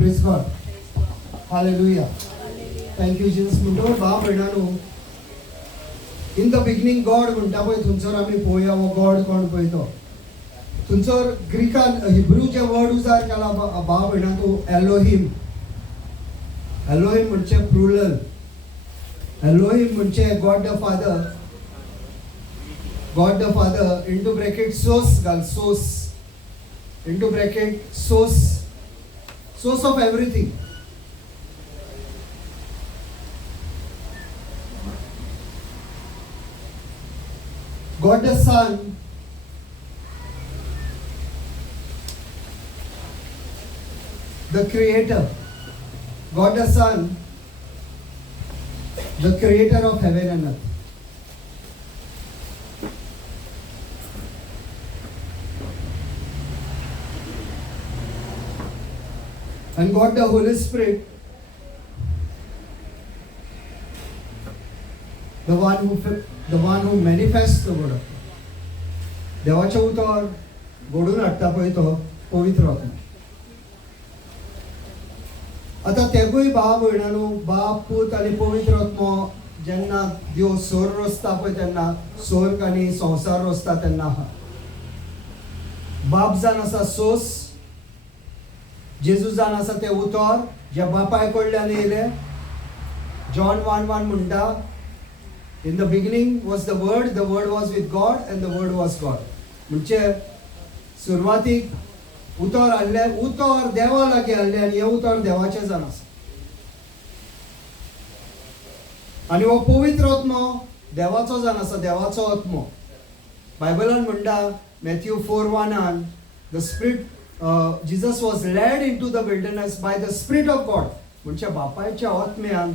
Praise God. Hallelujah. Thank you, Jesus. म्हणतो बाप भयणानो, in the beginning God म्हणटा पळय थंयसर आमी पळोवया हो गॉड कोण पळय तो. थंयसर ग्रीकान हिब्रू जे वर्ड उजार केला बाप भयणा तो एलोहिम. एलोहिम म्हणजे प्लुरल. एलोहिम म्हणजे God the father. God the Father, into bracket source, gal source, into bracket source of everything. God the Son, the Creator. God the Son, the Creator of heaven and earth. And God the Holy Spirit, the one who manifests the word of God. देवाच्या उतर घडून हाडटा पळय तो पवित्र आत्मा. आता तेगूय बाप भयणानो, बाप पूत आनी पवित्र आत्मा जेन्ना देव सोर रचता पळय तेन्ना स्वर्ग आनी संवसार रचता तेन्ना आहा. बाप जावन आसा सोस, जेजू जावन आसा ते उतर जे बापाय कडल्यान येयले. जॉन 1:1 म्हणटा, in the beginning was the word was with God end the word was God. म्हणजे सुरवातीक उतर हाडले, उतर देवा लागीं हाडले आनी हे उतर देवाचें जावन आसा. आनी हो पवित्र आत्मा देवाचो जावन आसा, देवाचो आत्मा. बायबलान म्हणटा Matthew 4:1 the spirit Jesus was led into the wilderness by the Spirit of God. म्हणजे बापायच्या आत्म्यान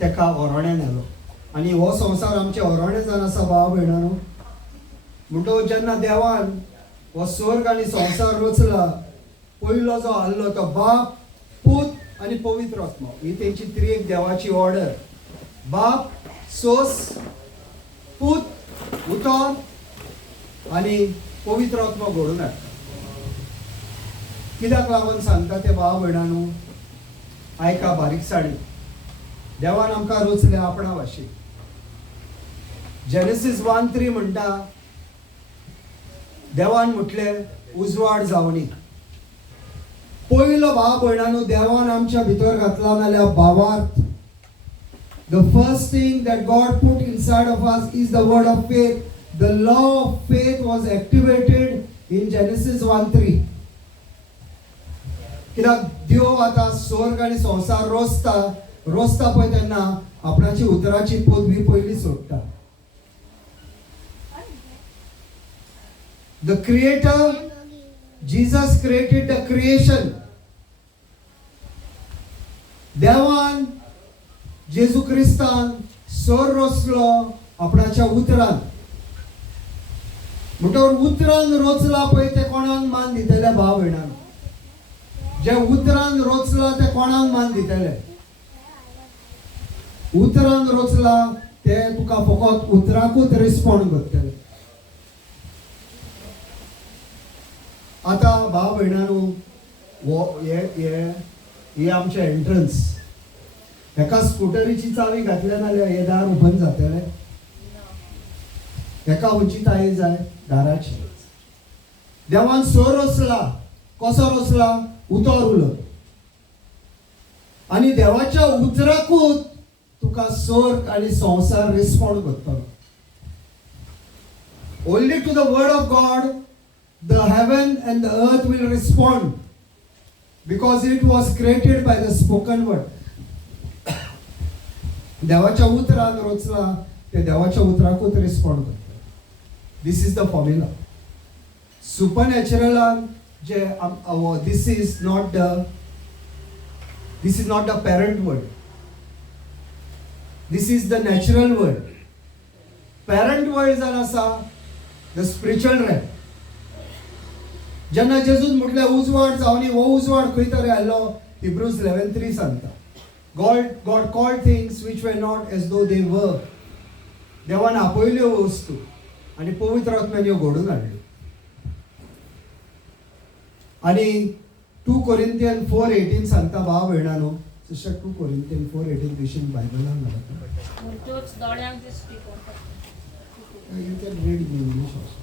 तेका ओरोण्यान आयलो. आनी हो संवसार आमचे ओरोणे जावन आसा बाब भयणानो. म्हणटो जेन्ना देवान हो स्वर्ग आनी संवसार रचला, पयलो जो आहलो तो बाप, पूत आनी पवित्र आत्मा. ही तेंची त्रिएक देवाची ऑर्डर. बाप, सोस, पूत, उतर आनी पवित्र आत्मा घडून हाडटा. कित्याक लागून सांगता ते भाव भयणानो, आयका बारीकसाणी. देवान आमकां रचले आपणा भाशेन. जेनेसीस 1:3 म्हणटा, देवान म्हटले उजवाड जावनी. पयलो भाव भयणानो देवान आमच्या भितर घातला नाल्यार भावार्थ. The first thing that God put inside of us is the word of faith. The law of faith was activated in Genesis 1:3. कित्याक देव आतां स्वर्ग आनी संवसार रोचता पळय तेन्ना आपणाची उतराची पदवी पयली सोडटा. The creator Jesus created the creation. देवान जेजू क्रिस्तान सोर रोचलो आपणाच्या उतरान. म्हणटवर उतरान रोचला पळय ते कोणाक मान दितले भाव भयणानो. जे उतरान रोचला ते कोणाक मान दितले. उतरान रोचला ते तुका फकत उतराकूच रिस्पॉन्ड करतले. आता भाव भयणानो, हे आमचे एंट्रन्स. एका स्कूटरीची चावी घातल्या नाल्यार हे दार ओपन जातले. एका खंयची ताई जाय दाराची. देवान सोर रचला. कसो रचला? उतर उलट. आनी देवाच्या उतराकूच तुका स्वर्ग आनी संवसार रिस्पॉन्ड करतलो. Only to the word of God the heaven and the earth will respond because it was created by the spoken word. देवाच्या उतरान रचला ते देवाच्या उतराकूच रिस्पॉन्ड करतलो. This is the formula. सुपरनॅचरलान जे this is not the parent world. This is the natural world. Parent world जावन आसा the spiritual realm. जेन्ना जेजून म्हटले उजवाड जावनी, हो उजवाड खंय तरी आयलो. Hebrews 11:3 सांगता, God called things which were not as though they were. देवान आपयल्यो वस्तू आनी पवित्र आत्म्यान ह्यो घडून हाडल्यो. आनी 2 Corinthians 4:18 सांगता भाव भयणानो, सिस्टर 2 Corinthians 4:18 विशीं बायबलान घालता. म्हणटोच दोळ्यांक दिसपी कोणता. You can read in English also.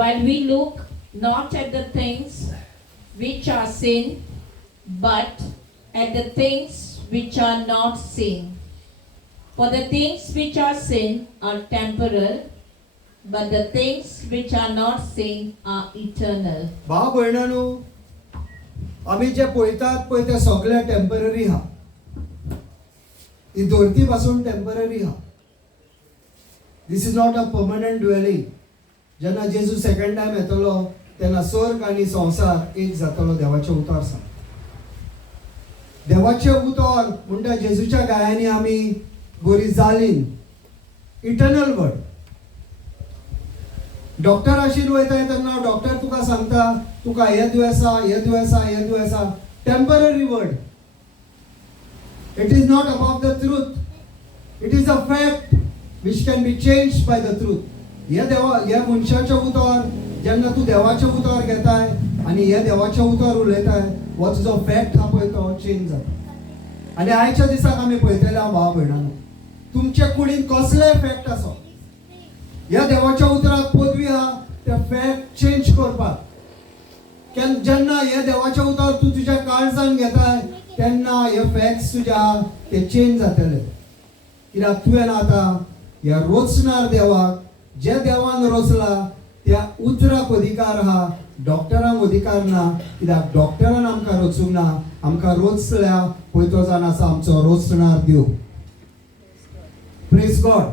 While we look not at the things which are seen, but at the things which are not seen. For the things which are seen are temporal, but the things which are not seen are eternal. भाव भयणानो, आम्ही जे पळयतात पळय ते सगळे temporary हा. ही धरती पासून टेम्पररी हा. This is not a permanent dwelling. जेन्ना जेजू सेकंड टाइम येतलो तेन्ना स्वर्ग आनी संसार एक जातलो देवाचे उतर सांग. देवाचे उतर म्हणटा जेजूच्या गायांनी आमी बरी जालीन. Eternal word. डॉक्टर आशीन वयताय तेन्ना डॉक्टर तुका सांगता तुका हे दुयेंसा हे दुयेंसा हे दुयेंसा. Temporary word. It is not about the truth. It is a fact which can be changed by the truth. हे मनशाचे उतर जेन्ना तूं देवाचे उतर घेताय आनी हे देवाचे उतर उलयताय हो तुजो फॅक्ट हा पळय तो चेंज जाता. आनी आयच्या दिसाक आमी पळयतले हा भाव भयणानो, तुमचे कुडीन कसलेय फॅक्ट आसो, ह्या देवाच्या उतराक पदवी हा ते फॅक्ट चेंज करपाक. जेन्ना हे देवाचे उतर तूं तुज्या काळजान घेताय तेन्ना हे फॅक्ट्स तुजे आहा ते चेंज जातले. कित्याक तुवें आतां ह्या रोचणार देवाक, जे देवान रोचला त्या उतराक अधिकार आहा, डॉक्टरांक अधिकार ना. कित्याक डॉक्टरान आमकां रोचूंक ना. आमकां रोचल्या पळय तो जावन आसा आमचो रोचणार देव. Praise God.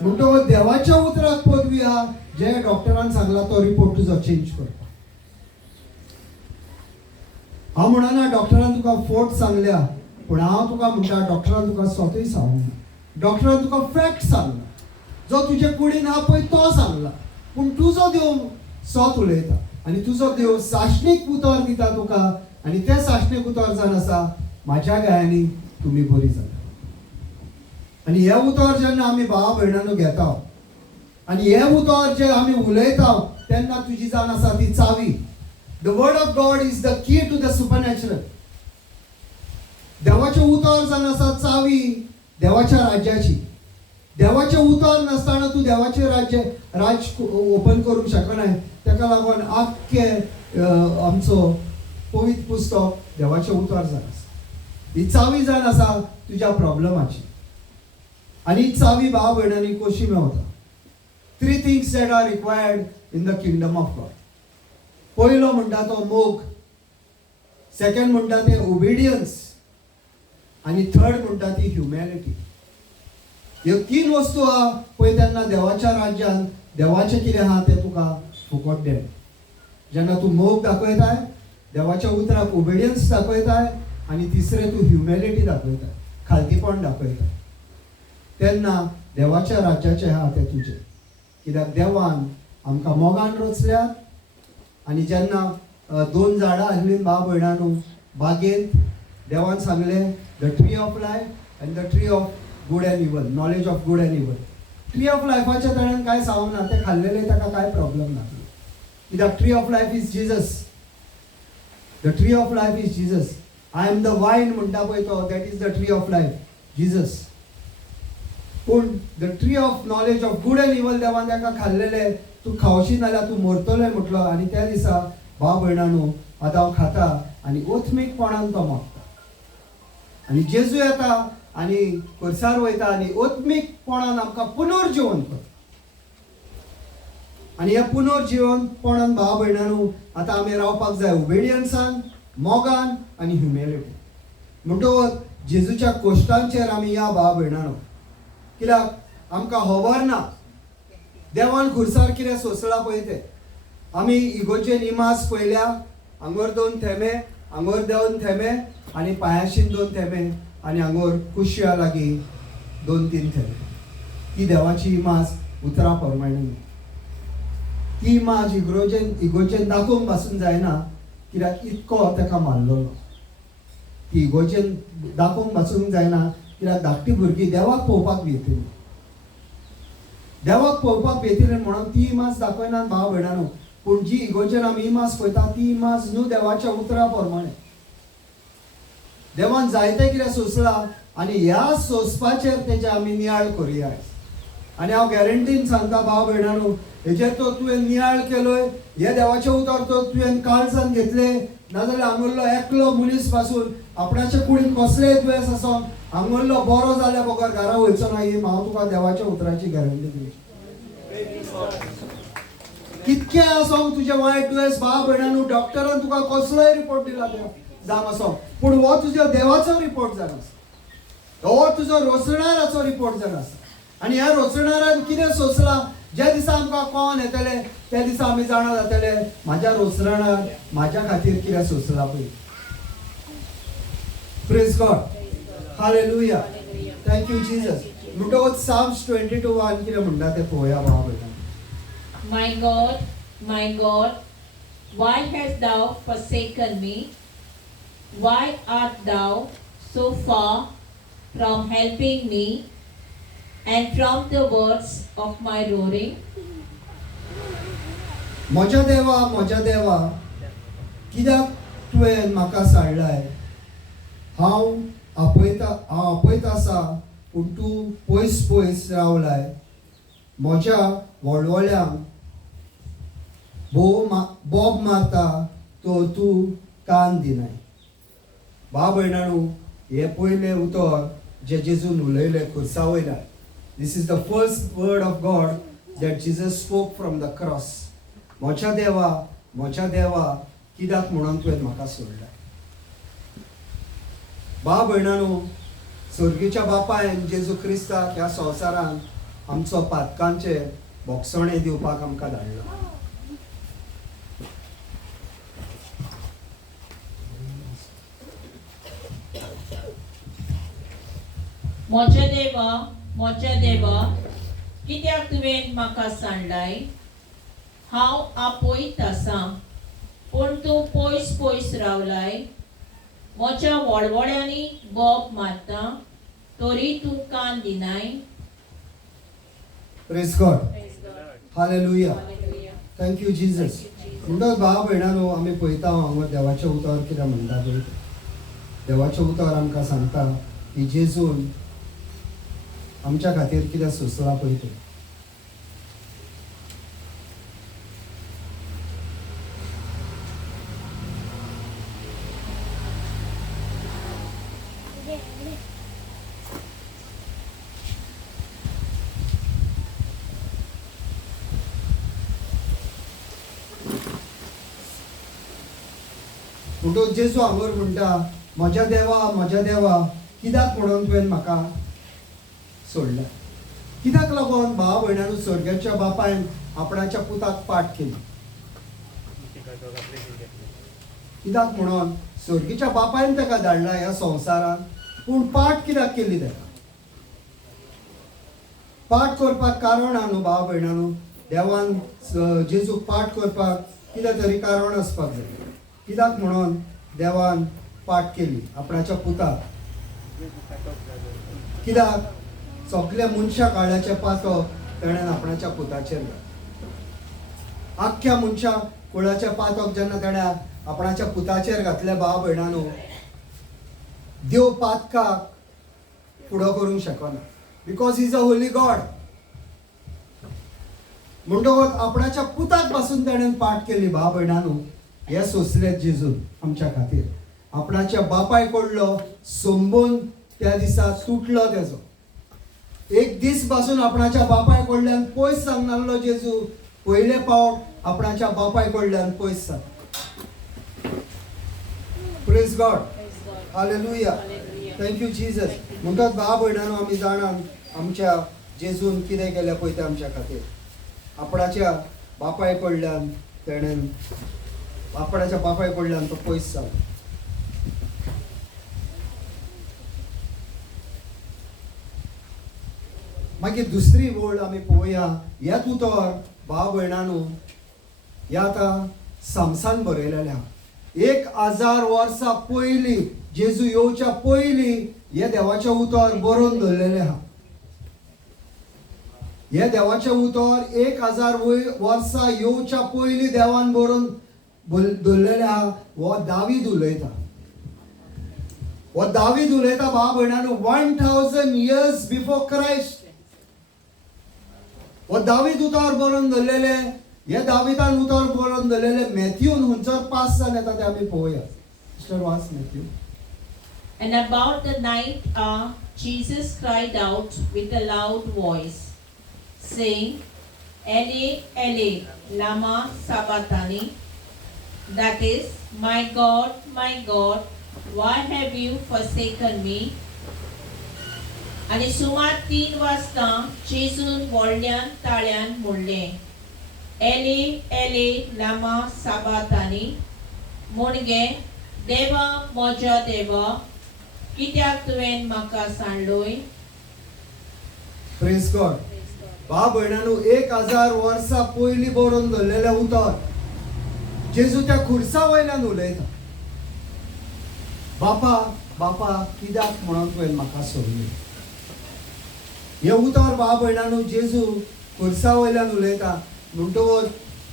म्हणटकच देवाच्या उतराक पदवी आहा. जे डॉक्टरान सांगला तो रिपोर्ट तुजो चेंज करता. हांव म्हणना डॉक्टरान तुका फोट सांगल्या, पूण हांव तुका म्हणटा डॉक्टरान तुका स्वतूय सांगूंक ना. डॉक्टरान तुका फॅक्ट सांगला. जो तुजे कुडीन हा पळय तो सांगला, पूण तुजो देव सोत उलयता आनी तुजो देव साश्णीक उतर दिता तुका. आनी ते साश्णीक उतर जावन आसा म्हाज्या गायांनी तुमी बरी जाता. आनी हे उतर जेन्ना आमी भाव भयणानो घेता आनी हे उतर जे आमी उलयता तेन्ना तुजी जावन आसा ती चावी. The word of God is the key to the supernatural. देवाचे उतर जावन आसा चावी देवाच्या राज्याची. देवाचे उतर नासतना तूं देवाचे राज ओपन करूंक शकना. ताका लागून आख्खे आमचो पवित्र पुस्तक देवाचे उतर जावन आसा. ही चावी जावन आसा तुज्या प्रॉब्लेमाची. आनी ही चावी भाव भयणांनी कशी Mewat. 3 things that are required in the kingdom of God. पयलो म्हणटा तो मोग, सेकंड म्हणटा ते ओबिडियन्स आनी थर्ड म्हणटा ती ह्युमॅनिटी. ह्यो 3 वस्तू आहा पळय तेन्ना देवाच्या राज्यान देवाचें कितें आहा तें तुका फुकट देण. जेन्ना तूं मोग दाखयताय, देवाच्या उतराक ओबिडियन्स दाखयताय आनी तिसरें तूं ह्युमॅनिटी दाखयताय, खालतीपण दाखयताय, तेन्ना देवाच्या राज्याचें आहा तें तुजें. कित्याक देवान आमकां मोगान रचल्यात. आनी जेन्ना 2 झाडां आसलीं भाव भयणानो बागेंत, देवान सांगलें the tree of life end the tree of good and इवल, नॉलेज ऑफ गुड एंड इवल. ट्री ऑफ लायफाच्या तळ्यान कांय सांगूंक ना. ते खाल्लेले ताका कांय प्रॉब्लेम ना. कित्याक tree of life is Jesus. The tree of life is Jesus. I am the vine म्हणटा पळय तो, that is the tree of life, Jesus. पूण the tree of knowledge of good and evil देवान ताका खाल्लेले. तूं खावशी नाल्यार तूं मरतलें म्हटलो. आनी त्या दिसा भाव भयणानो आतां हांव खाता आनी ओथमीकपणान तो मागता. आनी जेजू येता आनी करसार वयता आनी ओथमीकपणान आमकां पुनर्जीवन करता. आनी ह्या पुनर्जीवनपणान भाव भयणानो आतां आमी रावपाक जाय ओबिडियन्सान, मोगान आनी ह्युमॅनिटी. म्हणटकच जेजूच्या कोश्टांचेर आमी या भाव भयणानो. कित्याक आमकां खबर ना देवान खुर्सार कितें सोंसलां पळय तें. आमी इगोचे निमास पळयल्या, हांगोर 2 थेंबे, हांगोर 2 थेंबे आनी पांयाशीन 2 थेंबे आनी हांगोर कुशया लागीं 2-3 थेंबे. ती देवाची इमास उतरां प्रमाणे. ती इमाज इगोचेन दाखोवंक पासून जायना, कित्याक इतको ताका मारलेलो. ती इगोचेन दाखोवंक पासून जायना, कित्याक धाकटी भुरगीं देवाक पळोवपाक येतली. देवाक पळोवपाक येतली म्हणून ती इमाज दाखयनात भाव भयणांनो. पूण जी इगोचेन आमी इमाज पळयता ती इमाज न्हू देवाच्या उतरा प्रमाणे. देवान जायते कितें सोंसलां आनी ह्या सोंसपाचेर तेजे आमी नियाळ करुया. आनी हांव गॅरंटीन सांगता भाव भयणांनो, हेजेर तो तुवें नियाळ केलोय, हे देवाचे उतर तो तुवें काळजान घेतले, नाजाल्यार हांगोरलो एकलो मनीस पासून आपणाच्या कुडीन कसलेय दुयेंस आसो, हांगोरलो बरो जाल्या बगर घरा वयचो ना, ही हांव तुका देवाच्या उतराची गॅरंटी दिता. कितके आसो तुजे वायट दुयेंस भाव भयणांनो, डॉक्टरान तुका कसलोय रिपोर्ट दिला जावन आसो, पूण हो तुजो देवाचो रिपोर्ट जावन आसा. हो तुजो रोसणाराचो रिपोर्ट जावन आसा. आनी ह्या रोसणारान कितें सोंसलां, ज्या दिसा आमकां कोण येतले त्या दिसा आमी जाणा जातले म्हाज्या रोसणारान म्हाज्या खातीर कितें सोंसलां पळय. Praise God, hallelujah, thank you Jesus. म्हणटकच साम्स 22:1 कितें म्हणटा तें पळोवया भाव भयणांनो. My God, why hast thou forsaken me? Why art thou so far from helping me and from the words of my roaring? म्हज्या देवा, कित्याक तुवें म्हाका सांडलाय? हांव आपयता आसा, पूण तूं पयस रावलाय. म्हज्या व्हडवळ्यांक बोब मारता तो तूं कान दिनाय. भाव भयणांनो, हे पयलें उतर जे जेजून उलयलें खुर्सा वयल्यान. This is the first word of God that Jesus spoke from the cross. म्हज्या देवा, कित्याक म्हणून तुवें म्हाका सोडलाय. भाव भयणांनो, स्वर्गीच्या बापायन जेजू क्रिस्ताक ह्या संवसारान आमचो पातकांचे भोगसणे दिवपाक आमकां धाडला. म्हज्या देवा, कित्याक तुवें म्हाका सांडलाय? हांव आपयत आसां, पूण तूं पयस रावलाय. म्हज्या व्हडवळ्यांनी बोब मारता, तरी तूं कान दिनाय. Praise God, hallelujah, thank you Jesus. म्हणटच भाव भयणांनो, आमी पळयता हांगा देवाचें उतर कितें म्हणटा पळय. देवाचें उतर आमकां सांगता की जेजून आमच्या खातीर कितें सोंसलां पळय तें. म्हणटच जेजू हांगोर म्हणटा, म्हज्या देवा, कित्याक म्हणून तुवें म्हाका सोडला. कित्याक लागून भाव भयणांनो, स्वर्गाच्या बापायन आपणाच्या पुताक पाट केली. कित्याक म्हणून स्वर्गीच्या बापायन ताका धाडला ह्या संवसारान, पूण पाट कित्याक केली ताका? पाट करपाक कारण आहा न्हू भाव भयणांनो. देवान जेजूक पाट करपाक कितें तरी कारण आसपाक जाय. कित्याक म्हणून देवान पाट केली आपणाच्या पुताक? कित्याक सगळ्या मनशा काळाचे पातक ताणें आपणाच्या पुताचेर घातलें. आख्ख्या मनशा कुळाचे पातक जेन्ना ताणें आपणाच्या पुताचेर घातलें भाव भयणांनो, देव पातकाक फुडो करूंक शकना, because he is a Holy God. म्हणटकच आपणाच्या पुताक पासून ताणें पाट केली भाव भयणांनो. हे सोंसलें जेजून आमच्या खातीर. आपणाच्या बापाय कडलो संबंद त्या दिसा तुटलो तेजो. एक दीस पासून आपणाच्या बापाय कडल्यान पयस सांगनासलो जेजू पयले फावट आपणाच्या बापाय कडल्यान पयस सांग. Praise God, hallelujah, thank you Jesus. म्हणटात भाव भयणांनो, आमी जाणात आमच्या जेजून कितें केलें पळय तें आमच्या खातीर. आपणाच्या बापाय कडल्यान तेणें आपणाच्या बापाय कडल्यान तो पयस जालो. मागीर दुसरी ओळ आमी पळोवया. हेच उतर भाव भयणांनो, हें आतां सामसान बरयलेलें आहा. 1000 वर्सां पयलीं जेजू येवच्या पयलीं हे देवाचें उतर बरोवन दवरलेलें आहा. हे देवाचें उतर 1000 वर्सां येवच्या पयलीं देवान बरोवन दवरलेलें आहा. हो दावीद उलयता. हो दावीद उलयता भाव भयणांनो 1000 years बिफोर क्रायस्ट. हो दावीद उतर बरोवन दवरलेलें. हे दाविदान उतर बरोवन दवरलेलें मॅथ्यून खंयसर पास जावन येता तें आमी पळोवया. मिस्टर वास Matthew. And about the ninth hour, Jesus cried out with a loud voice, saying, Eli, Eli, lama sabachthani? That is, my God, why have you forsaken me? आणि सुमार 3 वाजता जेजून व्हडल्यान ताळ्यान म्हणलें, एली एली लामा साबातानी, म्हणगे देवा म्हज्या देवा, कित्याक तुवें म्हाका सांडलोय? Praise God. भाव भयणांनो, 1000 वर्सां पयलीं बरोवन दवरलेलें उतर जेजू त्या खुर्सा वयल्यान उलयता. बापा बापा, कित्याक म्हणून तुवें म्हाका सोडलें? हे उतर भाव भयणांनो जेजू खुर्सा वयल्यान उलयता. म्हणटकूच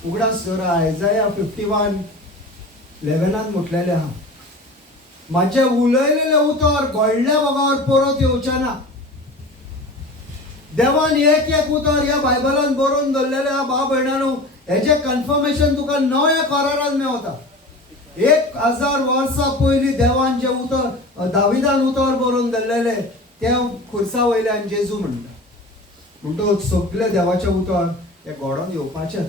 उगडास धरा आयजाया 51:11 म्हटलेलें आहा, म्हाजें उलयलेलें उतर घडल्या बगार परत येवचें ना. देवान एक उतर ह्या बायबलान बरोवन दवरलेलें आहा. भाव भयणांनो, हेजें कन्फर्मेशन तुका नव्या करारान मेवता. 1000 वर्सां पयलीं देवान जें उतर दाविदान उतर बरोवन दवरलेलें तें खुर्सा वयल्यान जेजू म्हणटा. म्हणटकूच सगळें देवाचें उतर हें घडोवन येवपाचें.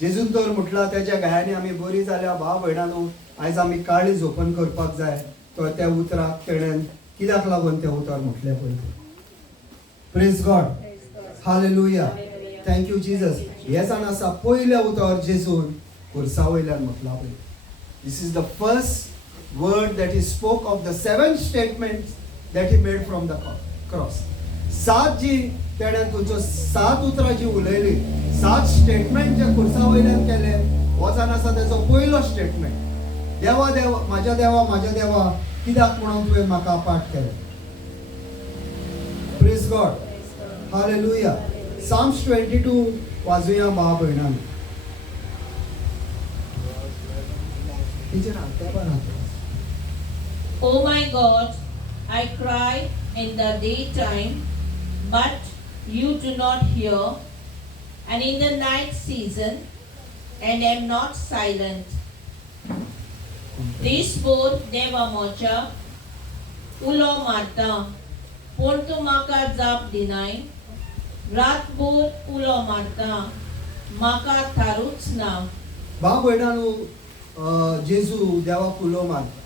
जेजून तर म्हटलां तेज्या गायांनी आमी बरी जाल्या. भाव भयणांनो, आयज आमी काळीज ओपन करपाक जाय. तो त्या उतराक तेणें कित्याक लागून तें उतर म्हटलें पळय. Praise God. Hallelujah. Thank you Jesus. हें जाण आसा पयलें उतर जेजून खुर्सा वयल्यान म्हटलां पळय. This is the first word that he spoke of the 7 statements that he made from the cross. 7 जी तेणें तुमचो 7 उतरां जी उलयली, 7 स्टेटमेंट जे खुर्सा वयल्यान केले, हो जावन आसा तेजो पयलो स्टेटमेंट. देवा देवा म्हाज्या देवा, कित्याक म्हणून तुवें म्हाका अपार्ट केलें? Praise God. हालेलुया. Psalms 22 वाजुया भाव भयणांनो. Oh my God, I cry in the daytime, but you do not hear, and in the night season, and am not silent. दिसभर देवा म्हज्या उलो मारता, पूण तूं म्हाका जाप दिनाय. रातभर उलो मारता, म्हाका थारूच ना. भाव भयणांनो, जेजू देवाक उलो मारता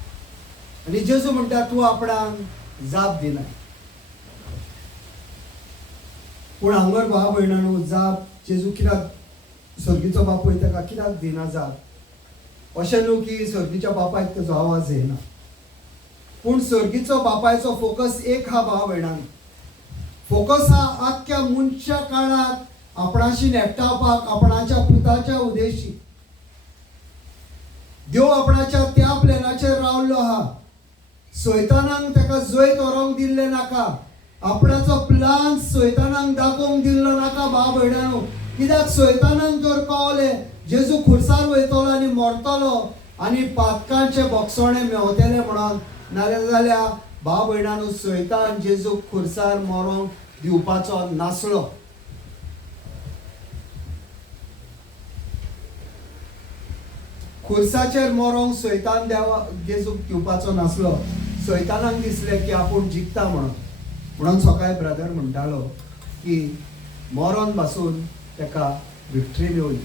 आनी जेजू म्हणटा तूं आपणाक जाप दिना. पूण हांगर भाव भयणांनो, जाप जेजू कित्याक सर्गीचो बापूय ताका कित्याक दिना जाप? अशें न्हू की सर्गीच्या बापायक तेजो आवाज येना. पूण सर्गीचो बापायचो फोकस एक हा भाव भयणांनो. फोकस हा आख्ख्या मनशा काळात आपणाशी नेपटावपाक, आपणाच्या पुताच्या उद्देशी. देव आपणाच्या त्या प्लॅनाचेर रावल्लो आहा. सैतानाक ताका जैत व्हरोंक दिल्लें नाका. आपणाचो प्लान सैतानाक दाखोवंक दिल्लो नाका भाव भयणांनो. कित्याक सैतानाक जर कळलें जेजू खुर्सार वयतलो आनी मरतलो आनी पातकांचे बोगसोणे मेवतले म्हणून, नाजाल्यार भाव भयणांनो, सैतान जेजू खुर्सार मरोंक दिवपाचो नासलो. खुर्साचेर मरोंक सैतान जेजूक दिवपाचो नासलो. सैतानाक दिसलें की आपूण जिखता म्हणून सकाळी ब्रदर म्हणटालो की मरोन पासून ताका विक्ट्री मेवली.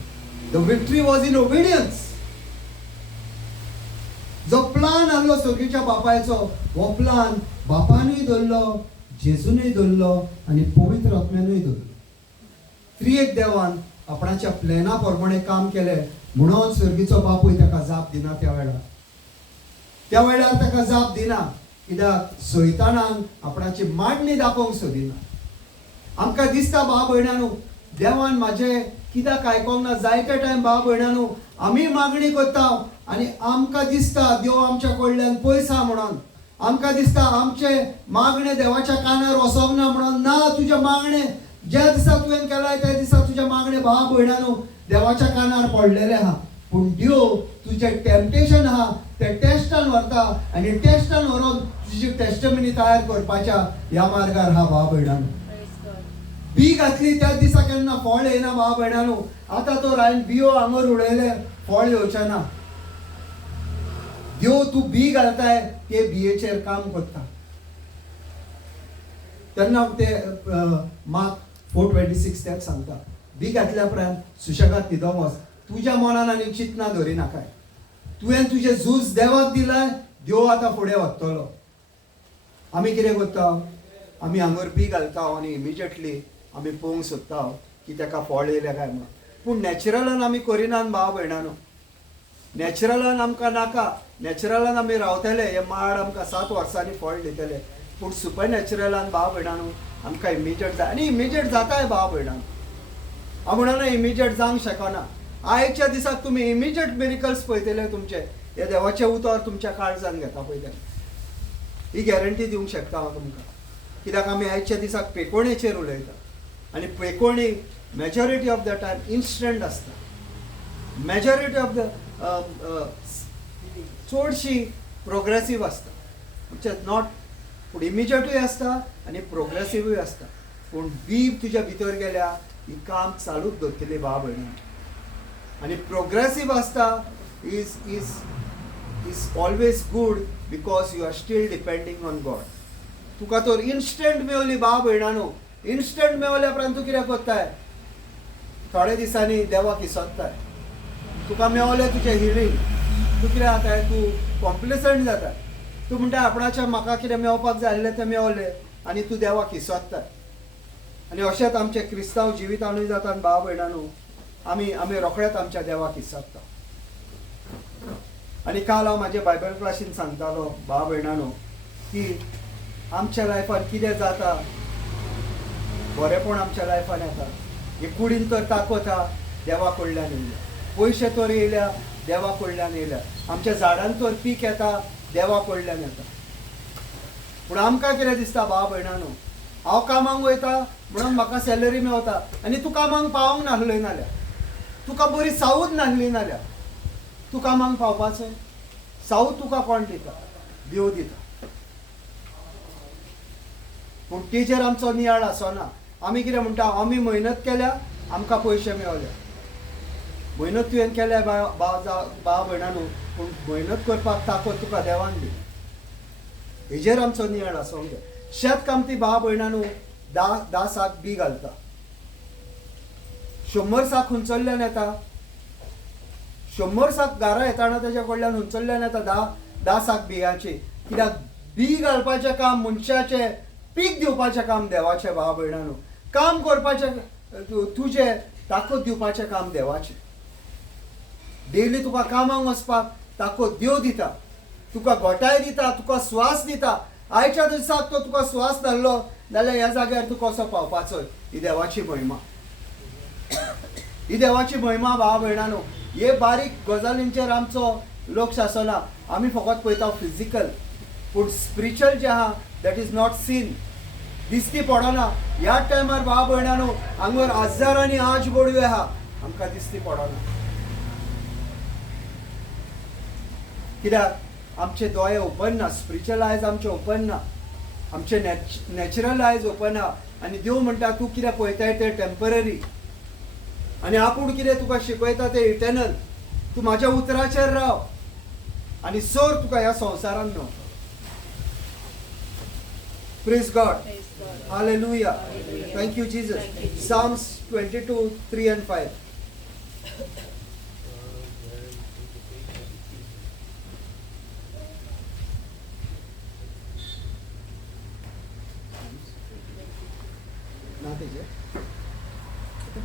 The victory was in obedience. जो प्लान आहलो सर्गीच्या बापायचो, हो प्लान बापानूय धरलो, जेजूनय धरलो आनी पवित्र आत्म्यानूय धरलो. त्रिएक देवान आपणाच्या प्लॅना प्रमाणे काम केले म्हणून स्वर्गीचो बापूय ताका जाप दिना त्या वेळार ताका जाप दिना, कित्याक सैतानान आपणाची मांडणी दाखोवंक सोदिना. आमकां दिसता भाव भयणांनो, देवान म्हाजे कित्याक आयकोंक ना. जायते टायम भाव भयणांनो आमी मागणी करता आनी आमकां दिसता देव आमच्या कडल्यान पयस आहा म्हणून. आमकां दिसता आमचे मागणे देवाच्या कानार वचोंक ना म्हणून. ना, तुजे मागणे ज्या दिसा तुवें केलाय त्या दिसा तुजे मागणे भाव भयणांनो देवाच्या कानार पडलेले आहा. पूण देव तुजे टेम्पटेशन आहा ते टेस्टान व्हरता आनी टेस्टान व्हरून तुजी टेस्टमनी तयार करपाच्या ह्या मार्गार हा भाव भयणांनो. बी घातली त्या दिसा केन्ना फळ येना भाव भयणांनो. आतां तर हांवें बियो आंगर उडयले, फळ येवचें ना. देव तूं बी घालताय ते बियेचेर काम करता. तेन्ना ते मार्क 4:26 तेच सांगता, बी घातल्या उपरांत सुशेगाद न्हिदो वच, तुज्या मनान आनी चिंतना धरिनाकाय. तुवें तुजें झूज देवाक दिलाय, देव आतां फुडें वतलो. आमी कितें करता, आमी हांगर बी घालता आनी इमिजिएटली आमी पळोवंक सोदता की ताका फळ येयलें काय म्हणून. पूण नॅचरलान आमी करिनात भाव भयणांनो. नॅचरलान आमकां नाका. नॅचरलान आमी रावतले, हे माड आमकां 7 वर्सांनी फळ दितले. पूण सुपर नॅचरलान भाव भयणांनो आमकां इमिजिएट जाय आनी इमिजिएट जाताय भाव भयणांनो. हांव म्हणना इमिजिएट जावंक शकना. आयच्या दिसाक तुमी इमिजिएट मिरिकल्स पळयतले तुमचे. हे देवाचें उतर तुमच्या काळजान घेता पळय ते. ही गॅरंटी दिवंक शकता हांव तुमकां. कित्याक आमी आयच्या दिसाक पेकोणेचेर उलयता आनी पेकोणी majority of the time instant आसता. मेजॉरिटी ऑफ द चडशी प्रोग्रेसीव आसता. म्हणजे नॉट, पूण इमिजिएटूय आसता आनी प्रोग्रेसिव्हूय आसता. पूण बी तुज्या भितर गेल्या ही काम चालूच दवरतली भाव भयणां. आनी प्रोग्रेसीव आसता is always good because you are still depending on God. तुका तर इन्स्टंट मेवली भाव भयणांनो. इन्स्टंट मेवल्या उपरांत तूं कितें करताय, थोड्या दिसांनी देवाक इसोत्ताय. तुका मेवलें तुजें हिलींग, तूं कितें जाताय, तूं कॉम्प्लेसंट जाता. तूं म्हणटा आपणाचें म्हाका कितें मेवपाक जाय आसलें तें मेवलें आनी तूं देवाक इसोत्ताय. आनी अशेंच आमचें क्रिस्तांव जिवितानूय जाता भाव भयणांनो. आमी रोखडेंच आमच्या देवाक इसोत्ता. आनी काल हांव म्हाजे बायबल क्लासीन सांगतालो भाव भयणांनो की आमच्या लायफान कितें जाता, बरेपण आमच्या लायफान येता. हे कुडीन तर ताकत आहा, देवा कडल्यान येयल्या. पयशे तर येयल्या, देवा कडल्यान येयल्या. आमच्या झाडांत तर पीक येता, देवा कडल्यान येता. पूण आमकां कितें दिसता भाव भयणांनो, हांव कामाक वयता म्हणून म्हाका सॅलरी मेवता आनी तूं कामाक पावोंक नासलोय नाल्यार, तुका बरी सावूत नासली नाल्यार तूं कामाक पावपाचें. सावूत तुका कोण दिता? देव दिता. पूण तेजेर आमचो नियाळ आसना. आमी कितें म्हणटा, आमी मेहनत केल्या आमकां पयशे मेवले. मेहनत तुवें केल्या भाव भयणांनो, पूण मेहनत करपाक ताकद तुका देवान दी. हेजेर आमचो नियाळ आसूंक जाय. शेत कामती भाव भयणांनो 10 साक बी घालता. 100 साक हुंचल्ल्यान येता. 100 साक घरा येताना तेच्या कडल्यान हुंचल्ल्यान येता 10 साक बियाची. कित्याक बी घालपाचें काम मनशाचें, पीक दिवपाचें काम देवाचें भाव भयणांनो. काम करपाचें तुजें ताकद दिवपाचें काम देवाचें. डेली तुका कामाक वचपाक ताकद देव दिता. तुका घोटाय दिता, तुका स्वास दिता. आयच्या दिसाक तो तुका स्वास धाडलो जाल्यार ह्या जाग्यार तूं कसो पावपाचो. ही देवाची महिमा. ही देवाची महिमा भाव भयणांनो. हे बारीक गजालींचेर आमचो लक्ष आसना. आमी फकत पळयता फिजिकल, पूण स्पिरिच्युअल जें आहा दॅट इज नॉट सीन, दिसती पडना. ह्या टायमार भाव भयणांनो हांगर हजार आनी आज बोडवे आहा, आमकां दिसती पडना. कित्याक आमचे दोळे ओपन ना. स्पिरिच्युअल आयज आमचे ओपन ना. आमचे नॅचरल आयज ओपन आहा. आनी देव म्हणटा तूं कितें पळयताय तें टेम्पररी आनी आपूण कितें तुका शिकयता तें इटर्नल. तूं म्हाज्या उतराचेर राव आनी सोर तुका ह्या संवसारान Mewat. Praise God. Hallelujah. Thank you, Jesus. Psalms 22:3 and 5. But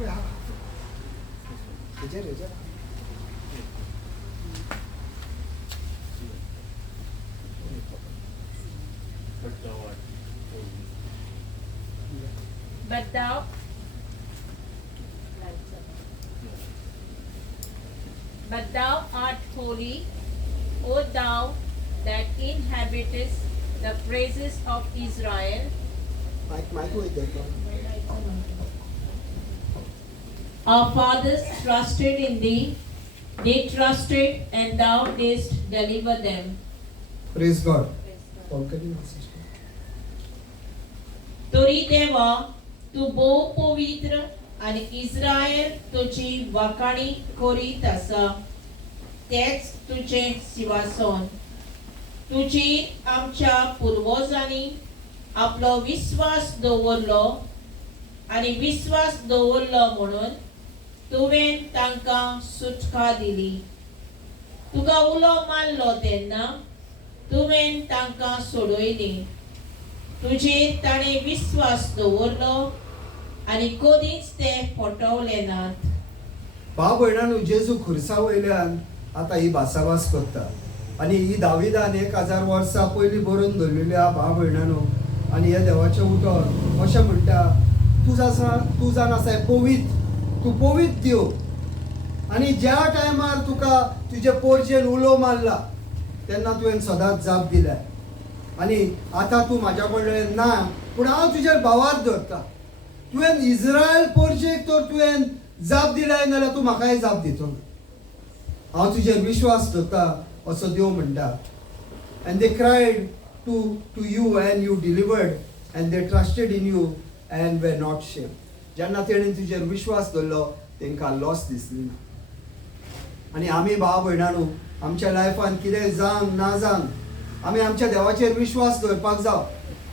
thou But thou art holy, O thou that inhabitest the praises of Israel. Our fathers trusted in thee, they trusted, and thou didst deliver them. Praise God तरी देवा तू भोव पवित्र आणि Israel तुझी वखाणी करीत आसा, तेच तुझे सिंहासन. तुजी आमच्या पुर्वजांनी आपलो विश्वास दवरलो आणि विश्वास दवरलो म्हणून तुवें तांकां सुटका दिली. तुका उलो मारलो तेन्ना तुवें तांकां सोडयली. तुजेर ताणें विश्वास दवरलो आणि कधीच ते फटवले नात. भाव भयणांनो, जेजू खुर्सा वयल्यान आतां ही भासाभास करता आणि ही दाविदान 1000 वर्सां पयलीं बरोवन दवरलेली आहा भाव भयणांनो. आणि हे देवाचें उतर अशें म्हणटा, तूं जाण आसा पवित्र, तूं पवित्र देव. आणि ज्या टायमार तुका तुजे पोरचेर उलो मारला तेन्ना तुवें सदांच जाप दिल्या. आणि आतां तूं म्हाज्या कडल्यान ना, पूण हांव तुजेर भावार धरता. तुवें इस्रायल पोरचेक तर तुवें जाप दिलाय नाल्यार तूं म्हाकाय जाप दितलो. हांव तुजेर विश्वास दवरता असो देव म्हणटा. And they cried to you and you delivered and they trusted in you and were not shame. जेन्ना तेणें तुजेर विश्वास दवरलो तेंकां लॉस दिसली ना. आणि आमी भाव भयणांनो, आमच्या लायफान कितें जावं ना जावं आमी आमच्या देवाचेर विश्वास दवरपाक जाय.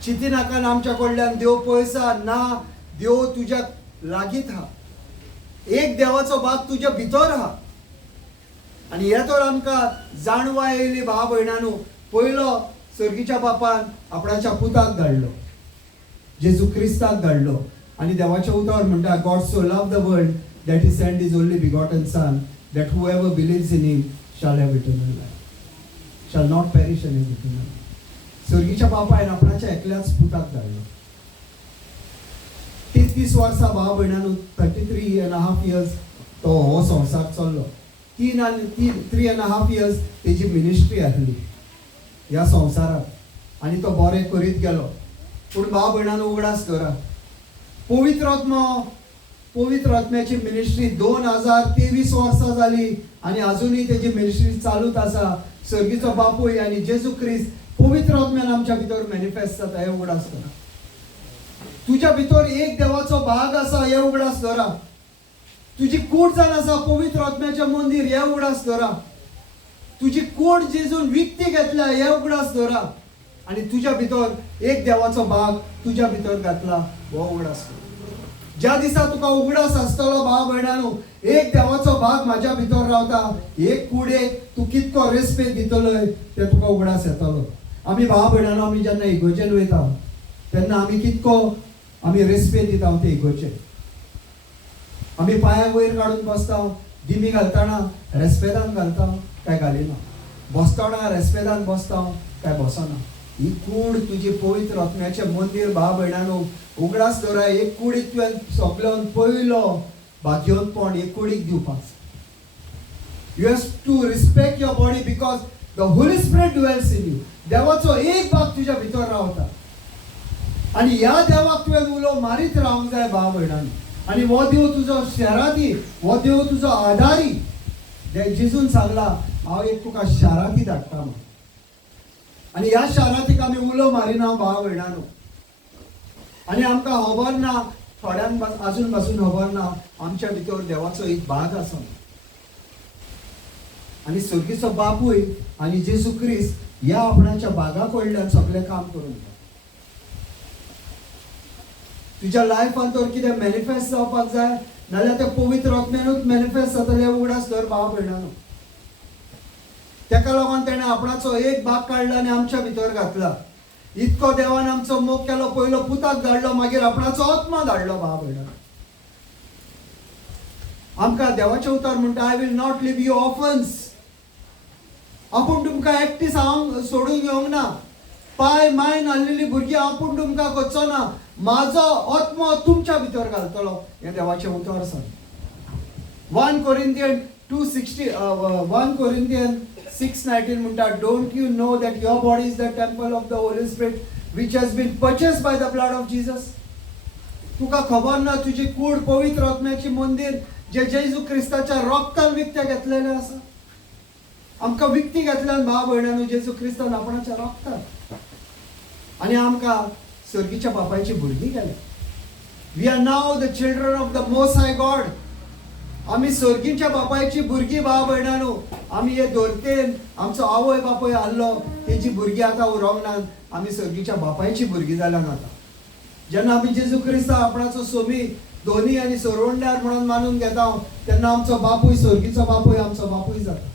चिंती नाका आमच्या कडल्यान देव पयसा ना, देव तुज्या लागींच आहा. एक देवाचो भाग तुज्या भितर आहा. आणि हे तर आमकां जाणवा येयली भाव भयणांनो. पयलो सर्गीच्या बापान आपणाच्या पुताक धाडलो, जेजू क्रिस्ताक धाडलो. आणि देवाचें उतर म्हणटा, God so loved the world that he sent his only begotten son that whoever believes in him shall have eternal life, shall not perish and have eternal life. सर्गीच्या बापायन आपणाच्या एकल्याच पुताक धाडलो. 33 वर्सां भाव भयणांनो, 33.5 years तो हो संवसार चल्लो. 3.5 years तेजी मिनिस्ट्री आहली ह्या संवसारात आणि तो बरें करीत गेलो. पूण भाव भयणांनो, उगडास धरा, पवित्र आत्म्याची मिनिस्ट्री 2023 वर्सां जाली आणि अजूनही त्याची मिनिस्ट्री चालूच आसा. सर्गीचो बापूय आणि जेजू क्रिस्त पवित्र आत्म्यान आमच्या भितर मॅनिफेस्ट जाता हे उगडास धरा. तुझ्या भितर एक देवाचो भाग आसा हे उगडास धरा. तुजी कूड जाण आसा पवित्र आत्म्याचें मंदिर हे उगडास धरा. तुजी कूड जेजून विकती घेतल्या हे उगडास धरा. आणि तुझ्या भितर एक देवाचो भाग तुझ्या भितर घातला हो उगडास धरा. ज्या दिसा तुका उगडास आसतलो भाव भयणांनो, एक देवाचो भाग म्हाज्या भितर रावता, एक कुडेक तूं कितको रेस्पेद दितलोय ते तुका उगडास येतलो. आमी भाव भयणांनो, आमी जेन्ना इगोर्जेन वयता तेन्ना आमी कितको आमी रेस्पेद दिता ते इगोर्जेक. आमी पांया वयर काडून बसता, दिमी घालतना रेस्पेदान घालता काय घालिना, बसतना रेस्पेदान बसता काय बसना. ही कूड तुजी पवित्र आत्म्याचें मंदिर भाव भयणांनो. उगडास धरा, एक कुडीक तुवें सगळ्यान पयलो भाग्यवंतपण एक कुडीक दिवपाक. You have to respect your body because the Holy Spirit dwells in you. देवाचो एक भाग तुज्या भितर रावता आणि ह्या देवाक तुवें उलो मारीत रावंक जाय भाव भयणांनो. आणि हो देव तुजो शाराती, हो देव तुजो आदारी. जेजून सांगला, हांव एक तुका शाराती धाडटा म्हणून. आणि ह्या शारातीक आमी उलो मारिना भाव भयणांनो. आणि आमकां खबर ना, थोड्यांक अजून पासून खबर ना आमच्या भितर देवाचो एक भाग आसा. आणि सर्गीचो बापूय आणि जेजू क्रिस्त ह्या आपणाच्या भागा कडल्यान सगळें काम करून दिता. तुज्या लायफान तर कितें मॅनिफेस्ट जावपाक जाय नाल्यार ते पवित्र आत्म्यानूच मॅनिफेस्ट जातले उगडास धर भाव भयणांनो. तेका लागून तेणें आपणाचो एक भाग काडला आनी आमच्या भितर घातला. इतको देवान आमचो मोग केलो, पयलो पुताक धाडलो, मागीर आपणाचो आत्मा धाडलो भाव भयणांनो. आमकां देवाचे उतर म्हणटा I will not live you offence. आपूण तुमकां एकटी सोडून येवंक ना. पाय माय नाल्लेली भुरगीं आपूण तुमकां करचो ना. म्हाजो आत्मो तुमच्या भितर घालतलो. हें देवाचें उतर सांग. 1 Corinthians 6:19 म्हणटा don't you know that your body is the temple of the Holy Spirit which has been purchased by the blood of Jesus. तुका खबर ना तुजी कूड पवित्र आत्म्याची मंदिर जे जेजू क्रिस्ताच्या रक्तान विकते घेतलेले आसा. आमकां विकती घेतल्यान भाव भयणांनो जेजू क्रिस्तान आपणाच्या रक्तान. आनी आमकां सर्गीच्या बापायची भुरगीं केल्या. We are now the children of the most high God. आमी सर्गीच्या बापायची भुरगीं भाव भयणांनो. आमी हे धोरतेन आमचो आवय बापूय आसलो तेजी भुरगीं आतां उरोंक नात. आमी सर्गीच्या बापायची भुरगीं जाल्यान आतां. जेन्ना आमी जेजू क्रिस्ता आपणाचो सोमी दोनी आनी सोरोंड्यार म्हणून मानून घेता तेन्ना आमचो बापूय सर्गीचो बापूय आमचो बापूय जाता.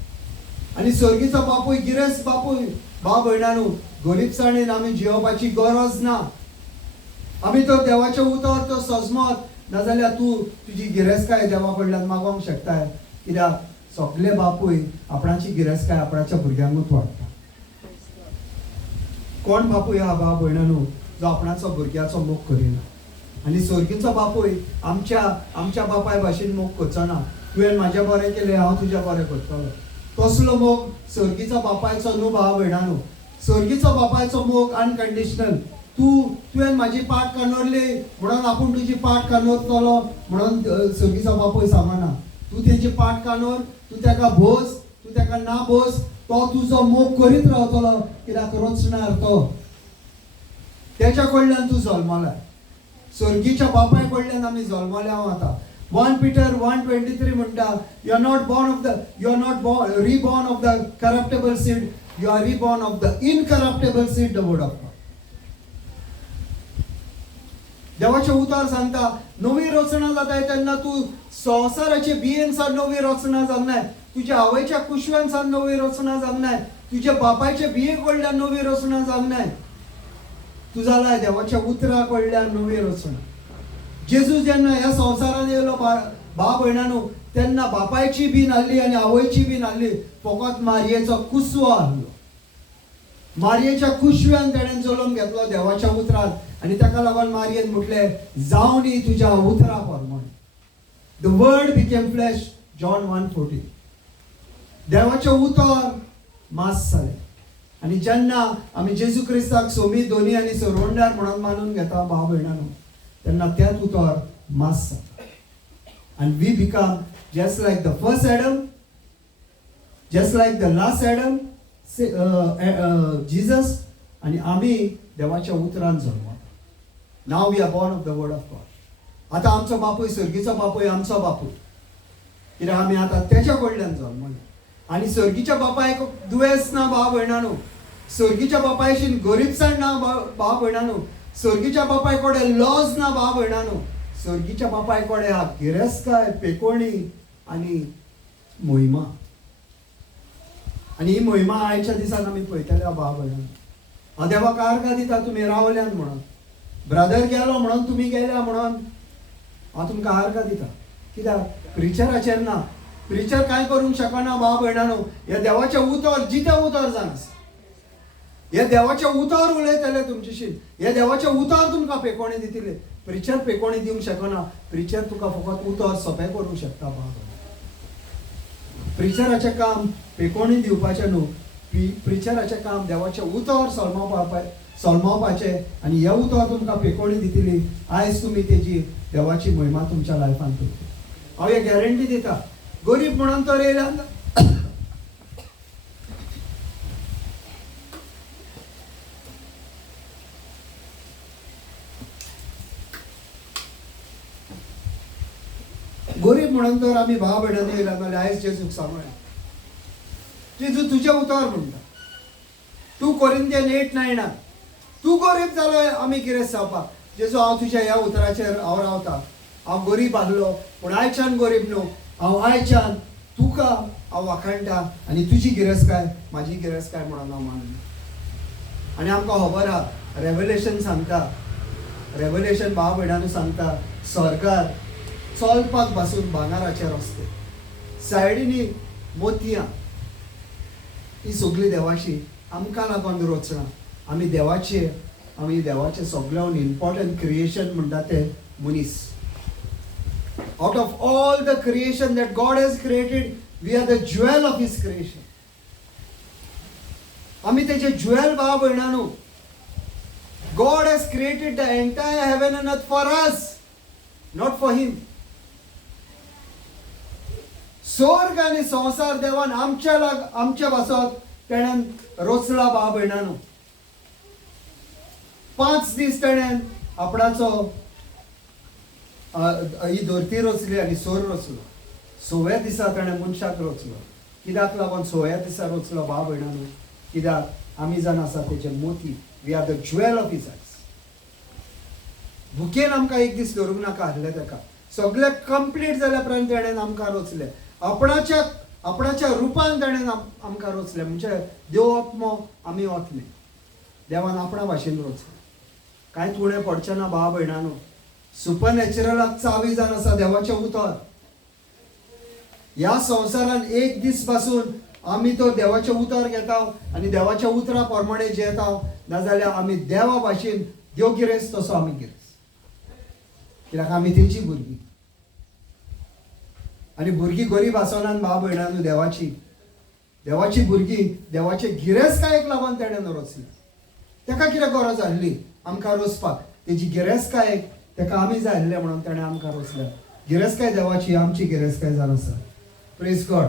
आनी सर्गीचो बापूय गिरेस्त बापूय भाव भयणांनो गरीबसाणेन आमी जियोवपाची गरज ना. आमी तो देवाचें उतर तो सजमत नाजाल्यार तूं तुजी गिरेस्तकाय देवा कडल्यान मागोवंक शकताय. कित्याक सगळे बापूय आपणाची गिरेस्तकाय आपणाच्या भुरग्यांकूच वाडटा. कोण बापूय हा भाव भयणांनो जो आपणाचो भुरग्याचो मोग करिना. आनी सर्गीचो बापूय आमच्या बापाय भाशेन मोग करचो ना. तुवें म्हाजें बरें केलें हांव तुजें बरें करतलो. तसलो मोग सर्गीचो बापायचो न्हू भाव भयणांनो. सर्गीचो बापायचो मोग अनकंडिशनल. तुवें म्हाजी पाट कानोरली म्हणून आपूण तुजी पाट कानोरतलो म्हणून सर्गीचो बापूय सांगना. तूं तेजी पाट कानोर, तूं तेका भोस, तू तेका ना भोस, तो तुजो मोग करीत रावतलो. कित्याक रचणार तो. तेच्या कडल्यान तूं जल्मलाय. सर्गीच्या बापाय कडल्यान आमी जल्मले हांव आतां. 1 Peter 1:23 म्हणटा you are not reborn of the corruptible seed, you are reborn of the incorruptible seed, the word of God. देवाचे उतर सांगता नवी रचना जाताय तेन्ना तूं संवसाराचे बियेन सावन नवी रचना जावनाय. तुज्या आवयच्या कुशव्यान सावन नवी रचना जावनाय. तुज्या बापायचे बिये कडल्यान नवी रचना जावनाय. तूं जालाय देवाच्या उतरा कडल्यान नवी रचना. जेजू जेन्ना ह्या संवसारान येयलो भाव भयणांनो तेन्ना बापायची बीन आहली आनी आवयची बीन आहली. फकत मारयेचो कुसवो आहलो. मारयेच्या कुशव्यान तेणें जळोवन घेतलो देवाच्या उतरान. आनी ताका लागून मारयेन म्हटलें जावनी तुज्या उतरा प्रमाणे. The word became flash, John 1:14. देवाचें उतर मास जालें. आनी जेन्ना आमी जेजू क्रिस्ताक सोमी दोनी आनी सोरोंड्यार म्हणून मानून घेता भाव भयणांनो तेन्ना तेंच उतर मास जाता. आनी we become just like the first Adam, just like the last Adam Jesus. आनी आमी देवाच्या उतरान जल्मता. नाव we are born of the word of God. आतां आमचो बापूय सर्गीचो बापूय आमचो बापूय. कित्याक आमी आतां तेच्या कडल्यान जल्मले. आनी सर्गीच्या बापायक दुयेंस ना भाव भयणांनो. सर्गीच्या बापायशीन गरीबसाण ना भाव भयणांनो. सर्गीच्या बापाय कडेन लॉज ना भाव भयणांनो. सर्गीच्या बापाय कडेन हा गिरेस्तकाय, पेकोणी आनी मोहिमा. आनी ही मोहिमा आयच्या दिसान आमी पळयतले भाव भयणांनो. हांव देवाक आर्गां दिता तुमी रावल्यान म्हणून. ब्रदर गेलो म्हणून तुमी गेल्या म्हणून हांव तुमकां आर्गां दिता. कित्याक प्रिचराचेर ना. प्रिचर कांय करूंक शकना भाव भयणांनो. हे देवाचें उतर जितें उतर जावन आसा. हे देवाचें उतर उलयतले तुमचेशी. हे देवाचें उतर तुमकां पेकोणी दितले. प्रिचर पेकोणी दिवंक शकना. प्रिचर तुका फकत उतर सोंपें करूंक शकता भाव. प्रिचराचें काम पेकोणी दिवपाचें न्हू. प्रिचराचें काम देवाचें उतर सोलमावपाचें. आनी हें उतर तुमकां पेकोणी दितली. आयज तुमी तेजी देवाची महिमा तुमच्या लायफान करतली. हांव हे गॅरंटी दिता. गरीब म्हणून तर येयला गरीब म्हणून तर आमी भाव भयणांनी येयला नाल्यार आयज जेजूक सांगूया जेजू तुजें उतर म्हणटा. 2 Corinthians 8:9 तूं गरीब जालो आमी कितें जावपाक. जेजू हांव तुज्या ह्या उतराचेर हांव रावता. हांव गरीब आहलो पूण आयच्यान गरीब न्हू. हांव आयच्यान तुका हांव वाखाणटा आनी तुजी गिरेस्तकाय म्हाजी गिरेस्तकाय म्हणून हांव मानता. आनी आमकां खबर आहा रेवलेशन सांगता. रेवलेशन भाव भयणांनी सांगता स्वर्गार चलपाक पासून भांगाराचे रस्ते, सायडीनी मोतयां, ही सगळी देवाची आमकां लागून रचना. आमी देवाचे सगळ्यान इम्पॉर्टंट क्रिएशन म्हणटा ते मनीस. Out of all the creation that God has created, we are the jewel of His creation. आमी तेजे ज्युएल भाव भयणांनो. God has created the entire heaven and earth for us, not for Him. स्वर्ग आनी संसार देवान आमच्या पासत तेणेन रचला भाव भयणांनो. 5 दीस तेणेन आपणाचो ही धरती रचली आनी सोर रचलो. 6व्या दिसा ताणें मनशाक रचलो. कित्याक लागून 6व्या दिसा रचलो भाव भयणांनो? कित्याक आमी जाण आसा तेजे मोती. We are the jewel of his eyes. भुकेन आमकां एक दीस धरूंक नाका आसलें ताका. सगळें कंप्लीट जाल्या उपरांत ताणें आमकां रचलें. आपणाच्या रुपान ताणें आमकां रचलें. म्हणजे देव आत्मो आमी वतले. देवान आपणा भाशेन रचलें. कांयच उणें पडचें ना भाव भयणांनो. सुपरनॅचरलाक चावी जावन आसा देवाचें उतर. ह्या संवसारान एक दीस पासून आमी तो देवाचें उतर घेता आनी देवाच्या उतरा प्रमाणे जियेता. नाजाल्यार आमी देवा भाशेन देव गिरेस्त तसो आमी गिरेस्त. कित्याक आमी तेची भुरगीं. आनी भुरगीं गरीब आसनान भाव भयणांनो देवाची भुरगीं देवाचे गिरेस्तकायेक लागून तेणेन रचली. ताका कितें गरज आसली आमकां रचपाक? तेजी गिरेस्तकायेक ताका आमी जाय आसले म्हणून ताणें आमकां रचल्या. गिरेस्तकाय देवाची आमची गिरेस्तकाय जावन आसा. Praise God.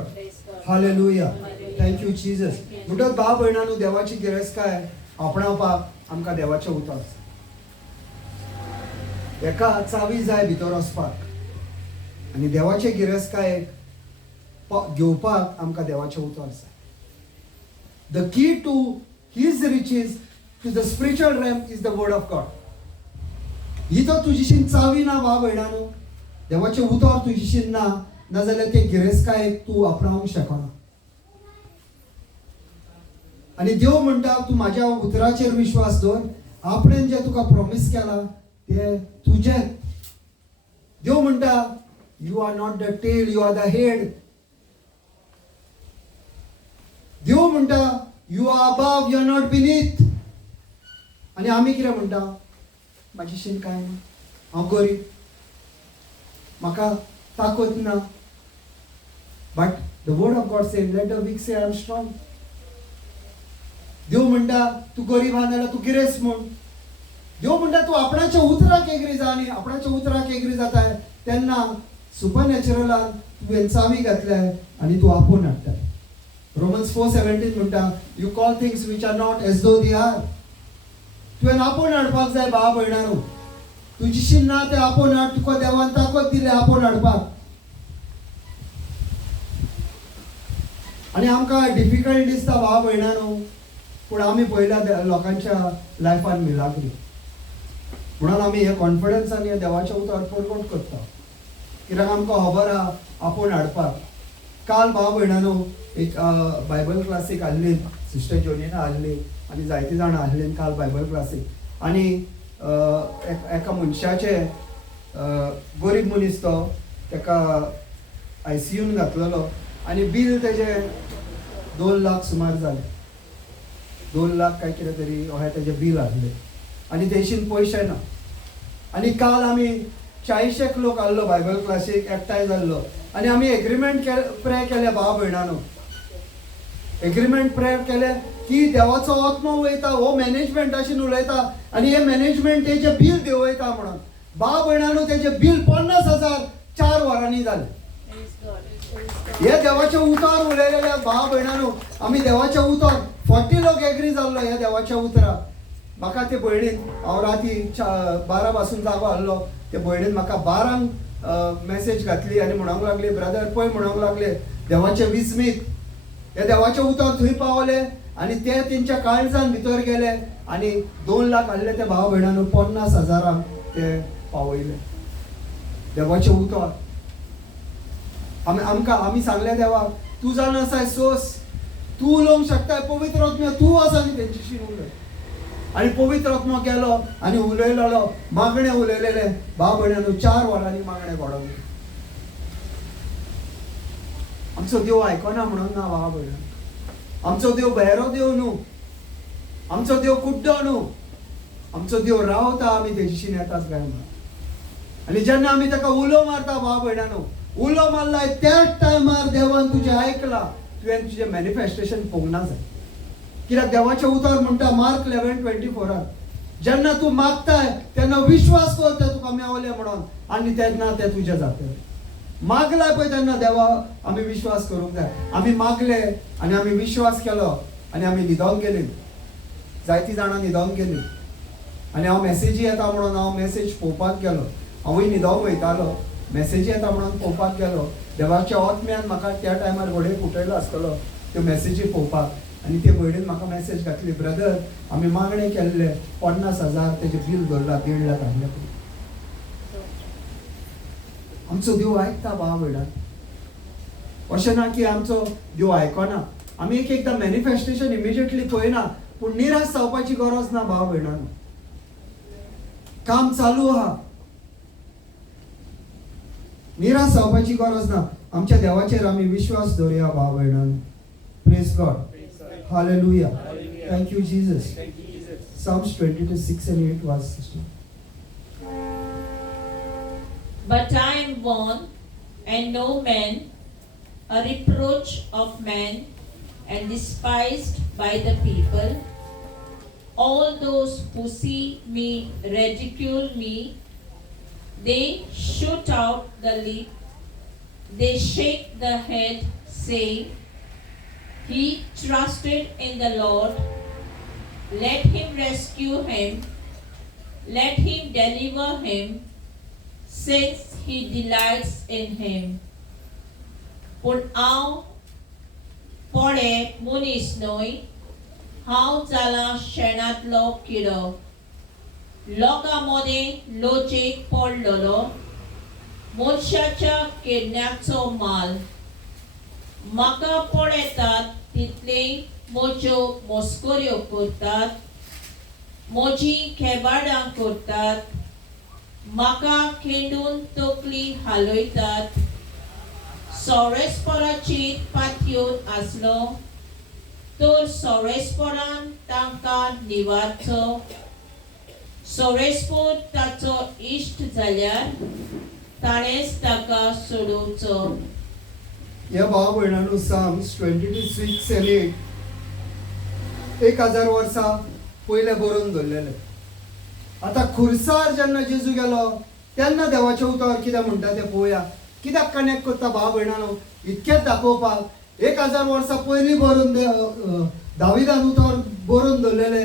Hallelujah. Thank you Jesus. म्हणटच भाव भयणांनो देवाची गिरेस्तकाय आपणावपाक आमकां देवाचें उतर आसा. एका चावी जाय भितर वचपाक आनी देवाचे गिरेस्तकायेक घेवपाक आमकां देवाचें उतर आसा. The key to his riches to the spiritual realm is the word of God. ही तर तुजीशीन चावी ना भाव भयणांनो. देवाचें उतर तुजीशीन ना, नाजाल्यार ते गिरेस्तकायेक तूं आपणावंक शकना. आनी देव म्हणटा तूं म्हाज्या उतराचेर विश्वास दवर. आपणेन जें तुका प्रॉमीस केला तें तुजें. देव म्हणटा you are not the tail, you are the head. देव म्हणटा you are above, you are not beneath. आनी आमी कितें म्हणटा? म्हाजेशीन कांय ना, हांव गरीब, म्हाका ताकद ना. But the word of God says let the weak say I am strong. देव म्हणटा तूं गरीब आहा जाल्यार तूं गिरेस्त म्हूण. देव म्हणटा तूं आपणाच्या उतराक एग्री जा. आनी आपणाच्या उतराक एग्री जाताय तेन्ना सुपरनॅचरलान तुवें चावी घातल्याय आनी तूं आपोवन हाडटाय. रोमन्स 4:17 म्हणटा you call things which are not as though they are. तुवें आपोवन हाडपाक जाय भाव भयणांनो. तुजीशीन ना तें आपोवन हाड. तुका देवान ताकद दिले आपोवन हाडपाक. आनी आमकां डिफिकल्ट दिसता भाव भयणांनो, पूण आमी पयल्या लोकांच्या लायफान मिलाग्री म्हणून आमी हे कॉन्फिडन्सान हे देवाचें उतर परगट करता. कित्याक आमकां खबर आहा आपोवन हाडपाक. काल भाव भयणांनो एक बायबल क्लासीक आसली. सिस्टर जोनीना आसली आनी जायतीं जाणां आसलीं काल बायबल क्लासीक. आनी एका मनशाचे गरीब मनीस तो ताका ICUन घातलेलो आनी बील तेजें 2 लाख सुमार जालें. 2 लाख काय कितें तरी अशें तेजें बील आसलें आनी तेशीन पयशे ना. आनी काल आमी 40 लोक आसलो बायबल क्लासीक एकठांय जाल्लो आनी आमी एग्रीमेंट प्रे केले भाव भयणांनो. एग्रीमेंट प्रे केले की देवाचो आत्मो वयता हो मॅनेजमेंटाशीन उलयता आनी हे मॅनेजमेंट तेजें बील देंवयता म्हणून. भाव भयणांनो तेजें बील 50,000 4 वरांनी जालें. हे देवाचें उतर उलयलेले भाव भयणांनो. आमी देवाचें उतर 40 लोक एग्री जाल्लो हे देवाच्या उतराक. म्हाका ते भयणीन हांव राती 12 पासून जागो आसलो. ते भयणीन म्हाका 12 मॅसेज घातली आनी म्हणूंक लागली ब्रदर पळय म्हणूंक लागले देवाचें विस्मीत. हे देवाचें उतर थंय पावले आनी ते तेंच्या काळजान भितर गेले आनी 2 लाख आसले ते भाव भयणांनो 50,000 ते पावयले. देवाचें उतर आमी सांगले देवाक तूं जाण आसाय सोस, तूं उलोवंक शकताय. पवित्र आत्मा तूं वच आनी तेंच्याशी उलय. आनी पवित्र आत्मा गेलो आनी उलयलो. मागणें उलयलेले भाव भयणांनो 4 वरांनी मागणें घडोवलें. आमचो देव आयकना म्हणून ना भावा भयण. आमचो देव बेरो देव न्हू, आमचो देव कुड्डो न्हू, आमचो देव रावता आमी तेजीशी येतात काय म्हणून. आणि जेन्ना आमी ताका उलो मारता भावा भयणानो, उलो मारला त्याच टायमार देवान तुजें आयकला, तुवें तुजें मॅनिफेस्टेशन पळोवंक ना जाय. कित्याक देवाचें उतर म्हणटा मार्क 11:24 जेन्ना तूं मागताय तेन्ना विश्वास कर ते तुका मेवले म्हणून, आनी तेन्ना ते तुजें जातलें. मागलाय पळय तेन्ना देवा आमी विश्वास करूंक जाय. आमी मागले आनी आमी विश्वास केलो आनी आमी न्हिदोंक गेली. जायतीं जाणां न्हिदोंक गेलीं. आनी हांव मॅसेजी येता म्हणून हांव मॅसेज पळोवपाक गेलो. हांवूय न्हिदोंक वयतालो, मॅसेजी येता म्हणून पळोवपाक गेलो. देवाच्या आत्म्यान म्हाका त्या टायमार घोडये फुटयलो आसतलो त्यो मॅसेजी पळोवपाक. आनी ते भयणीन म्हाका मॅसेज घातली, ब्रदर आमी मागणे केल्ले 50,000 तेजें बील धरला 1.5 लाख हाडले. आमचो देव आयकता भावा भयणान. अशें ना की आमचो देव आयकना. आमी एक एकदां मॅनिफेस्टेशन इमिजिएटली पळयना, पूण निराश जावपाची गरज ना भावा भयणान. काम चालू आहा, निराश जावपाची गरज ना. आमच्या देवाचेर आमी विश्वास दवरया भावा भयणान. Praise God. Hallelujah. Thank you Jesus. Psalms 22:6-8 was. But I am born, and no man, a reproach of man, and despised by the people. All those who see me ridicule me. They shoot out the lip, they shake the head, saying, He trusted in the Lord. Let him rescue him. Let him deliver him, since he delights in him. पूण हांव पोडे मनीस न्हय, हांव जाला शेणांतलो किडो. लोकां मदें लोचेक पडलेलो, मनशाच्या किडण्याचो माल. म्हाका पडयतात तितले म्हज्यो मस्कऱ्यो करतात, म्हजी खेबाडां करतात, म्हाका खेडून तकली हालयतात. सोरेस्पराचेर पातयेवन आसलो तर सोरेस्परान तांकां निवारचो. सोरेस्पोर ताचो इश्ट जाल्यार ताणेंच ताका सोडोवचो. ह्या भावा भयणांनो Psalms 22:6-8 1000 वर्सां पयले बरोवन दवरलेले. आतां खुर्सार जेन्ना जेजू गेलो तेन्ना देवाचें उतर कितें म्हणटा तें पळोवया. कित्याक कनेक्ट करता भावा भयणांनो, इतकेंच दाखोवपाक 1000 वर्सां पयलीं बरोवन दाविदान उतर बरोवन दवरलेले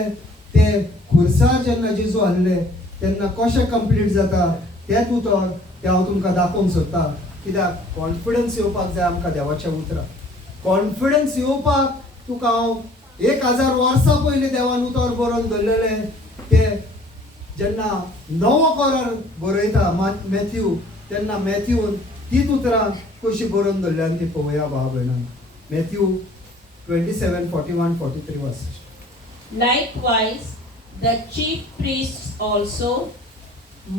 ते खुर्सार जेन्ना जेजू हाडले तेन्ना कशें कंप्लीट जाता तेंच उतर तें हांव तुमकां दाखोवंक सोदतां. कित्याक कॉन्फिडन्स येवपाक जाय आमकां देवाच्या उतराक. कॉन्फिडन्स येवपाक तुका हांव 1000 वर्सां पयलीं देवान उतर बरोवन दवरलेले ते जेन्ना नवो करार बरयता मॅथ्यू तेन्ना मॅथ्यून तीच उतरां कशी बरोवन दवरल्यान ती पळोवया भावा भयणांनो. मॅथ्यू 27:41-43 वर्स. Likewise, the chief priests also,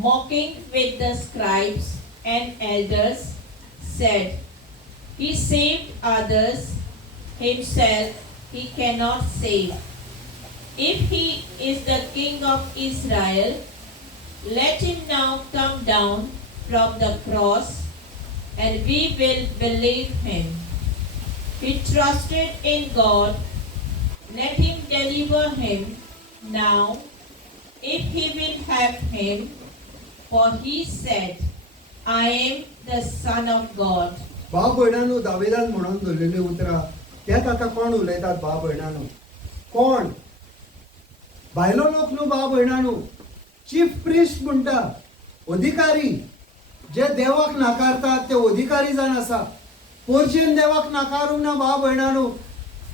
mocking with the scribes and elders, said, He saved others, himself he cannot save. If he is the king of Israel, let him now come down from the cross, and we will believe him. He trusted in God. Let him deliver him now, if he will have him, for he said, I am the Son of God. भाव भयणांनो दाविदान म्हणून दवरलेली उतरां तेच आतां कोण उलयतात भाव भयणांनो? कोण? भायलो लोक न्हू भाव भयणांनो. चीफ प्रिस्ट म्हणटा, अधिकारी जे देवाक नाकारतात ते अधिकारी जावन आसा. पोरचेन देवाक नाकारूंक ना भाव भयणांनो.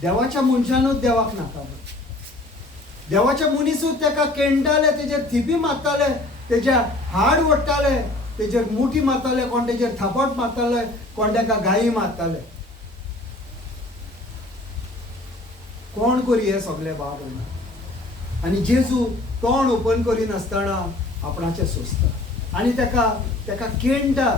देवाच्या मनशानूच देवाक नाकारलो. देवाच्या मनीसूच ताका केंटाले, तेजेर थिपी मारताले, तेजे हाड ओडटाले, तेजेर मुठी मारताले, कोण तेजेर थापट मारताले, कोण ताका गायी मारताले. कोण करी हे सगळे भाव भयणां? आनी जेजू तोंड ओपन करिनासतना आपणाचें सोंसता आनी ताका केंटा,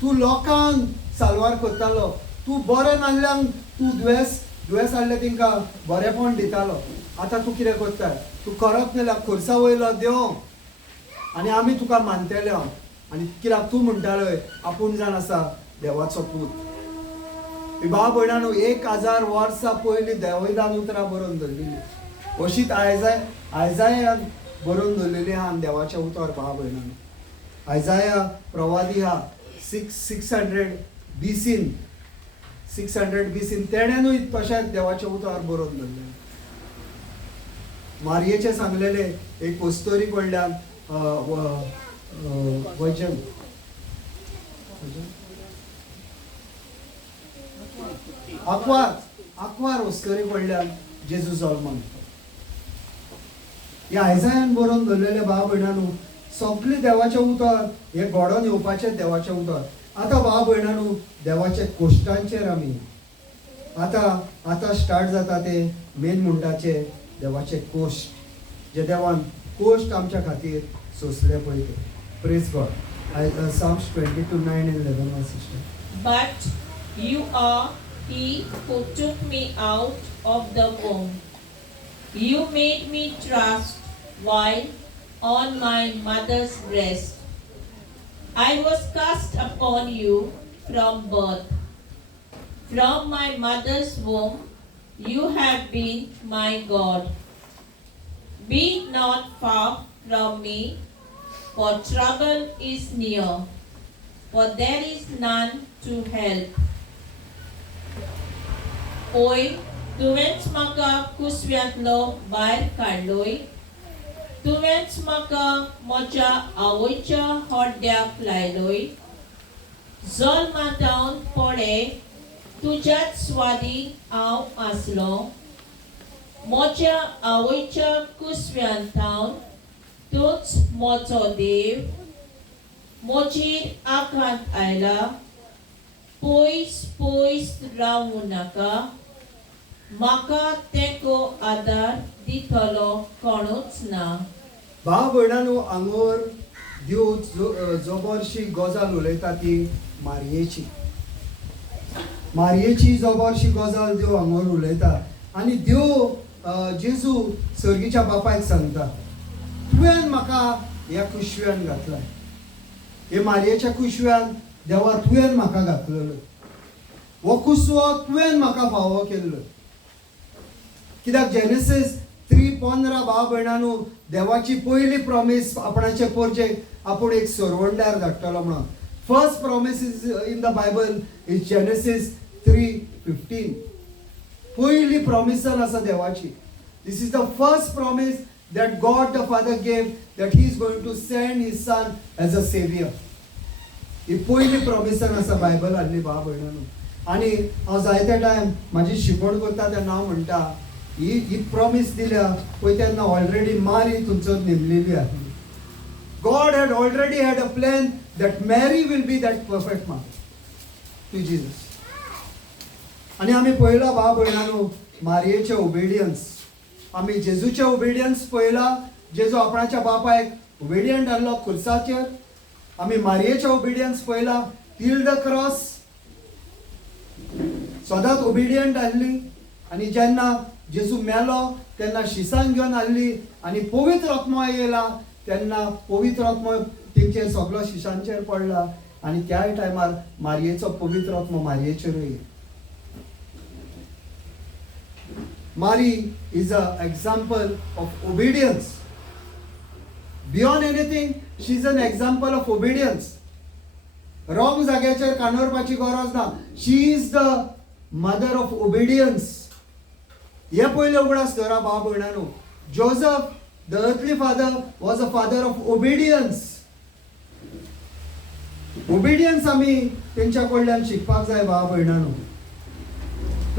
तूं लोकांक साल्वार करतालो, तूं बरें नासल्यांक तूं दुयेंस हाडलें तांकां बरेंपण दितालो. आतां तूं कितें करता? तूं करप नाल्यार खुर्सा वयलो देव आनी आमी तुका मानतले. आनी कित्याक तूं म्हणटालो आपूण जावन आसा देवाचो पूत. भाव भयणानो, 1000 वर्सां पयलीं देवदान उतरां बरोवन दवरलेलीं. अशीच आयजायान बरोवन दवरलेलीं आहा देवाचें उतर. भाव भयणानो, आयजाया प्रवादी आहा 600 BC तेणेनूय तशेंच देवाचें उतर बरोवन दवरलेलें. मारयेचें सांगलेलें एक वस्तोरी कडल्यान वचन आकवार वस्तोरी कडल्यान जेजू जल्माक येता. ह्या आयजायान बरोवन दवरलेलें भाव भयणानो, सगळें देवाचें उतर हें घडोवन येवपाचें देवाचें उतर. आतां भाव भयणानो, देवाचे कोश्टांचेर आमी आतां स्टार्ट जाता ते मेन म्हणटाचे देवाचे कोश्ट, जे देवान कोश्ट आमच्या खातीर सोंसले पळय ते. Praise God. Psalms 22:9-11 sister. But you are he who took me out of the womb. You made me trust while on my mother's breast. I was cast upon you from birth. From my mother's womb you have been my God. Be not far from me, for trouble is near, for there is none to help. Oy, तुवेंच म्हाका कुसव्यांतलो भायर काडलोय. तुवेंच म्हाका म्हज्या आवयच्या होड्ड्याक लायलोय. जल्मांतावन पडे तुज्याच स्वादी हांव आसलो. म्हज्या आवयच्या कुसव्यांतावन तूच म्हजो देव. म्हजीर आकांत आयला. पयस रावूं नाका. म्हाका तेको आदार दितलो कोणूच ना. भाव भयणानो, हांगोर देव जबरशी गजाल उलयता ती मारयेची जबरशी गजाल देव हांगोर उलयता. आनी देव जेजू सर्गीच्या बापायक सांगता, तुवें म्हाका ह्या कुशव्यान घातलाय. हे मारयेच्या कुशव्यान देवा तुवें म्हाका घातलेलो. हो कुसवो तुवें म्हाका फावो केल्लो. कित्याक जेनेसीस 3:15 भाव भयणानो, देवाची पयली प्रॉमीस आपणाचे पोरचेक आपूण एक सोरवंड्यार धाडटलो म्हणून. First promise is in the Bible is Genesis 3:15. पयली प्रॉमिसन आसा देवाची. This is the first promise that God the Father gave, that he is going to send his son as a savior. ही पयली प्रॉमिसन आसा बायबल हाडली भाव भयणानो. आनी हांव जायते टायम म्हाजी शिकवण करता तेन्ना हांव म्हणटा, ही प्रॉमीस दिल्या पळय तेन्ना ऑलरेडी मारी थंयसर नेमलेली आसली. God had already had a plan that Mary will be that perfect mother to Jesus. आनी आमी पळयला भाव भयणानो, मारयेचें ओबिडियन्स. आमी जेजूचें ओबिडियन्स पळयला. जेजू आपणाच्या बापायक ओबिडियंट आसलो खुर्साचेर. आमी मारयेचें ओबिडियन्स पळयला टील द क्रॉस. सदांच ओबिडियंट आसली. आनी जेन्ना जेजू मेलो तेन्ना शिसान घेवन आसली. आनी पवित्र आत्मा येयला तेन्ना पवित्र आत्मा तेंचेर सगळो शिशांचेर पडला. आनी त्या टायमार मारयेचो पवित्र आत्मा मारयेचेरूय येयला. Mary is an example of obedience. Beyond anything, she is an example of obedience. Wrong जाग्याचेर कानोरपाची गरज ना. She is the mother of obedience. हे पयले उगडास धरा भाव भयणानो. Joseph, the earthly father, was a father of obedience. Obedience आमी तेंच्या कडल्यान शिकपाक जाय भाव भयणानो.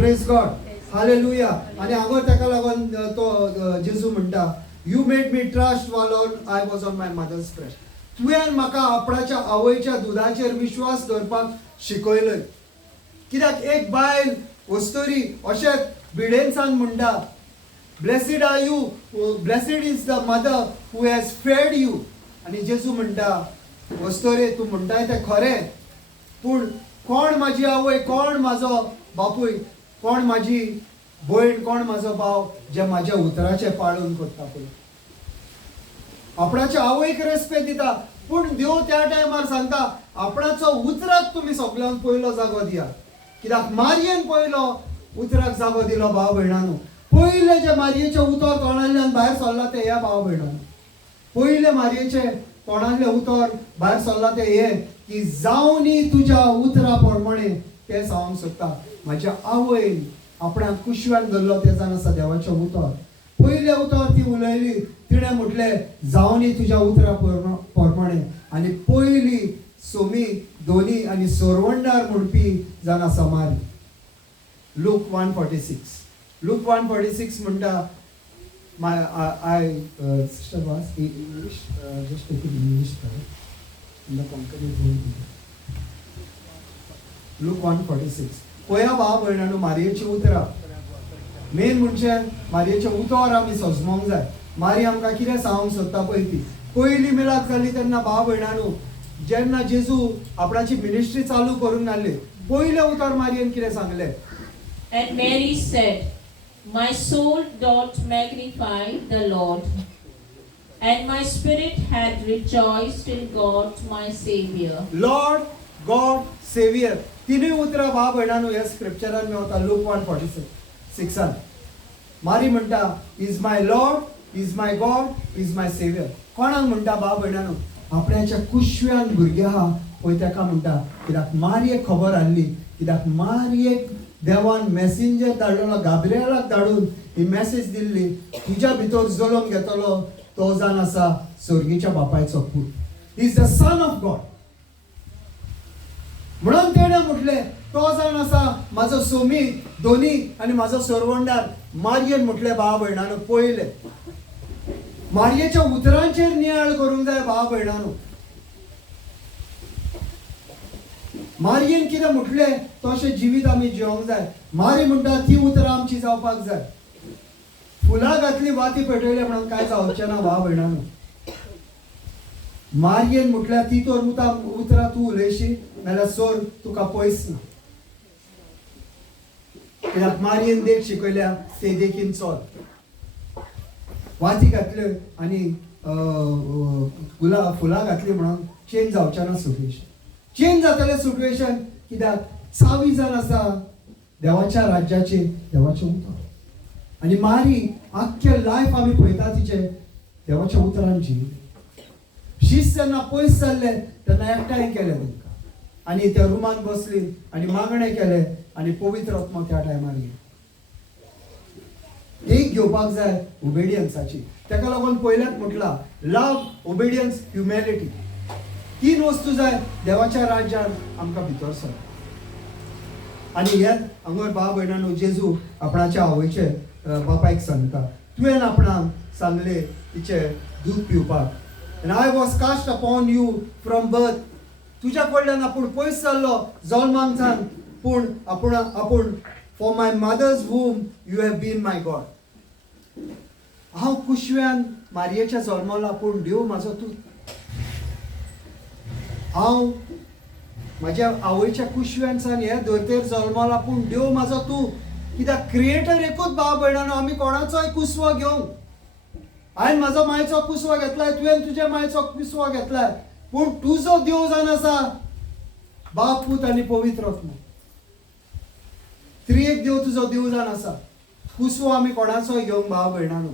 Praise God. हालेलुया. आनी हांगोर ताका लागून तो जेजू म्हणटा, you made me trust while I was on my mother's breast. तुवें म्हाका आपणाच्या आवयच्या दुदाचेर विश्वास दवरपाक शिकयलय. कित्याक एक बायल वस्तोरी अशेंच बिडेन्सान म्हणटा, blessed are you, blessed is the mother who has fed you. आनी जेजू म्हणटा, वस्तोरे तूं म्हणटाय तें खरें, पूण कोण म्हाजी आवय, कोण म्हाजो बापूय, कोण म्हाजी भयण, कोण म्हाजो भाव जे म्हाज्या उतराचे पाळून करता पळय. आपणाच्या आवयक रेस्पेद दिता, पूण देव त्या टायमार सांगता आपणाचो उतराक तुमी सगळ्यांत पयलो जागो दिया. कित्याक मारयेन पयलो उतराक जागो दिलो भाव भयणांनो. पयले जे मारयेचे उतर तोंडांतल्यान भायर सरला ते ह्या भाव भयणांनो. पयले मारयेचे तोंडांतले उतर भायर सरला ते हे की जावनी तुज्या उतरा प्रमाणे ते सांगूंक सोदता. म्हाज्या आवयन आपणाक कुशव्यान धरलो ते जावन आसा देवाचें उतर. पयले उतर ती उलयली, तिणें म्हटलें जावनी तुज्या उतरा प्रमाणे. आनी पयली सोमी दोनी आनी सोरवंडार म्हणपी जावन आसा मारी. लूक 1:46. लूक 1:46 म्हणटा, sister was English, just take it in English, in the concrete word. Luke 1:46. पया भाव भयणांनो, मारयेची उतरां मेन म्हणजे मारयेचे उतर आमी सजमोंक जाय. मारी आमकां कितें सांगूंक सोदता पळय ती. पयली मिलाद जाली तेन्ना भाव भयणांनो, जेन्ना जेजू आपणाची मिनिस्ट्री चालू करून नासली, पयले उतर मारयेन कितें सांगलें? And Mary said, My soul doth magnify the Lord, and my spirit had rejoiced in God my Savior. Lord, God, Savior. तिन्ही उतरां भाव भयणांनो ह्या स्क्रिप्चरान मेवता. लूक 1:46. मारी म्हणटा, is my Lord, is my God, is my saviour. कोणाक म्हणटा भाव भयणांनो? आपल्याच्या कुशव्यान भुरगे आहा पळय तेका म्हणटा. कित्याक मारयेक खबर आसली, कित्याक मारयेक देवान मॅसेंजर धाडलो, गाब्रिएलाक धाडून ही मॅसेज दिल्ली, तुज्या भितर जल्म घेतलो तो जावन आसा स्वर्गीच्या बापायचो पूत. Is the son of God. म्हणून तेणें म्हटलें तो जावन आसा म्हाजो सोमी दोनी आनी म्हाजो सोरवंडार. मारयेन म्हटलें भाव भयणांनो, पयले मारयेच्या उतरांचेर नियाळ करूंक जाय भाव भयणांनो. मारयेन कितें म्हटलें तशें जिवीत आमी जिवंक जाय. मारी म्हणटा ती उतरां आमची जावपाक जाय. फुलां घातली वाती पेटयले म्हणून कांय जावचें ना भाव भयणांनो. मारयेन म्हटल्यार ती तर उतरां तूं उलयशी नाल्यार सोर तुका पयस ना. कित्याक मारयेन देख शिकयल्या ते देखीन चल. वाती घातल्यो आनी फुलां घातली म्हणून चेंज जावचें ना सिट्युएशन. चेंज जातलें सिट्युएशन कित्याक चावी जावन आसा देवाच्या राज्याचे देवाचें उतर. आनी मारी आख्खें लायफ आमी पळयता तिचें देवाच्या उतरान जिवी. शीस जेन्ना पयस जाल्लें तेन्ना एकठांय केलें तांकां आनी त्या रुमान बसली आनी मागणें केलें आनी पवित्र आत्मा त्या टायमार गेलो. एक घेवपाक जाय ओबेडियन्साची. ताका लागून पयल्याच म्हटलां लव, ओबेडियन्स, ह्युमॅनिटी. 3 वस्तू जाय देवाच्या राज्यान आमकां भितर सर. आनी हें हांगर भाव भयणांनो जेजू आपणाच्या आवयचे बापायक सांगता, तुवें आपणाक सांगलें तिचें दूध पिवपाक. And I was cast upon you from birth. तुज्या कडल्यान आपूण पयस जाल्लो जल्माक जावन, पूण आपूण for my mother's womb you have been my God. हांव कुशव्यान मारयेच्या जल्माला, पूण देव म्हाजो तूं. हांव म्हाज्या आवयच्या कुशव्यान सावन हे धर्तेर जल्माला, पूण देव म्हाजो तूं. कित्याक क्रिएटर एकूच भाव भयणांनो, आमी कोणाचोय कुसवो घेवंक. हांवें म्हाजो मायेचो कुसवो घेतलाय, तुवें तुज्या मायेचो कुसवो घेतलाय, पूण तुजो देव जावन आसा बाप, पूत आनी पवित्र आत्मा. त्रिएक देव तुजो देव जावन आसा. कुसवो आमी कोणाचोय घेवंक भाव भयणांनो.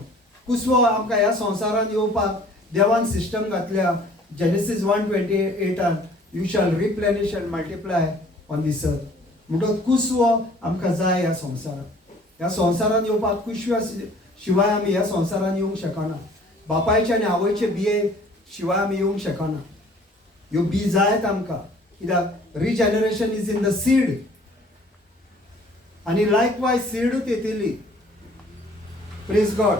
कुसवो आमकां ह्या संवसारान येवपाक देवान सिस्टम घातल्या. Genesis 1:28 you shall replenish and multiply on this earth. म्हणटच कुसवो आमकां जाय ह्या संवसारान. ह्या संवसारान येवपाक कुशव्या शिवाय आमी ह्या संवसारान येवंक शकना. बापायचे आनी आवयचे बिये शिवाय आमी येवंक शकना. ह्यो बी जायत आमकां, कित्याक regeneration is in the seed. आनी लायकवायज सीडूच येतली. Praise God,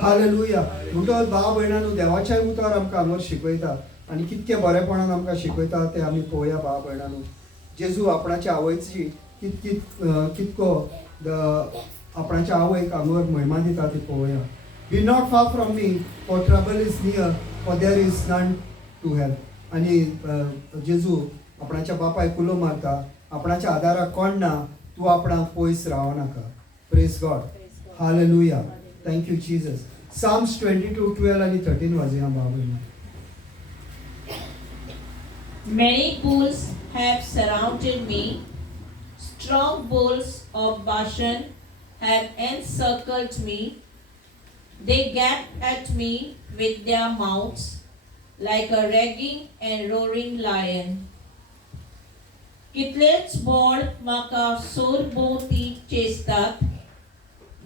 hallelujah. म्हणटच भाव भयणांनो देवाचें उतर आमकां हांगर शिकयता आनी कितके बरेपणान आमकां शिकयता तें आमी पळोवया भाव भयणांनो. जेजू आपणाच्या आवयची कितको आपणाच्या आवयक हांगर महिमा दिता ती पळोवया. Be not far from me, for trouble is near, for there is none to help. आनी जेजू आपणाच्या बापायक कुलो मारता, आपणाच्या आदाराक कोण ना, तूं आपणाक पयस रावो नाका. Praise God. Hallelujah. Thank you Jesus. Psalms 22:12 आणि 13 वाजया बाबा. Many bulls have surrounded me, strong bulls of Bashan have encircled me. They gap at me with their mouths, like a raging and roaring lion. कितलेच बोळ म्हाका सोरभोवती चेस्तात,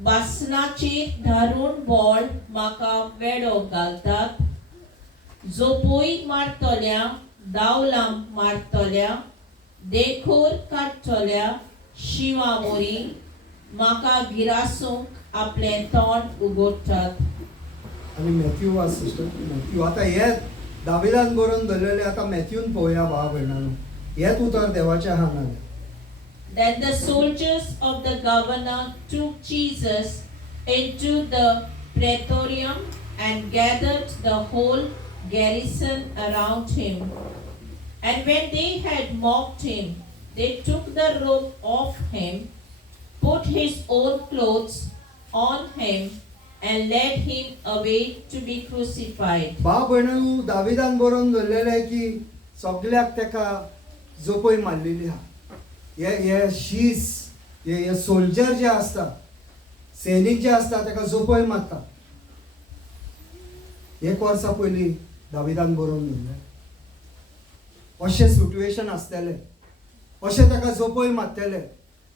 बासनाचेर धरून बोळ म्हाका वेडो घालतात. झोपोई मारतल्या, दावलां मारतल्या, देखोर काडटल्या शिवामोरी म्हाका गिरासूंक आपलें तोंड उगडटात. आणि मॅथ्यू वाच सिस्टर. मॅथ्यू आता हे दाविदान बरोवन धरलेले आता मॅथ्यून पळोवया भाव भयणानो. हेच उतर देवाच्या हांगान. Then the soldiers of the governor took Jesus into the praetorium and gathered the whole garrison around him. And when they had mocked him, they took the robe off him, put his own clothes on him, and led him away to be crucified. भाव भयणानो, दाविदान बरोवन धरलेले की सगळ्याक तेका जोपय मारलेली आहा. हे शीस, हे सोल्जर जे असता, सैनीक जे असता, तेका जोपय मारता. 1 वर्सा पयलीं दाविदान बरोवन धरले. अशें सिट्युएशन आसतलें, अशें तेका जोपय मारतले.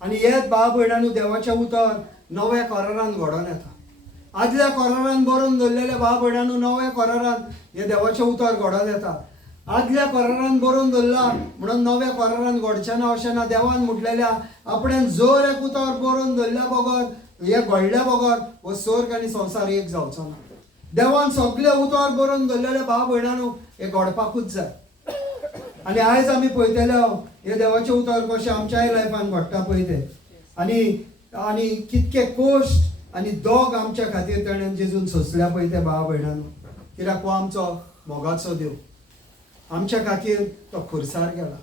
आनी हेच भाव भयणानो देवाचें उतर नव्या करारान घडोवन येता. आदल्या करारान बरोवन धरलेले भाव भयणानो नव्या करारान हे देवाचें उतर घडोवन येता. आदल्या करारान बरोवन धरला म्हणून नव्या करारान घडचें ना अशें ना. देवान म्हटलेल्या आपणें जर एक उतर बरोवन धरल्या बगर, हे घडल्या बगर हो स्वर्ग आनी संवसार एक जावचो ना. देवान सगळे उतर बरोवन धरलेले भाव भयणानो हे घडपाकूच जाय. आनी आयज आमी पळयतले हे देवाचें उतर कशें आमच्याय लायफान घडटा पळय ते. आनी कितके कोश्ट आनी दोग आमच्या खातीर ताणें जेजून सोंसल्या पळय ते भाव भयणानो. कित्याक हो आमचो मोगाचो देव. आमच्या खातीर तो खुरसार गेला,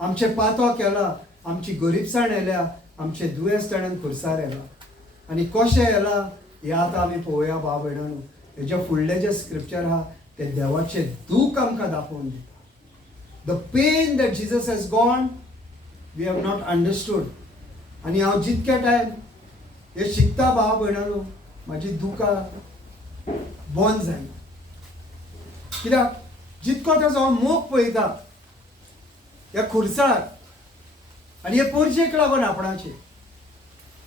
आमचे पातो केला, आमची गरीबसाण येल्या, आमचे दुयेंस ताणें खुरसार येला. आनी कशें येला हें आतां आमी पळोवया भाव भयणानो. हेजे फुडले जे स्क्रिप्चर आहा ते देवाचें दूख आमकां दाखोवन दिता. The pain that Jesus has gone we have not understood. आनी हांव जितके टायम हे शिकता भाव भयणानो म्हाजी दुखां बंद जायना. कित्याक जितको तेजो मोग पळयता हे खुरसार आनी हे पोरजेक लागून आपणाचे.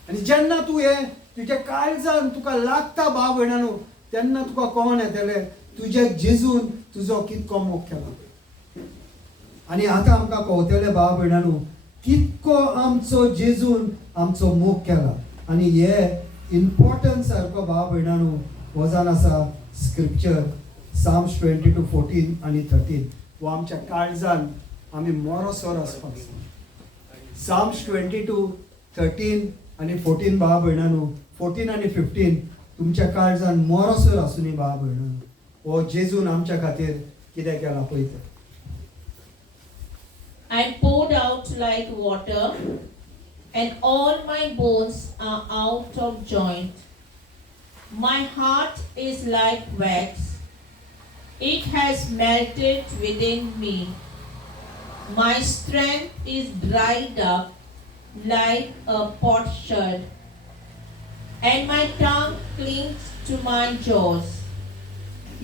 आनी जेन्ना तूं हे तुज्या काळजान तुका लागता भाव भयणानो तेन्ना तुका कळोन येतलें तुज्या जेजून तुजो कितको मोग केला. आनी आतां आमकां कळटलें भाव भयणानो कितको आमचो जेजून आमचो मोग केला. आनी हे इम्पॉर्टंट सारको भाव भयणानो हो जावन आसा स्क्रिप्चर Psalms 22:14 आणि 13. वो आमच्या काळजान आमी मोरोसोर आसपाक जाय. Psalms 22:13 आणि 14 भाव भयणानो, 14 आणि 15 तुमच्या काळजान मोरोसोर आसूनी भाव भयणानो. हो जेजून आमच्या खातीर कितें केलां पळय तें. I poured out like water, and all my bones are out of joint. My heart is like wax. It has melted within me. My strength is dried up like a potsherd, and my tongue clings to my jaws.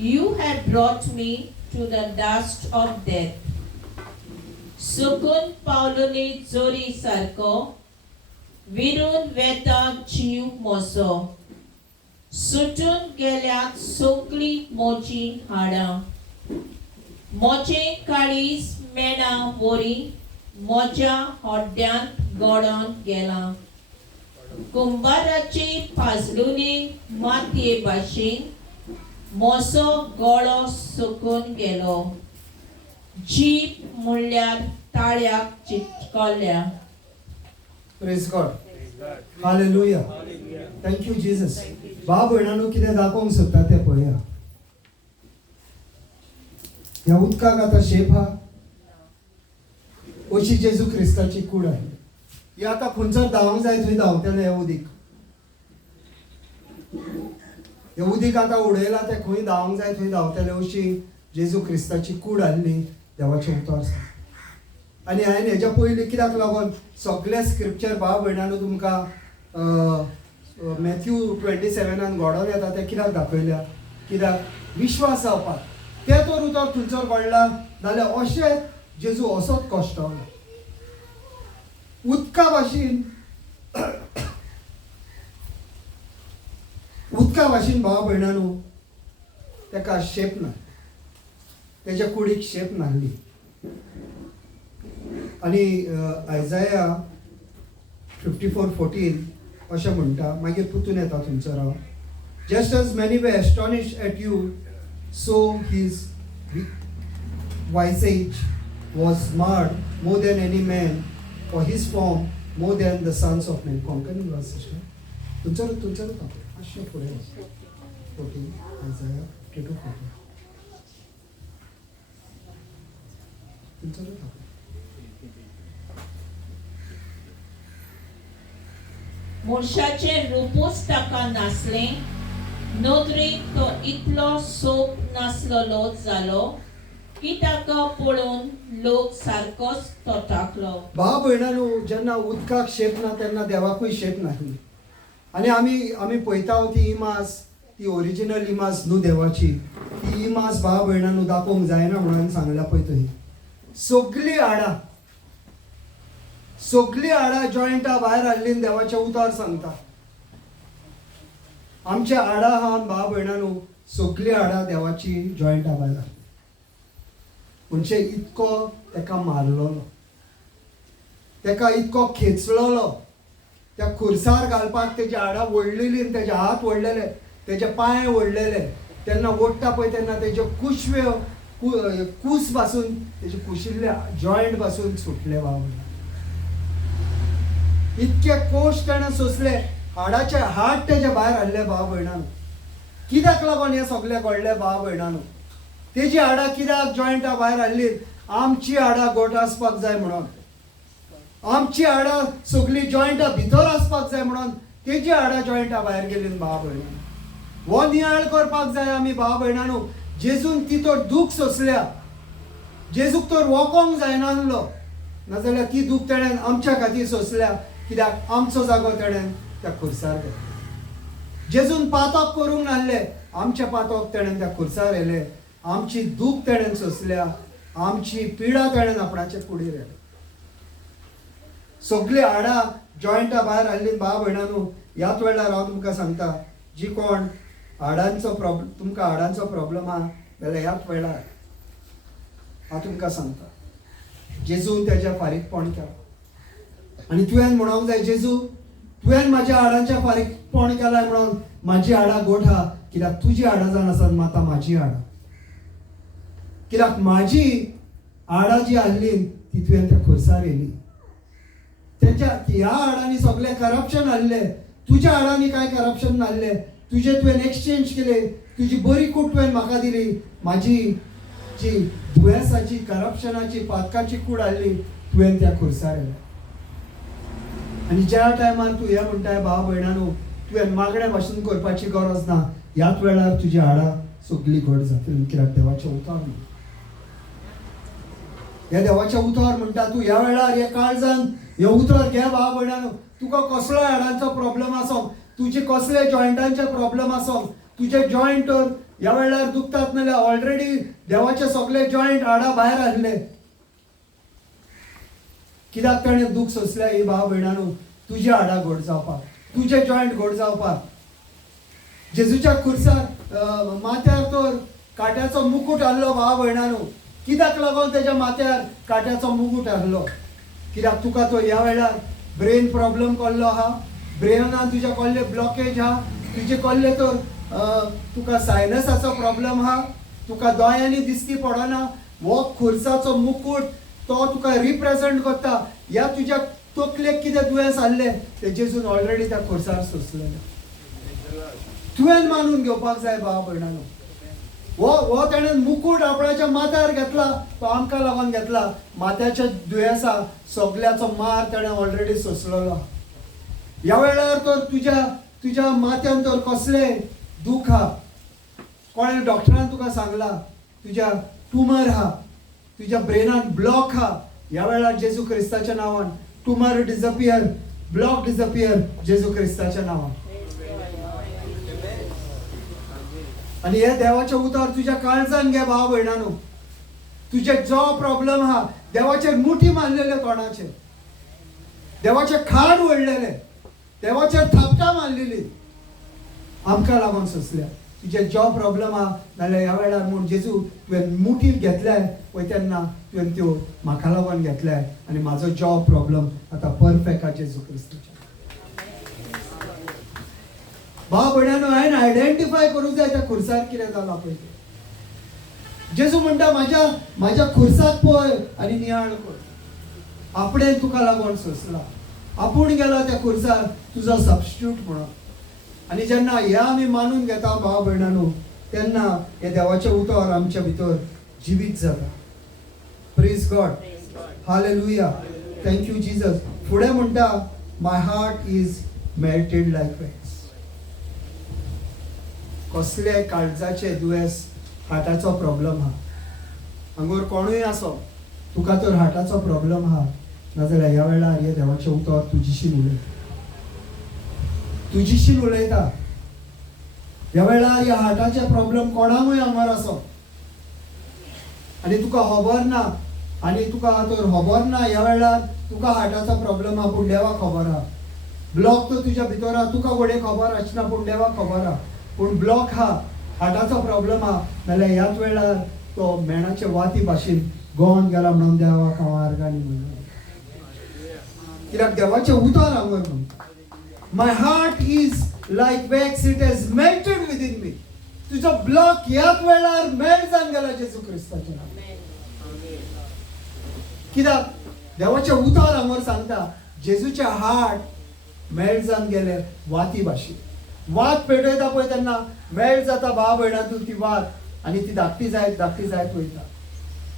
You have brought me to the dust of death. Sukun pauluni zori sarko, virun veta jiv moso. सुटून गेल्यात सोकली मोची हाडां. मोचे काळीज मेणा वरी मोज्या होड्ड्यांत गडोन गेला. कुंभाराची पाजलुली मातये भाशेन moso गळो सुकून गेलो. जीप म्हणल्यार ताळ्याक चिटकल्या. Praise God. Hallelujah. Thank you Jesus. भाव भयणानो कितें दाखोवंक सोदता तें पळया. ह्या उदकाक आतां शेप आहा, अशी जेजू क्रिस्ताची कूड आहे. ही आता खंयसर धांवंक जाय थंय धांवतले येवूदीक आता उडयला ते खंय धांवंक जाय थंय धांवतले अशी जेजू क्रिस्ताची कूड आहली देवाचे उतर आसा. आनी हांवें हेच्या पयलीं कित्याक लागून सगळे स्क्रिप्चर भाव भयणांनो तुमकां मॅथ्यू 27 घडोवन येता ते कित्याक दाखयल्या, कित्याक विश्वास जावपाक ते तर उतर थंयसर घडला नाल्यार अशें जेजू असोच कश्टवलो उदका भाशेन भाव भयणांनो तेका शेप ना, तेच्या कुडीक शेप नासली. आनी आयजाया 54:14 अशें म्हणटा, मागीर पुतून येता थंयसर हांव. Just as many were astonished at you so his visage was marred more than any man for his form more than the sons of man. Konkani verse थंयसर मातशें फुडें 14 आयजाया 52:14 थंयसर मनशाचे रूपूच ताका नासलें, नदरेक तो इतलो सोप नासलोलो जालो की ताका पळोवन लोक सारकोच तोटाकलो. भाव भयणांनो जेन्ना उदकाक शेप ना तेन्ना देवाकूय शेप नासली. आनी आमी पळयता ती इमाज, ती ओरिजिनल इमाज न्हू देवाची, ती इमाज भाव भयणांनो दाखोवंक जायना म्हणून सांगल्या पळय थंय. सगळीं हाडां जॉयंटा भायर हाडली देवाचे उतार सांगता. आमच्या हाडां आहा भाव भयणांनो सगळीं हाडां देवाची जॉयंटा भायर हाडली. म्हणजे इतको तेका मारलोलो, तेका इतको खेचलोलो, त्या खुर्सार घालपाक तेजी हाडां ओडलेली, तेजे हात ओडलेले, तेजे पांय ओडलेले. तेन्ना ओडटा पळय तेन्ना तेजे कूस पासून तेजे कुशिल्ले जॉयंट पासून सुटले भाव भयणांनो. इतके कोश ताणें सोंसले, हाडाचे हाड तेजे भायर हाडले भाव भयणांनो. कित्याक लागून हे सगळे घडले भाव भयणांनो? तेजी हाडां कित्याक जॉयंटा भायर हाडली? आमची हाडां गोठ आसपाक जाय म्हणून, आमची हाडां सगळीं जॉयंटा भितर आसपाक जाय म्हणून तेजी हाडां जॉयंटा भायर गेली भाव भयणांनो. हो नियाळ करपाक जाय आमी भाव भयणांनो. जेजून ती तो दूख सोंसल्या, जेजूक तर वोकोंक जायनासलो, नाजाल्यार ती दूख तेणें आमच्या खातीर सोंसल्या, कित्याक आमचो जागो तेणें त्या खुर्सार घेतलो. जेजून पातक करूंक नासले, आमचे पातक तेणें त्या खुर्सार येले. आमची दूख तेणें सोंसल्या, आमची पिडा तेणें आपणाचे कुडीर येले. सगळीं हाडां जॉयंटा भायर हाडली भाव भयणांनो. ह्याच वेळार हांव तुमकां सांगता, जी कोण तुमकां हाडांचो प्रॉब्लेम आहा जाल्यार ह्याच वेळार हांव तुमकां सांगता जेजून तेजें फारीकपण केलां. आनी तुवें म्हणोंक जाय, जेजू तुवें म्हाज्या हाडांचें फारीकपण केलां म्हणून म्हाजी हाडां गोठ आहा, कित्याक तुजी हाडां जावन आसात माता म्हाजी हाडां. कित्याक म्हाजी हाडां जी आहली ती तुवें त्या खुर्सार येयली. ह्या हाडांनी सगळे करप्शन हाडले, तुज्या हाडांनी कांय करप्शन नासले. तुजे तुवें एक्सचेंज केले, तुजी बरी कूड तुवें म्हाका दिली. म्हाजी जी दुयेंसाची, करप्शनाची, पातकाची कूड हाडली तुवें त्या खुर्सार येयल्या. आनी ज्या टायमार तूं हें म्हणटाय भाव भयणांनो तुवें मागण्या भाशेन करपाची गरज ना. ह्याच वेळार तुजी हाडां सगळीं घट जातली, कित्याक देवाचें उतर म्हणटा. हे देवाचें उतर म्हणटा. तूं ह्या वेळार हे काळजान हे उतर घे भाव भयणांनो. तुका कसलोय हाडांचो प्रॉब्लेम आसूं, तुजे कसले जॉयंटांचे प्रॉब्लेम आसूं, तुजे जॉयंट तर ह्या वेळार दुखतात नाल्यार ऑलरेडी देवाचे सगळे जॉयंट हाडां भायर हाडले. कित्याक ताणें दूख सोंसल्या ही भाव भयणांनो तुजी हाडां घट जावपाक, तुजे जॉयंट घट जावपाक. जेजूच्या खुर्सार माथ्यार तर काट्याचो मुकुट हाडलो भाव भयणांनो. कित्याक लागून तेज्या माथ्यार काट्याचो मुकुट हाडलो? कित्याक तुका तो ह्या वेळार ब्रेन प्रॉब्लेम कसलो आहा, ब्रेनान तुज्या कसले ब्लॉकेज आहा, तुजे कसले तर तुका सायनसाचो प्रॉब्लेम आहा, तुका दोळ्यांनी दिसती पडना. हो खुर्साचो मुकुट तो तुका रिप्रेझेंट करता. ह्या तुज्या तकलेक कितें दुयेंस आसले ते जेजून ऑलरेडी त्या खुर्सार सोंसलेले. तुवें मानून घेवपाक जाय भाव भयणांनो. वो तेणेन मुकूट आपणाच्या माथ्यार घेतला, तो आमकां लागून घेतला. माथ्याच्या दुयेंसा सगल्याचो मार तेणें ऑलरेडी सोंसलेलो. ह्या वेळार तर तुज्या माथ्यान तर कसले दूख हा. कोणें डॉक्टरान तुका सांगला तुज्या ट्युमर हा, तुज्या ब्रेनान ब्लॉक हा. ह्या वेळार जेजू क्रिस्ताच्या नांवान ट्युमर डिसअपियर, ब्लॉक डिसअपियर जेजू क्रिस्ताच्या नांवान. आणि हे देवाचे उतर तुज्या काळजान घे भाव भयणानो. तुजे जो प्रॉब्लेम हा, देवाचेर मुठी मारलेले तोंडाचे, देवाचे खाड ओडलेले, देवाचेर थापटां मारलेली आमकां लागून सोंसल्या. तुजे जो प्रॉब्लेम हा नाल्यार ह्या वेळार म्हूण जेजू तुवें मुठीर घेतल्याय पळय तेन्ना तुवें त्यो म्हाका लागून घेतल्याय. आनी म्हाजो जो प्रॉब्लेम आतां परफेक्ट हा जेजू क्रिस्ताच्या. भाव भयणानो, हांवें आयडेंटिफाय करूंक जाय त्या खुर्सार कितें जालां पळय तें. जेजू म्हणटा म्हाज्या खुर्साक पळय आनी नियाळ कर. आपणें तुका लागून सोंसला. आपूण गेला त्या खुर्सार तुजो सबस्टिट्यूट म्हणून. आनी जेन्ना हे आमी मानून घेता भाव भयणानो, तेन्ना हे देवाचें उतर आमच्या भितर जिवीत जाता. Praise God, hallelujah, thank you Jesus. फुडें म्हणटा my heart is melted like wax. कसले काळजाचे दुयेंस, हार्टाचो प्रॉब्लेम हा. हांगोर कोणूय आसो, तुका तर हार्टाचो प्रॉब्लेम हा, नाजाल्यार ह्या वेळार हे देवाचें उतर तुजीशीन उलयता. ह्या वेळार ह्या हार्टाचे प्रॉब्लेम कोणाकूय हांगार आसो आनी तुका खबर ना, आनी तुका तर खबर ना ह्या वेळार तुका हार्टाचो प्रॉब्लेम हा, पूण देवाक खबर हा. ब्लॉक तो तुज्या भितर हा, तुका घोडे खबर आसना, पूण देवाक खबर हा. पूण ब्लॉक हा, हार्टाचो प्रॉब्लेम हा, नाल्यार ह्याच वेळार तो मेणाचे वाती भाशेन गोवन गेला म्हणून देवाक हांव आर्गानी म्हणून. कित्याक देवाचें उतर हांगर म्हणटा my heart is like wax, it has melted within me. तुजो ब्लॉक ह्याच वेळार मेल्ट जावन गेला जेजू क्रिस्ताच्या नांवान. कित्याक देवाचें उतर हांगर सांगता जेजूचे हार्ट मेल्ट जावन गेले वाती भाशेन. वात पेटयता पळय तेन्ना मेल्ट जाता भाव भयणांतून ती वात, आनी ती धाकटी जायत वयता.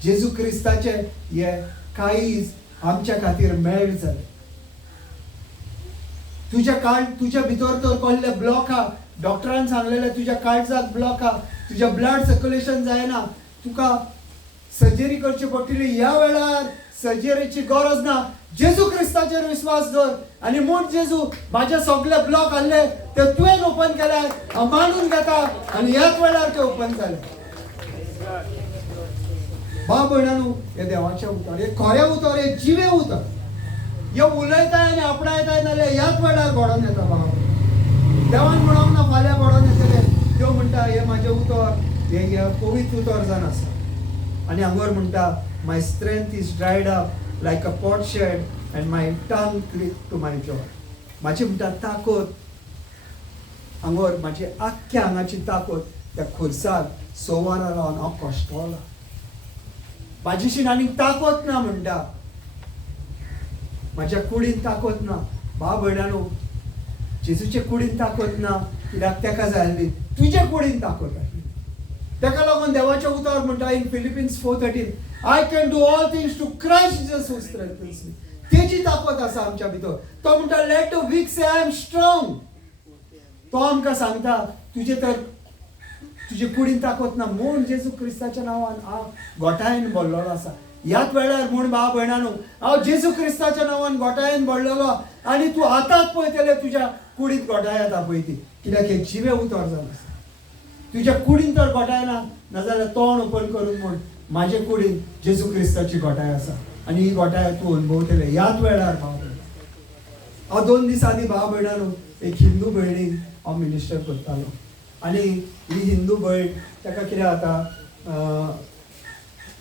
जेजू क्रिस्ताचे हे काळीज आमच्या खातीर मेल्ट जाले. तुज्या भितर तर कसले ब्लॉक हा, डॉक्टरान सांगलेले तुज्या काळजाक ब्लॉक हा, तुज्या ब्लड सर्क्युलेशन जायना, तुका सर्जरी करची पडटली. ह्या वेळार सर्जरीची गरज ना. जेजू क्रिस्ताचेर विश्वास दवर आनी म्हूण जेजू म्हाजे सगळे ब्लॉक आहले ते तुवें ओपन केले, हांव मानून घेता आनी ह्याच वेळार ते ओपन जाले. भाव भयणानो, हे देवाचें उतर, हे खरें उतर, हे जिवें उतर. हे उलयताय आनी आपणायताय नाल्यार ह्याच वेळार घडोवन येता. भाव देवान म्हणोंक ना फाल्यां घडोवन येतले. देव म्हणटा हे म्हाजें उतर, हे पवित्र उतर जावन आसा. आनी हांगर म्हणटा my strength is dried up like a potsherd and my tongue cleaves to my jaws. म्हाजी म्हणटा ताकद हांगर, म्हाजी आख्ख्या हांगाची ताकद त्या खुर्सार सोवारा रावन हांव कश्टवला. म्हाजीशीन आनीक ताकद ना म्हणटा, म्हाज्या कुडीन ताकद ना. भाव भयणानो, जेजूचे कुडीन ताकद ना, कित्याक तेका जाय आसली तुजे कुडीन ताकद आसली. तेका लागून देवाचें उतर म्हणटा in Philippians 4:13 I can do all things to Christ Jesus who strengthens me. तेजी ताकद आसा आमच्या भितर. तो म्हणटा let the weak say I am strong. तो आमकां सांगता तुजे कुडीन ताकद ना, म्हूण जेजू क्रिस्ताच्या नांवान हांव गोठायेन भरलेलो आसा. ह्याच वेळार म्हूण भाव भयणानो, हांव जेजू क्रिस्ताच्या नांवान गोठायेन भरलेलो आनी तूं आतांच पळयतले तुज्या कुडींत गोठाय येता पळय ती. कित्याक हे जिवें उतर जावन आसा. तुज्या कुडीन तर गोठाय ना, नाजाल्यार तोंड ओपन करून म्हूण म्हाजे कुडीन जेजू क्रिस्ताची गोठाय आसा आनी ही गोठाय तूं अनुभवतले ह्याच वेळार. भाव हांव 2 दीस आदीं भाव भयणानो एक हिंदू भयणीक हांव मिनिस्टर करतालो आनी ही हिंदू भयण ताका कितें जाता,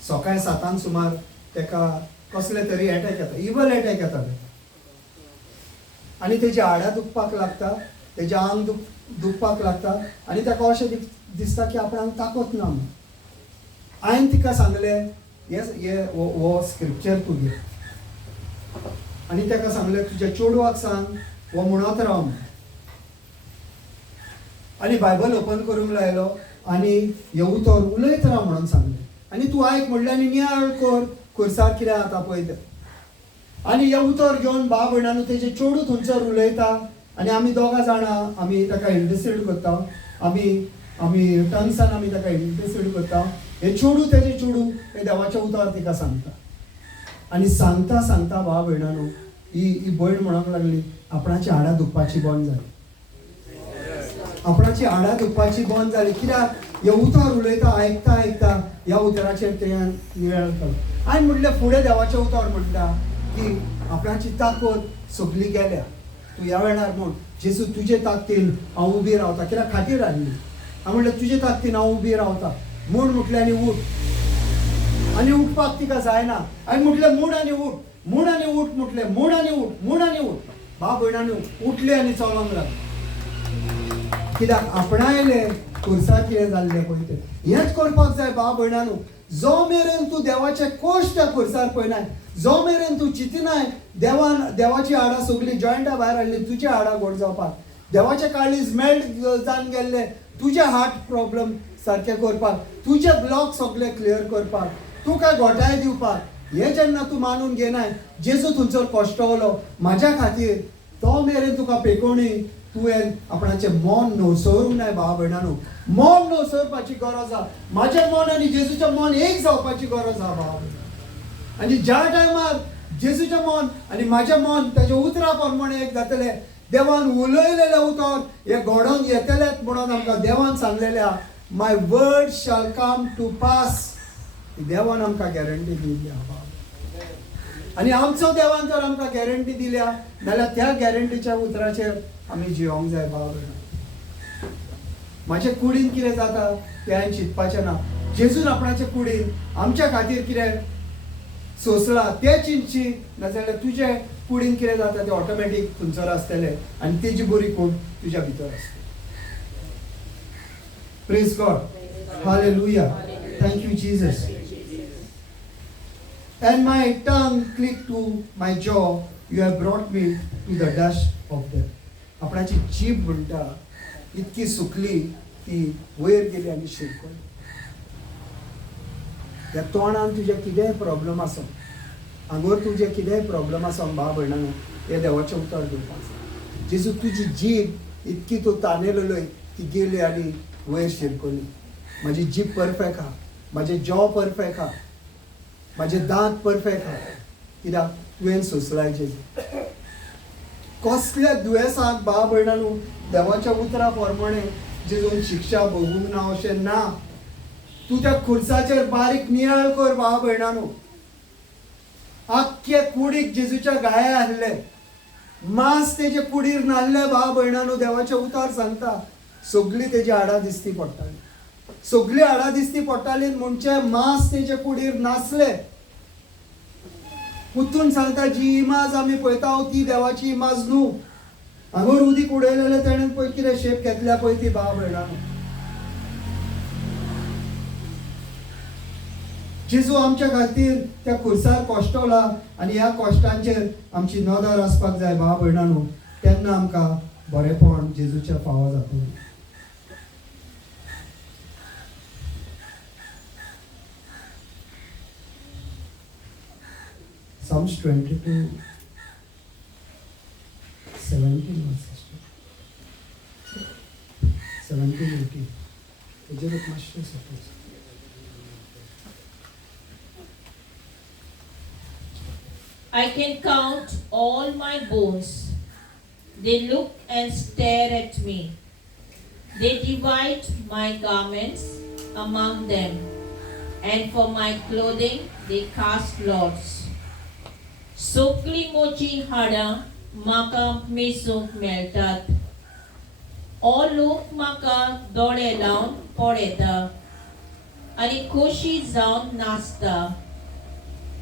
सकाळीं 7 सुमार ताका कसले तरी एटॅक येता, इवल एटॅक येता आनी तेजी हाडां दुखपाक लागता, तेजें आंग दुखपाक लागता आनी ताका अशें दिसता की आपणाक ताकद ना म्हणून. हांवें तिका सांगलें हो स्क्रिप्चर तूं घे आनी ताका सांगलें तुज्या चेडवाक सांग हो म्हणत राव. आनी बायबल ओपन करूंक लायलो आनी हे उतर उलयत राव म्हणून सांगलें. आनी तूं आयक म्हणलें आनी नियाळ कर खुर्सार कितें जाता पळय तें. आनी हे उतर घेवन भाव भयणानू तेजे चेडूं थंयसर उलयता आनी आमी दोगां जाणां आमी ताका इंटरसेड करता. आमी टंग्सान आमी ताका इंटरसेड करता. हे चेडूं तेजें चेडूं हे देवाचें उतर तिका सांगता. आनी सांगता सांगता भाव भयणानू ही भयण म्हणूंक लागली आपणाची हाडां दुखपाची बंद जाली. आपणाची हाडां दुखपाची बंद जाली. कित्याक हे उतर उलयता आयकता आयकता ह्या उतराचेर तें नियाळ केलो. आनी म्हटलें फुडें देवाचें उतर म्हणटा की आपणाची ताकद सगळी गेल्या. तूं ह्या वेळार म्हण जेसू तुजे ताकतीन हांव उबी रावता. कित्याक खाटीर आसली. हांव म्हणलें तुजे ताकतीन हांव उबी रावता म्हूण म्हटलें आनी उठ. आनी उठपाक तिका जायना. आनी म्हटलें म्हूण आनी उठ म्हूण आनी उठ म्हटलें म्हूण आनी उठ म्हूण आनी उठ. भाव भयणांनी उठले आनी चलोंक लागले. कित्याक आपणायले खुर्सार कितें जाल्लें पळय तें. हेंच करपाक जाय भाव भयणांनो. जो मेरेन तूं देवाचे कोश्ट त्या खुर्सार पळयनाय, जो मेरेन तूं चिंतिनाय देवाची हाडां सगळीं जॉयंटा भायर हाडली तुजी हाडां घोट जावपाक, देवाचे काळीज मेल्ट जावन गेल्ले तुजे हार्ट प्रॉब्लेम सारके करपाक, तुजे ब्लॉक सगळे क्लियर करपाक, तुका घोटाय दिवपाक, हे जेन्ना तूं मानून घेनाय जेजू थंयसर कोश्टवलो म्हाज्या खातीर, तो मेरेन तुका पेकोवणी तुवें आपणाचें मन न्हवसरूंक नाय भाव भयणांनो. मन न्हवसरपाची गरज आसा. म्हाजें मन आनी जेजूचें मन एक जावपाची गरज आसा भाव. आनी ज्या टायमार जेजूचें मन आनी म्हाजें मन ताच्या उतरा प्रमाणे एक जातलें, देवान उलयलेलें उतर हे घडोवन येतलेंच म्हणून आमकां देवान सांगलेलें आहा. My word shall come to pass. देवान आमकां गॅरंटी दिल्ली आहा भाव. आनी आमचो देवान जर आमकां गॅरंटी दिल्या जाल्यार त्या गॅरंटीच्या उतराचेर आमी जियोंक जाय भाव भयणां. म्हाजे कुडीन कितें जाता तें हांवें चिंतपाचें ना. जेजून आपणाच्या कुडीन आमच्या खातीर कितें सोंसलां तें चिंतची, नाजाल्यार तुजे कुडीन कितें जाता तें ऑटोमॅटीक थंयसर आसतलें आनी तेजी बरी कूड तुज्या भितर आसतली. Praise God. Hallelujah. Thank you Jesus. And my tongue cleaved to my jaw, you have brought me to the dust of death. आपणाची जीभ म्हणटा इतकी सुकली ती वयर गेली आनी शिरकली. त्या तोंडान तुजे कितेंय प्रॉब्लेम आसूं, आंगोर तुजे कितेंय प्रॉब्लेम आसूं भाव भयणांनो, हे देवाचें उतर दिवपाक जाय. जेजू तुजी जीभ इतकी तूं ताणेलय ती गेली आनी वयर शिरकली. म्हाजी जीभ परफेक्ट आहा, म्हाजे जॉ परफेक्ट आहा, म्हाजे दांत परफेक्ट आहा. कित्याक तुवें सोंसलाय जेजू. कसल्या दुयेंसाक भाव भयणांनो देवाच्या उतरा प्रमाणे जेजून शिक्षा भोगूंक ना अशें ना. तूं त्या खुर्साचेर बारीक नियाळ कर भाव भयणांनो. आख्खे कुडीक जेजूच्या गाये आहले, मांस तेजे कुडीर नासले भाव भयणांनो. देवाचे उतार सांगता सगळीं तेजी हाडां दिसती पडटालीं. सगळीं हाडां दिसती पडटालीं म्हणजे मांस तेजे कुडीर नासले. पुतून सांगता जी इमाज आमी पळयता ती देवाची इमाज न्हू. हांगोर उदीक उडयलेलें तेणेन पळय कितें शेप घेतल्या पळय ती भाव भयणांनो. जेजू आमच्या खातीर त्या खुर्सार कोश्टवला आनी ह्या कोश्टांचेर आमची नदर आसपाक जाय भाव भयणांनो. तेन्ना आमकां बरेपण जेजूच्या फावो जातलें. Psalms 22, 17 verses. 17, 18. तेजेर एक मातशें suppose. I can count all my bones. They look and stare at me. They divide my garments among them, and for my clothing they cast lots. सोकली मोची हाडां म्हाका मेसूंक मेळटात. हो लोक म्हाका दोळे लावन पळयता आनी खोशी जावन नाचता.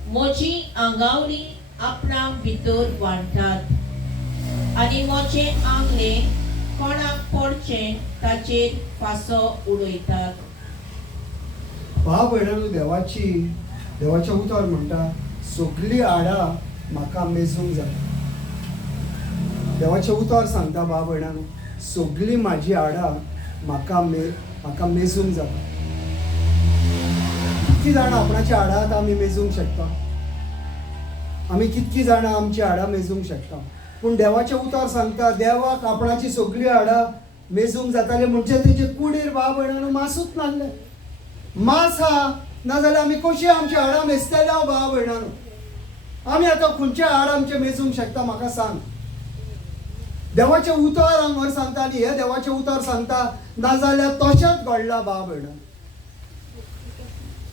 म्हजी आंगावली आपणाक भितर वांटात आनी म्हजें आंगले कोणाक पडचें ताचेर फासो उडयतात. भाव भयणांनो देवाचें उतर म्हणटा सगळीं हाडां म्हाका मेजूंक जाय. देवाचें उतर सांगता भाव भयणांनो सगळीं म्हाजी हाडां म्हाका म्हाका मेजूंक जाता. कितकी जाणां आपणाच्या हाडांत आमी मेजूंक शकता. आमी कितकी जाणां आमची हाडां मेजूंक शकता. पूण देवाचें उतर सांगता देवाक आपणाची सगळीं हाडां मेजूंक जाताले म्हणजे तेजे कुडीर भाव भयणांनो मासूच नासले. मांस हा नाजाल्यार आमी कशी आमची हाडां मेजतले भाव भयणांनो. आमी आतां खंयचे हाड आमचे मेजूंक शकता म्हाका सांग. देवाचें उतर हांगर सांगता आनी हे देवाचें उतर सांगता नाजाल्यार तशेंच घडलां भाव भयणां.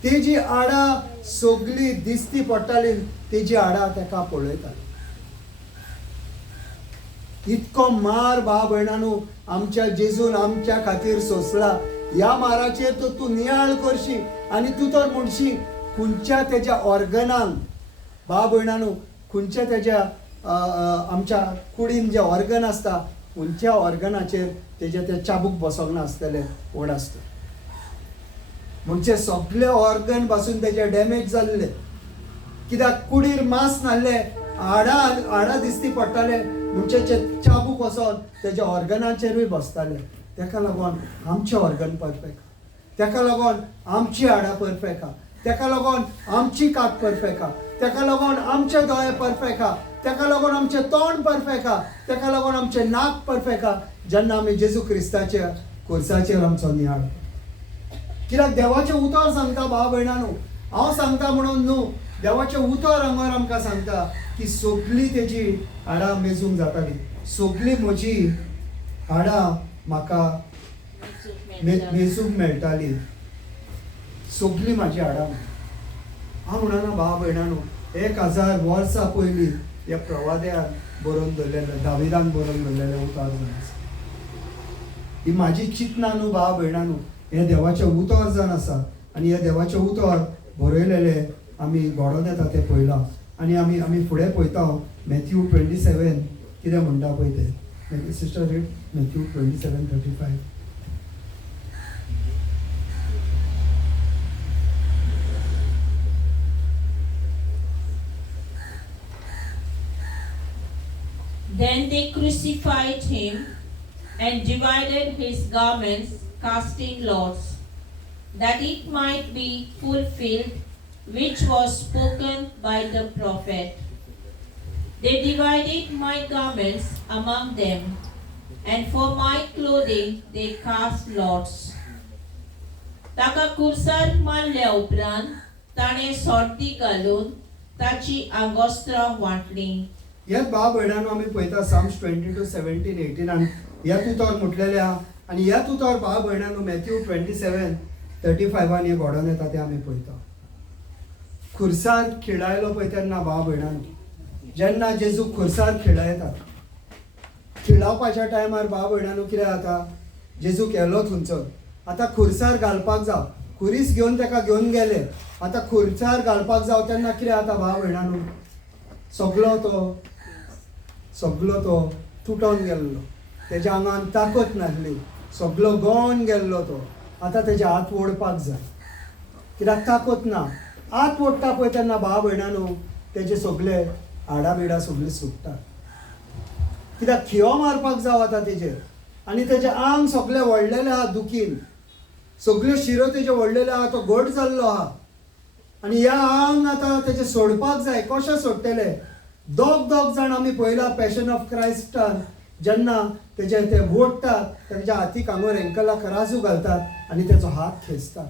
तेजी हाडां सगळीं दिसती पडटाली तेजी हाडां तेका पळयता. इतको मार भाव भयणांनो आमच्या जेजून आमच्या खातीर सोंसला. ह्या माराचेर तर तूं नियाळ करशी आनी तूं तर म्हणशी खंयच्या तेज्या ऑर्गनांक भाव भयणांनो खंयच्या तेज्या आमच्या कुडीन जे ऑर्गन आसता खंयच्या ऑर्गनाचेर तेजे ते चाबूक बसोंक नासतले वड आसता. म्हणजे सगळे ऑर्गन पासून तेजे डॅमेज जाल्ले. कित्याक कुडीर मांस नासले हाडां दिसती पडटाले म्हणजे चाबूक वचोन तेज्या ऑर्गनाचेरूय बसताले. तेका लागून आमचे ऑर्गन परफेक्ट. तेका लागून आमची हाडां परफेक्ट आहा. तेका लागून आमची कात परफेक्ट आहा. तेका लागून आमचे दोळे परफेक्ट आहा. तेका लागून आमचें तोंड परफेक्ट आहा. तेका लागून आमचें नाक परफेक्ट आहा जेन्ना आमी जेजू क्रिस्ताच्या खुर्साचेर आमचो नियाळ. कित्याक देवाचें उतर सांगता भाव भयणांनो हांव सांगता म्हणून न्हू. देवाचें उतर हांगर आमकां सांगता की सगळीं तेजी हाडां मेजूंक जातालीं. सगळीं म्हजी हाडां म्हाका मेजूंक मेळटालीं. सगळीं म्हाजी हाडां. हांव म्हणना भाव भयणांनो 1000 वर्सां पयलीं ह्या प्रवाद्यान बरोवन दवरलेलें दाविदान बरोवन दवरलेलें उतर जावन आसा. ही म्हाजी चिंतना न्हू भाव भयणांनो हें देवाचें उतर जावन आसा. आनी हें देवाचें उतर बरयलेलें आमी घडोवन येता तें पळयलां. आनी आमी फुडें पळयता मॅथ्यू 27 कितें म्हणटा पळय तें. Sister read Matthew 27:35. Then they crucified him and divided his garments, casting lots, that it might be fulfilled which was spoken by the prophet. They divided my garments among them, and for my clothing they cast lots. ताका कुर्सार मारल्या उपरांत ताणें सोडती घालून ताची आंगोस्त्रां वांटलीं. ह्याच भाव भयणांनो आमी पळयता साम्स 22:17-18 ह्यात उतर म्हटलेलें आहा. आनी ह्यात उतर भाव भयणांनो मॅथ्यू 27:35 हें घडोवन येता तें आमी पळयता. खुर्सार खिळायलो पळय तेन्ना भाव भयणांनो जेन्ना जेजू खुर्सार खिळायता खिळावपाच्या टायमार भाव भयणांनो कितें जाता जेजू गेलो थंयसर. आतां खुर्सार घालपाक जाव खुरीस घेवन तेका घेवन गेले. आतां खुर्सार घालपाक जाव तेन्ना कितें जाता भाव भयणांनो सगळो तो तुटोन गेल्लो. तेज्या आंगान ताकत नासली. सगळो गळोन गेल्लो तो. आतां तेजे हात ओडपाक जाय कित्याक ताकत ना. हात ओडटा पळय तेन्ना भाव भयणांनो तेजे सगळे हाडां बिडां सगळीं सुट्टात. कित्याक खियो मारपाक जाव आतां तेजेर. आनी तेजें आंग सगळें वळलेलें आहा दुखीन. सगळ्यो शिरो तेजे वळलेल्यो आहा. तो घट जाल्लो आहा. आनी ह्या आंग आतां तेजें सोडपाक जाय. कशें सोडटले. दोग जाण आमी पळयला पॅशन ऑफ क्रायस्टान जेन्ना तेजे ते ओडटात तेज्या हातीक हांगर एंकलाक राजू घालतात आनी तेजो हात खेचतात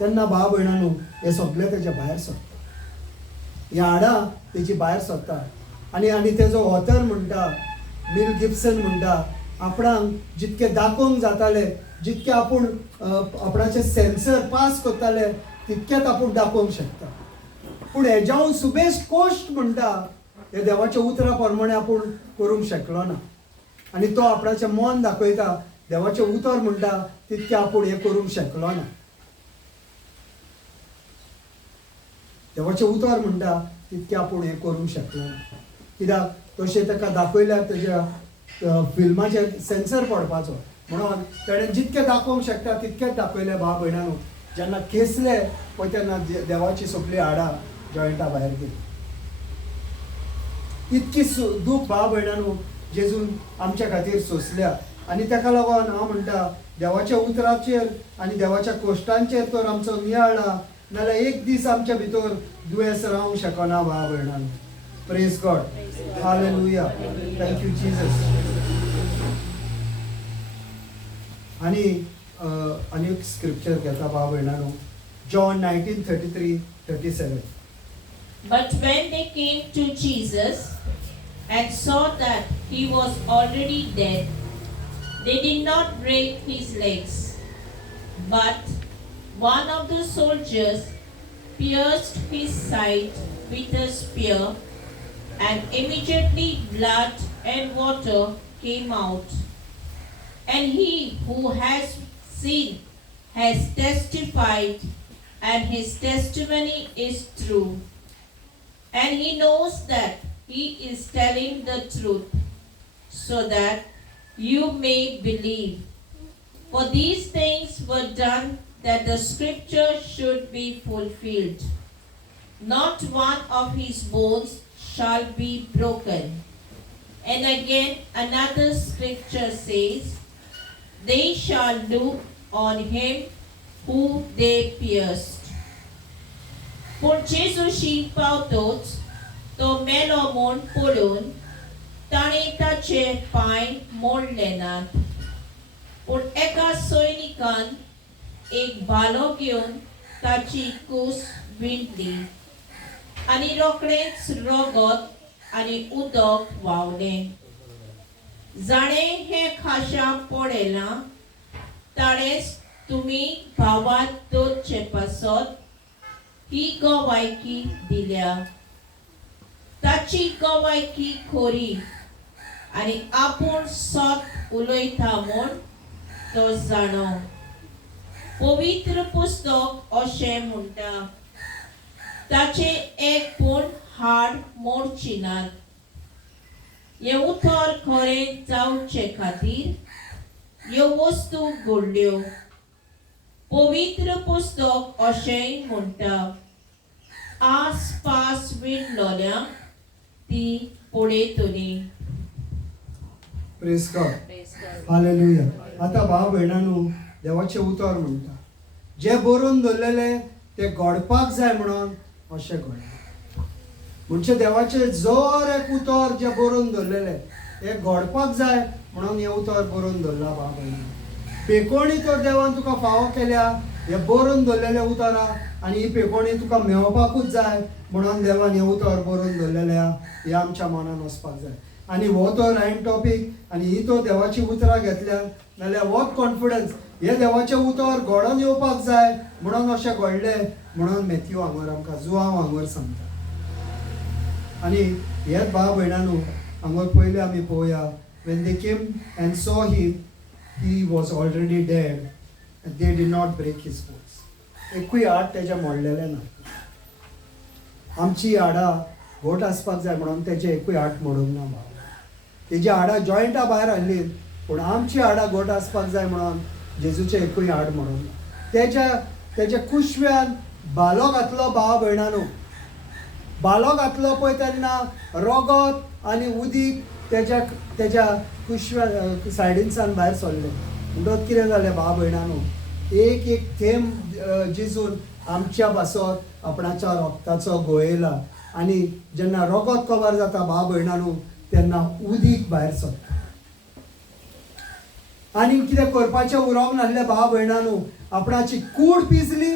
तेन्ना भाव भयणांनो हें सगळें तेजे भायर सरता. हीं हाडां तेजी भायर सरतात. आनी तेजो ऑथर म्हणटा मिल गिब्सन म्हणटा आपणाक जितके दाखोवंक जाताले जितके आपूण आपणाचे सेन्सर पास करताले तितकेच आपूण दाखोवंक शकता. पूण हेज्याहून सुबेस्ट कोश्ट म्हणटा हे देवाच्या उतरा प्रमाणे आपूण करूंक शकलो ना. आनी तो आपणाचें मन दाखयता देवाचें उतर म्हणटा तितकें आपूण हें करूंक शकलो ना. देवाचें उतर म्हणटा तितकें आपूण हें करूंक शकलो ना. कित्याक तशें ताका दाखयल्यार तेज्या फिल्माचेर सेन्सर पडपाचो म्हणून ताणें जितकें दाखोवंक शकता तितकेंच दाखयलें भाव भयणांनो. जेन्ना खेचले पळय तेन्ना देवाची सगळीं हाडां जॉयंटा भायर गेली. इतकी दूख भाव भयणांनो जेजून आमच्या खातीर सोंसल्या. आनी ताका लागून हांव म्हणटा देवाच्या उतराचेर आनी देवाच्या कोश्टांचेर तर आमचो नियाळ ना नाल्यार एक दीस आमच्या भितर दुयेंस रावंक शकना भाव भयणान. Praise God, hallelujah, thank you Jesus. आनी एक स्क्रिप्चर घेता भाव भयणानो, John 19:33-37. But when they came to Jesus and saw that he was already dead, they did not break his legs. But one of the soldiers pierced his side with a spear, and immediately blood and water came out. And he who has seen has testified, and his testimony is true. And he knows that he is telling the truth, so that you may believe. For these things were done that the scripture should be fulfilled. Not one of his bones shall be broken. And again another scripture says, they shall look on him who they pierced. पूण जेजूशी पावतोच तो मेलो म्हूण पळोवन ताणें ताचे पांय मोडले नात. पूण एका सैनिकान एक भालो घेवन ताची कूस विणली आनी रोखडेंच रगत आनी उदक व्हांवलें. जाणें हें खाशा पडलां ताणेंच तुमी भावात दवरचे पासत ही गवायकी दिल्या. ताची गवायकी खोरी आनी आपूण सत उलयता म्हूण तो जाणो. पवित्र पुस्तक अशें म्हणटा, ताचे एक पूण हाड मोडची नात. हे उतर खरें जावचे खातीर ह्यो वस्तू घडल्यो. पवित्र पुस्तक अशेंय म्हणटा, आसपास विणलोल्या ती पळयतली. Praise God, hallelujah. आता भाव भयणांनो, देवाचे उतर म्हणटा जे बरोवन दवरलेले ते घडपाक जाय म्हणून अशें घडलें. म्हणजे देवाचे जर एक उतर जे बरोवन दवरलेले हे घडपाक जाय म्हणून हे उतर बरोवन दवरला भाव भयणांनो. पेकोणी तर देवान तुका फावो केल्या हे बरोवन दवरलेले उतरां आनी ही पेकोणी तुका मेळपाकूच जाय म्हणून देवान हे उतर बरोवन दवरलेल्या हे आमच्या मनान वचपाक जाय. आनी हो तो रायट टॉपीक आनी ही तो देवाची उतरां घेतल्या नाल्यार होच कॉन्फिडन्स हे देवाचें उतर घडोवन येवपाक जाय म्हणून अशें घडलें म्हणून मॅथ्यू हांगर आमकां जुआंव हांगर सांगता. आनी हेच भाव भयणांनो हांगर पयलीं आमी पळोवया, when they came and saw him, he was already dead and they did not break his bones. एकूय हाड तेजे मोडलेले ना. आमची हाडां घोट आसपाक जाय म्हणून तेजे एकूय हाड मोडूंक ना भाव. तेजी हाडां जॉयंटा भायर हाडली पूण आमची हाडां घोट आसपाक जाय म्हणून जेजूचे एकूय हाड मोडूंक ना. तेज्या कुशव्यान भालो घातलो भाव भयणांनो. भालो घातलो पळय तेन्ना रगत आनी उदीक तेज्या कुशव्या सायडीनसान भायर सरलें. म्हणटच कितें जालें भाव भयणांनो, एक एक थेंब जेजून आमच्या बासत आपणाच्या रगताचो घोळयला आनी जेन्ना रगत कवर जाता भाव भयणांनो तेन्ना उदीक भायर सरता. आनी कितें करपाचें उरोंक नासलें भाव भयणांनो. आपणाची कूड पिजली,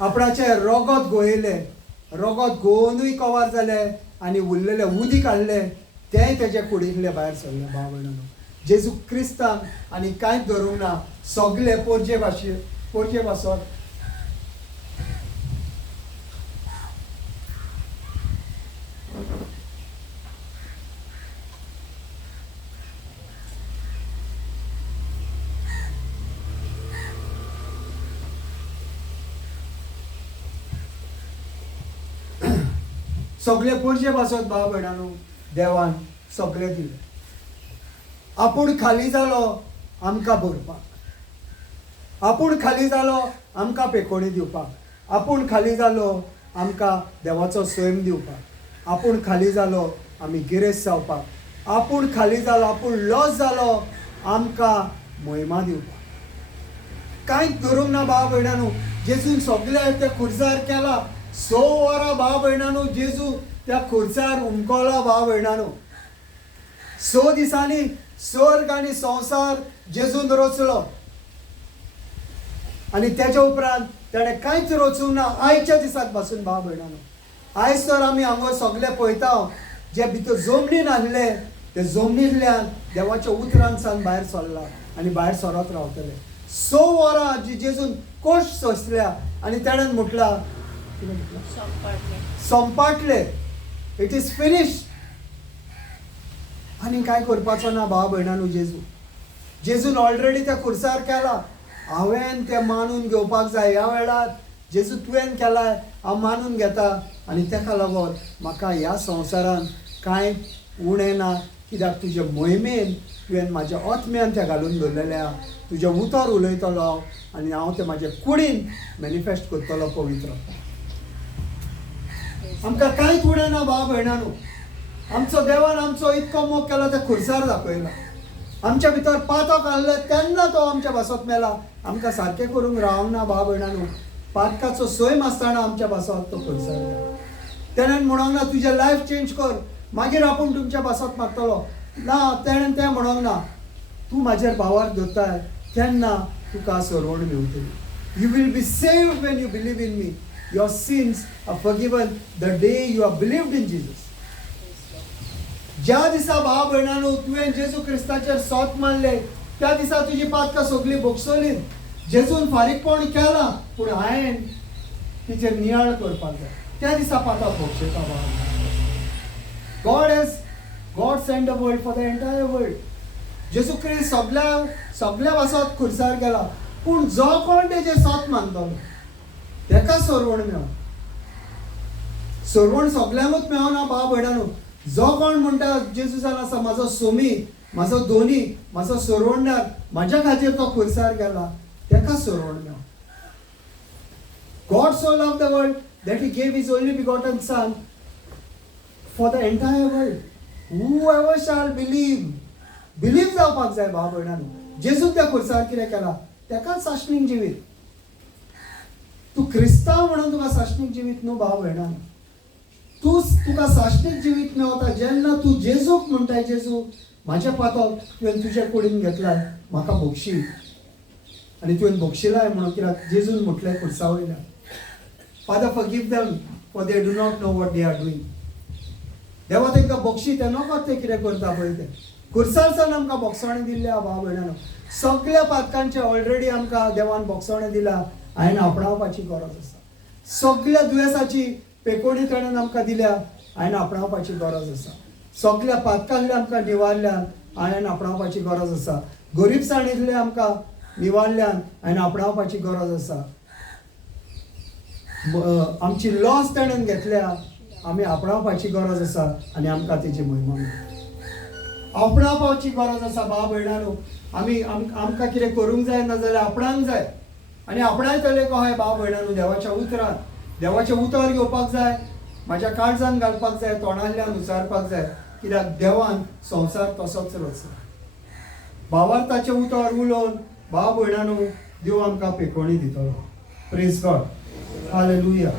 आपणाचें रगत घोळयलें, रगत घोवनूय कवर जालें आनी उरलेलें उदीक हाडलें तेंय तेजे कुडींतले भायर सरलें भाव भयणांनो. जेजू क्रिस्तान आनी कांयच धरूंक ना, सगळे पोरजे भासत सगळे पोरजे भासत भाव भयणांनो देवान सगळें दिलें. आपूण खाली जालो आमकां भरपाक, आपूण खाली जालो आमकां पेकोणी दिवपाक, आपूण खाली जालो आमकां देवाचो सैम दिवपाक, आपूण खाली जालो आमी गिरेस्त जावपाक, आपूण खाली जालो, आपूण लॉस जालो आमकां महिमा दिवपाक. कांयच धरूंक ना भाव भयणांनो. जेजून सगळे ते खुर्सार केला. 6 वरां भाव भयणांनो जेजू त्या खुर्सार हुमकोला भाव भयणांनो. 6 दिसांनी स्वर्ग आनी संवसार जेजून रचलो आनी तेच्या उपरांत ताणें कांयच रचूंक ना आयच्या दिसाक पासून भाव भयणांनो. आयज तर आमी हांगा सगळे पळयता जे भितर जमनीन आसले ते जमनींतल्यान देवाच्या उतरान सावन भायर सरला आनी भायर सरत रावतले. 6 वरां जी जेजून कोश्ट सोंसल्या आनी ताणें म्हटलां संपाटले. It is finish. आनी कांय करपाचो ना भाव भयणांनो. जेजून ऑलरेडी त्या खुर्सार केला. हांवें तें मानून घेवपाक जाय. ह्या वेळार जेजू तुवें केलाय हांव मानून घेता आनी ताका लागून म्हाका ह्या संवसारान कांय उणें ना. कित्याक तुजे मोहिमेन तुवें म्हाज्या आत्म्यान तें घालून दवरलेलें. तुजें उतर उलयतलो हांव आनी हांव तें म्हाजे कुडीन मॅनिफेस्ट करतलो पवित्र. आमकां कांयच उणें ना भाव भयणांनो. आमचो देवान आमचो इतको मोग केला ते खुर्सार दाखयला. आमच्या भितर पातक हाडले तेन्ना तो आमच्या भासोत मेला. आमकां सारकें करूंक रावंक ना भाव भयणांनो. पातकाचो सैम आसतना आमच्या भासोत तो खुर्सार गेला. तेणेन म्हणोंक ना तुजें लायफ चेंज कर मागीर आपूण तुमच्या भासोत मारतलो ना. तेणेन तें म्हणोंक ना. तूं म्हाजेर भावार धरताय तेन्ना तुका सरवण मेवतली. You will be saved when you believe in me. Your sins are forgiven the day you are believed in Jesus. ज्या दिसा भाव भयणांनो तुवें जेजू क्रिस्ताचेर सोत मारले त्या दिसा तुजी पातकां सगळीं भोगसोली. जेजून फारीकपण केला पूण हांवें तिचेर नियाळ करपाक जाय. त्या दिसा पातक भोगसयता भाव. God sent the world for the entire world. जेजू क्रिस्त सगळ्या वासात खुर्सार गेला पूण जो कोण तेजेर सोत मानतलो तेका सरवण मेळो. सरवण सगळ्यांकूच मेळना भाव भयणांनो. जो कोण म्हणटा जेजूसान आसा म्हाजो सोमी म्हाजो धोनी म्हाजो सरवणदार म्हाज्या खातीर तो खुर्सार गेला तेका सरवण मेळो. God so loved the world that he gave his only begotten son for the entire world. Whoever shall believe जावपाक जाय भाव भयणांनो. जेजून त्या खुर्सार कितें केला तेकाच साश्णीक जिवीत. तूं क्रिस्तांव म्हणून तुका साश्णीक जिवीत न्हू भाव भयणांनो. तुका साश्णीक जिवीत मेवता जेन्ना तूं जेजूक म्हणटाय जेजू म्हाजें पातक तुवें तुजे कुडीन घेतलाय म्हाका भोगशी आनी तुवें भोगशिलाय म्हणून कित्याक जेजून म्हटलें खुर्सा वयल्यान. Father forgive them for they do not know what they are doing. देवा तांकां भोगशी ते नकळत ते कितें करता पळय ते. खुर्सारसान आमकां भोगसवणें दिल्लें भाव भयणांनो. सगळ्या पातकांचे ऑलरेडी आमकां देवान भोगसवणें दिलां. हांवें आपणावपाची गरज आसा. सगळ्या दुयेंसाची पेकोडी ताणें आमकां दिल्या हांवें आपणावपाची गरज आसा. सगळ्या पातकांतल्या आमकां निवारल्यान हांवें आपणावपाची गरज आसा. गरीबसाणींतले आमकां निवारल्यान हांवें आपणावपाची गरज आसा. आमची लॉस ताणें घेतल्या आमी आपणावपाची गरज आसा आनी आमकां तेजी महिमा आपणावपाची गरज आसा भाव भयणांनो. आमकां कितें करूंक जाय नाजाल्यार आपणांक जाय आनी आपणायतले कशें भाव भयणांनो. देवाच्या उतरान देवाचें उतर घेवपाक जाय म्हाज्या काळजान घालपाक जाय तोंडांतल्यान उचारपाक जाय कित्याक देवान संवसार तसोच रचला. भावार्थाचें उतर उलोवन भाव भयणांनो देव आमकां पेकोणी दितलो. Praise God. Hallelujah.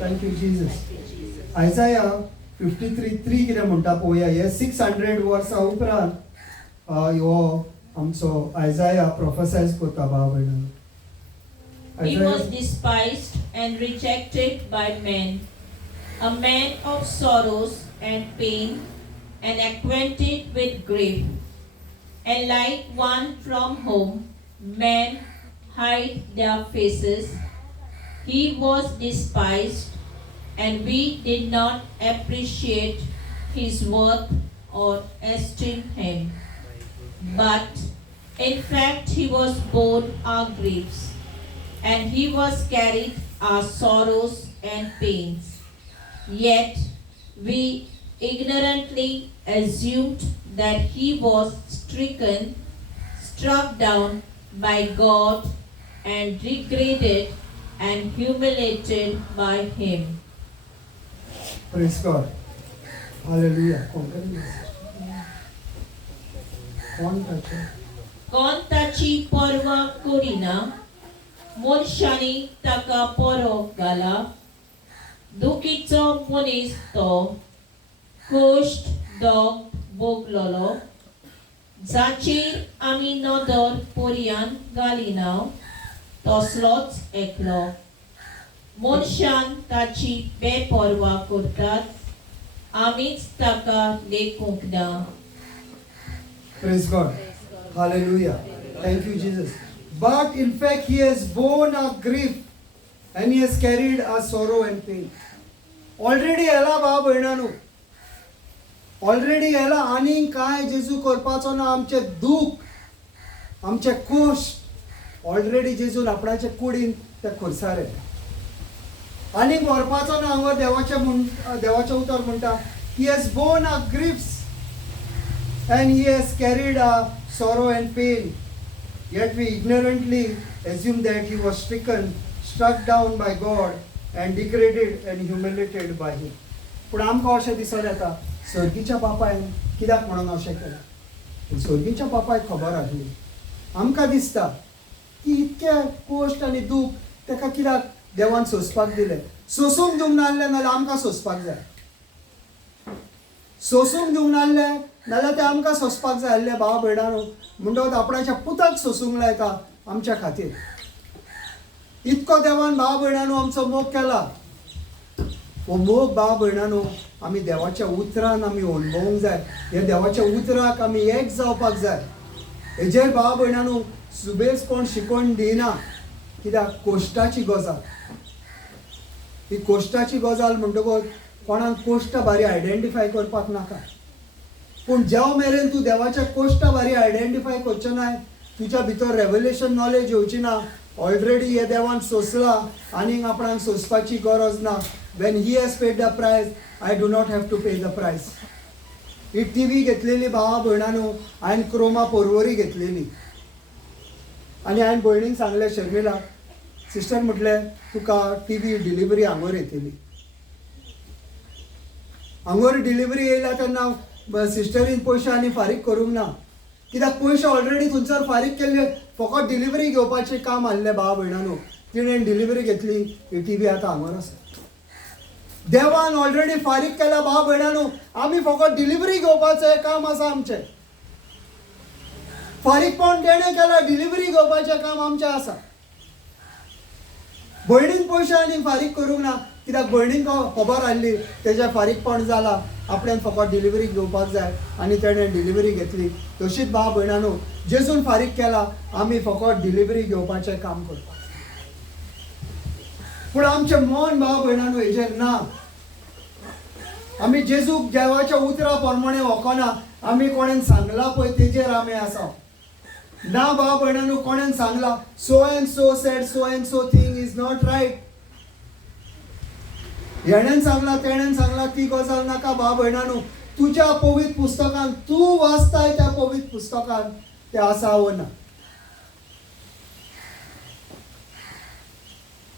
Thank you Jesus. Isaiah 53:3 कितें म्हणटा पळोवया. हे 600 वर्सां उपरांत हो आमचो आयजाया प्रोफेसायज करता भाव भयणांनो. He was despised and rejected by men, a man of sorrows and pain, and acquainted with grief. And like one from whom men hide their faces, he was despised, and we did not appreciate his worth or esteem him. But in fact he was borne our griefs, and he was carried our sorrows and pains. Yet we ignorantly assumed that he was struck down by God, and degraded and humiliated by him. Praise God. Hallelujah. कौन कोण ताची पर्वा करिना मनशांनी ताका परो घाला दुखीचो मनीस तो cost दोग भोगलोलो जाचेर आमी नदर पर्यान घालिना तसलोच एकलो मनशान ताची बेपर्वा करतात आमीच ताका लेखूंक ना. Praise God. Hallelujah. Thank you, Jesus. But in fact, He has borne our grief and He has carried our sorrow and pain. Already ela baba भयणानो. Already ela आनी काय जेजू करपाचो ना आमचे दुख आमचे कोश्ट ऑलरेडी जेजून आपणाचे कुडीन ते खुरसारे आनी व्हरपाचो ना हांगा देवाचे उतर म्हणटा He has borne our griefs and He has carried our sorrow and pain. Yet we ignorantly assume that He was stricken, struck down by God and degraded and humiliated by Him. पूण आमकां अशें दिसत येता सर्गीच्या बापायन कित्याक म्हणून अशें केलें. सर्गीच्या बापायक खबर आसली. आमकां दिसता की इतके कोश्ट आनी दूख ताका कित्याक देवान सोंसपाक दिलें. सोंसूंक दिवंक नासलें नाल्यार आमकां सोंसपाक जाय. सोंसूंक दिवंक नासलें नाल्यार तें आमकां सोंसपाक जाय आसलें भाव भयणानो. म्हणटकच आपणाच्या पुताक सोंसूंक लायता आमच्या खातीर. इतको देवान भाव भयणानो आमचो मोग केला. हो मोग भाव भयणानो आमी देवाच्या उतरान आमी अणभवूंक जाय. हे देवाच्या उतराक आमी एक जावपाक जाय. हेजेर भाव भयणानो सुबेज कोण शिकोवन दिना कित्याक कोश्टाची गजाल. ही कोश्टाची गजाल म्हणटकच कोणाक कोश्ट बारी आयडेंटिफाय करपाक नाका. पूण जेव मेरेन तूं देवाच्या कोश्टा बारी आयडेंटिफाय करचें नाय तुज्या भितर रेवलेशन नॉलेज येवची ना. ऑलरेडी हे देवान सोंसला आनीक आपणाक सोंसपाची गरज ना. When he has paid the price I do not have to pay the price. ही टीव्ही घेतलेली भावा भयणानो हांवें क्रोमा पर्वरी घेतलेली आनी हांवें भयणीक सांगलें शर्मिला सिस्टर म्हटलें तुका टीव्ही डिलिव्हरी हांगोर येतली. हांगोर डिलिव्हरी येयल्या तेन्ना सिस्टरीन पयशे आनी फारीक करूंक ना कित्याक पयशे ऑलरेडी थंयसर फारीक केल्ले फकत डिलिव्हरी घेवपाचें काम आसलें भाव भयणानो. तिणें डिलिव्हरी घेतली ही टीव्ही आतां हांगोर आसा. देवान ऑलरेडी फारीक केल्या भाव भयणानो. आमी फकत डिलिव्हरी घेवपाचें काम आसा आमचें. फारीकपण तेणें केला डिलिव्हरी घेवपाचें काम आमचें आसा. भयणीन पयशे आनी फारीक करूंक ना कित्याक भयणीक खबर आसली तेजें फारीकपण जालां आपणें फकत डिलिव्हरी घेवपाक जाय आनी तेणें डिलिव्हरी घेतली. तशीच भाव भयणानो जेजून फारीक केला आमी फकत डिलिव्हरी घेवपाचें काम करपाक. पूण आमचें मन भाव भयणानो हेजेर ना. आमी जेजूक देवाच्या उतरा प्रमाणे वखना. आमी कोणेन सांगला पळय तेजेर आमी आसा. ना भाव भयणानो कोणेन सांगला so and so said so and so thing is not right. हेणेन सांगला तेणेन सांगला ती गजाल नाका भाव भयणानो. तुज्या पवित्र पुस्तकान तूं वाचताय त्या पवित्र पुस्तकान तें आसा वो ना.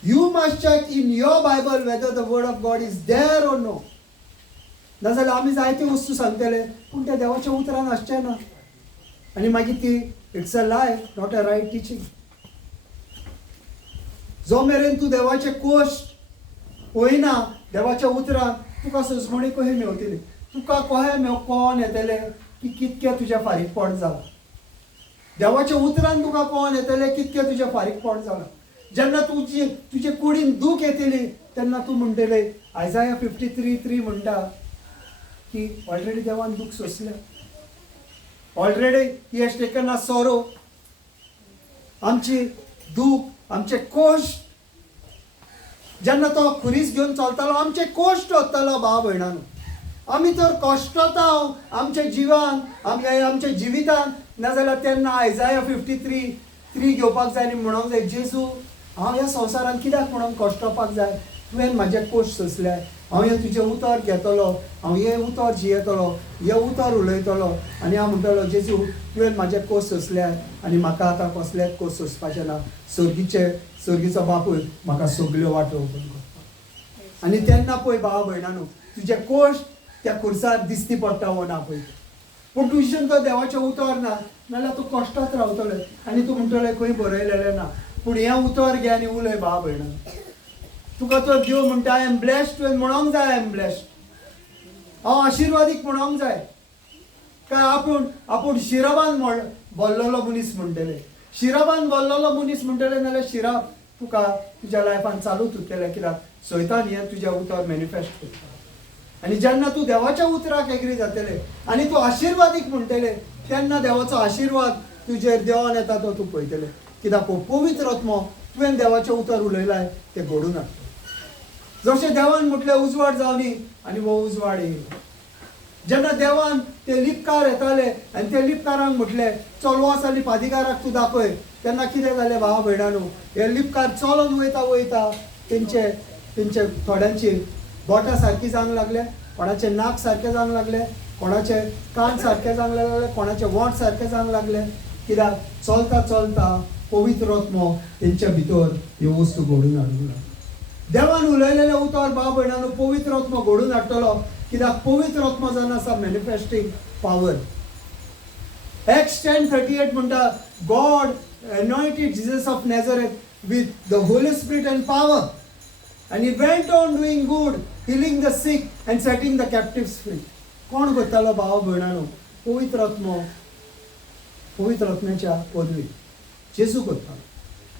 You must check in your Bible whether the word of God is there or no. नाजाल्यार आमी जायत्यो वस्तू सांगतले पूण त्या देवाच्या उतरान आसचें ना आनी मागीर ती it's a lie not a right teaching. जो मेरेन तूं देवाचे कोश्ट पळयना देवाच्या उतरान तुका सुजमणी कशी मेवतली. तुका कळोन येतले की कितकें तुजें फारीकपण जालां. देवाच्या उतरान तुका कळोन येतलें कितकें तुजें फारीकपण जालां. जेन्ना तुजे कुडीन दूख येतली तेन्ना तूं म्हणटले आयजाया 53:3 म्हणटा की ऑलरेडी देवान दूख सोंसलें. Already he has taken a sorrow. आमची दूख आमचे कोश्ट जेन्ना तो खुरीस घेवन चलतालो आमचे कोश्ट वतालो भाव भयणानो. आमी तर कश्टता आमच्या जिवान आमच्या जिवितान नाजाल्यार तेन्ना आयजाया 53:3 घेवपाक जाय आनी म्हणूंक जाय जेजू हांव ह्या संवसारान कित्याक म्हणून कश्टपाक जाय. तुवें म्हाजे कोश्ट सोंसले. हांव हे तुजें उतर घेतलो. हांव हे उतर जियेतलो. हे उतर उलयतलो आनी हांव म्हणटलो जेजू तुवें म्हाजे कोश्ट सोंसले आनी म्हाका आतां कसलेच कोश्ट सोंसपाचें ना. सर्गीचो बापूय म्हाका सगल्यो वाटो ओपन करता. आनी तेन्ना पळय भाव भयणानो तुजे कोश्ट त्या खुर्सार दिसती पडटा वो ना पळय. पूण तुजेन तो देवाचें उतर ना नाल्यार तूं कश्टांत रावतलें आनी तूं म्हणटलें खंय बरयलेलें ना. पूण हें उतर घे आनी उलय भाव भयणा. तुका तो देव म्हणटा आय एम ब्लेस्ड तुवें म्हणोंक जाय आय एम ब्लेस्ड. हांव आशिर्वादीक म्हणोंक जाय. काय आपूण शिराबान भरलेलो मनीस म्हणटले. शिराबान भरलेलो मनीस म्हणटले नाल्यार शिराब तुका तुज्या लायफान चालूच उरतलें. कित्याक सैतान हें तुज्या उतर मॅनिफेस्ट करता. आनी जेन्ना तूं देवाच्या उतराक एग्री जातलें आनी तूं आशिर्वादीक म्हणटलें तेन्ना देवाचो आशिर्वाद तुजेर देवान येता तो तूं पळयतलें. कित्याक हो पवित्र आत्मो तुवें देवाचें उतर उलयलां तें घडून हाडटा. जशें देवान म्हटलें उजवाड जावनी आनी हो उजवाड येयलो. जेन्ना देवान ते लिपकार येताले आनी ते लिपकारांक म्हटलें चलवास आनी पादिकाराक तूं दाखय तेन्ना कितें जालें भावा भयणानो. हे लिपकार चलोन वयता तेंचे थोड्यांची बोटां सारकीं जावंक लागले, कोणाचे नाक सारकें जावंक लागले, कोणाचे कान सारके जावंक लागले, कोणाचे वोंट सारके जावंक लागले. कित्याक चलता चलता पवित्र आत्मो तेंच्या भितर ह्यो वस्तू घडून हाडूंक लागलो. देवान उलयलेले उतर भाव भयणानो पवित्र आत्मो घडून हाडटलो. कित्याक पवित्र आत्मो जावन आसा मॅनिफेस्टींग पावर. Acts 10:38 म्हणटा God anointed Jesus of Nazareth with the Holy Spirit and power and he went on doing good, healing the sick and setting the captives free. कोण करतालो भाव भयणानो? पवित्र आत्म्याच्या पदवी जेजू करतालो.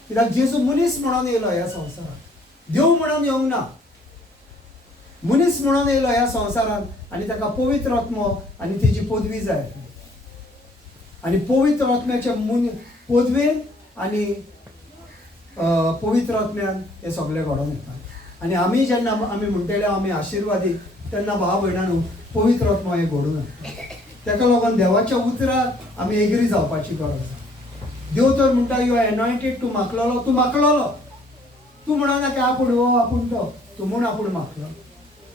कित्याक जेजू मनीस म्हणून येयलो ह्या संवसारात. देव म्हणून येवंक ना, मनीस म्हणून येयलो ह्या संवसारात आनी ताका पवित्र आत्मो आनी तेजी पदवी जाय. आनी पवित्र आत्म्याच्या पदवेन आनी पवित्र आत्म्यान हें सगळें घडोवन येता. आनी आमी जेन्ना आमी म्हणटले आमी आशिर्वादी तेन्ना भाव भयणानो पवित्र आत्मो हें घडोवन हाडटा. ताका लागून देवाच्या उतराक आमी एग्री जावपाची गरज आसा. देव तर म्हणटा यू आर एनॉयंटेड. तूं मागलोलो तूं म्हणना की आपूण हो आपूण तो, तूं म्हूण आपूण मागलो.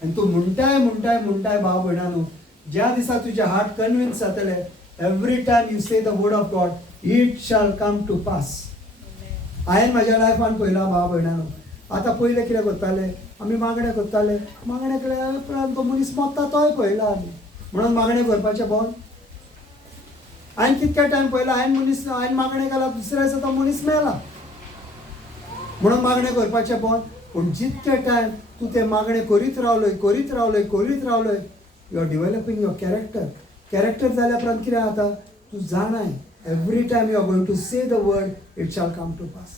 आनी तूं म्हणटाय भाव भयणानो ज्या दिसा तुजें हार्ट कन्विन्स जातलें every time you say the word of God it shall come to pass. हांवें म्हाज्या लायफान पळयलां भाव भयणानो. आतां पयलें कितें करताले आमी मागणें केल्या उपरांत तो मनीस मरता तोय पळयला आमी म्हणून मागणें करपाचें बंद. हांवें कितके टायम पळयला हांवें मागणें केला दुसऱ्या दिसा तो मनीस मेला म्हणून मागणें करपाचें बंद. पूण जितके टायम तूं तें मागणें करीत रावलोय you are developing your character जाल्या उपरांत कितें जाता तूं जाणाय every time you are going to say the word it shall come to pass.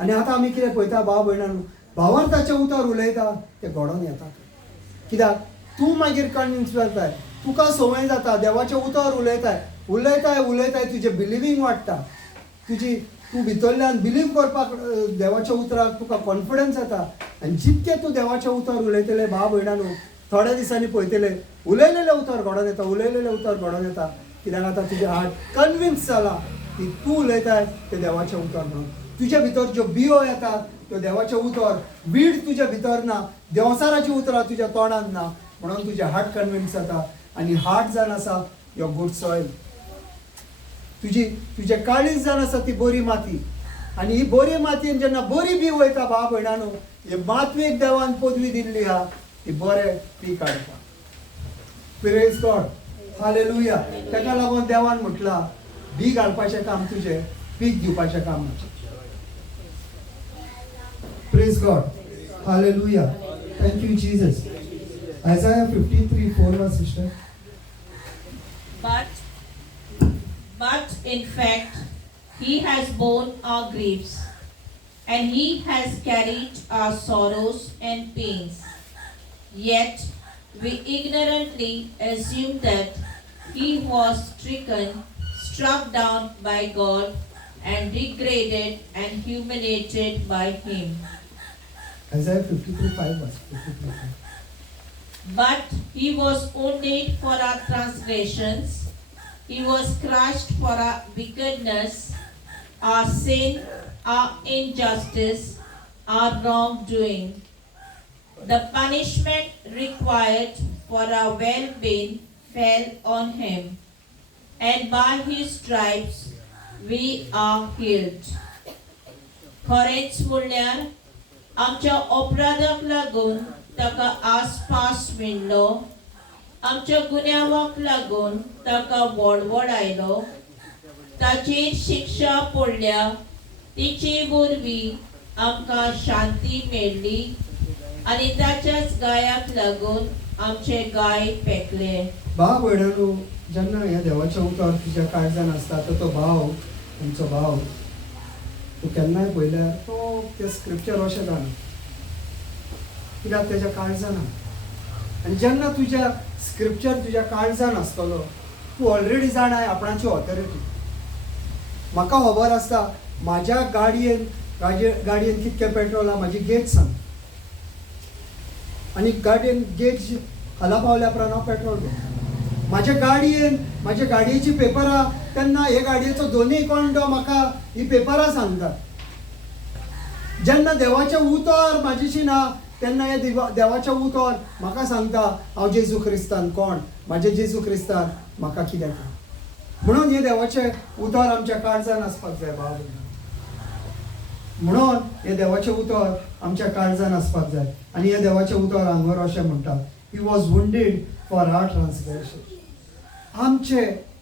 आनी आतां आमी कितें पळयता भाव भयणानो भावान ताचें उतर उलयता तें घडोवन येता. कित्याक तूं मागीर कन्विन्स जाताय, तुका संवय जाता, देवाचें उतर उलयताय तुजें बिलिवींग वाडटा. तूं भितरल्यान बिलीव करपाक देवाच्या उतराक तुका कॉन्फिडन्स येता. आनी जितकें तूं देवाचें उतर उलयतलें भाव भयणानो थोड्या दिसांनी पळयतलें उलयलेलें उतर घडोवन येता. कित्याक आतां तुजें हार्ट कन्विन्स जाला की तूं उलयताय तें देवाचें उतर म्हणून. तुज्या भितर ज्यो बियो येता त्यो देवाचें उतर, वीड तुज्या भितर ना, देवसाराची उतरां तुज्या तोंडांत ना म्हणून तुजें हार्ट कन्विन्स जाता. आनी हार्ट जावन आसा यो गूड सॉयल. तुजें काळीज जावन आसा ती बरी माती. आनी ही बरी मातयेन जेन्ना बरी बी वयता भाव भयणानो हे मातयेक देवान पदवी दिल्ली आहा ती बरें पीक हाडटा. Praise God, hallelujah. ताका लागून देवान म्हटलां बी घालपाचें काम तुजें, पीक दिवपाचें काम म्हजें. Praise God, hallelujah. Thank you Jesus. Isaiah 53:4 sister. But in fact, he has borne our griefs, and he has carried our sorrows and pains. Yet we ignorantly assume that he was stricken, struck down by God, and degraded and humiliated by him. Isaiah 53:5. But he was wounded for our transgressions, he was crushed for our wickedness, our sin, our injustice, our wrongdoing. The punishment required for our well-being fell on him, and by his stripes we are healed. खरेंच म्हणल्यार आमच्या अपराधाक लागून ताका आसपास मेळ्ळो, आमच्या गुन्यांवाक लागून ताका वडवड आयलो. ताचेर शिक्षा पडल्या, तिचे वरवीं आमकां शांती मेळ्ळी, आनी ताच्याच गायाक लागून आमचे गाय पेकले. भाव भयणांनो, जेन्ना ह्या देवाचें उतर तुज्या काळजान आसता तो भाव, तुमचो भाव, तूं केन्नाय पळयल्यार तो ते स्क्रिप्चर अशें जाणा, कित्याक तेज्या काळजान आनी जेन्ना तुज्या स्क्रिप्चर तुज्या काळजान आसतलो, तूं ऑलरेडी जाणाय आपणाची ऑथॉरिटी. म्हाका खबर आसता म्हाज्या गाडयेन कितकें पेट्रोल आहा, म्हाजी गेज सांग, आनी गाडयेन गेज खाला पावल्या उपरांत हांव पेट्रोल घेता. म्हाज्या गाडयेची पेपरां तेन्ना हे गाडयेचो दोनूय कोंडो म्हाका ही पेपरां सांगतात. जेन्ना देवाचें उतर म्हाजेशी ना तेन्ना हे देवाचें उतर म्हाका सांगता हांव जेजू क्रिस्तान कोण, म्हाजे जेजू क्रिस्तान म्हाका कितें केलां. म्हणून हे देवाचें उतर आमच्या काळजान आसपाक जाय भाव भयणां. म्हणून हे देवाचें उतर आमच्या काळजान आसपाक जाय. आनी हे देवाचें उतर हांगर अशें म्हणटा, ही वॉज वुंडेड फॉर आवर ट्रान्सग्रेशन.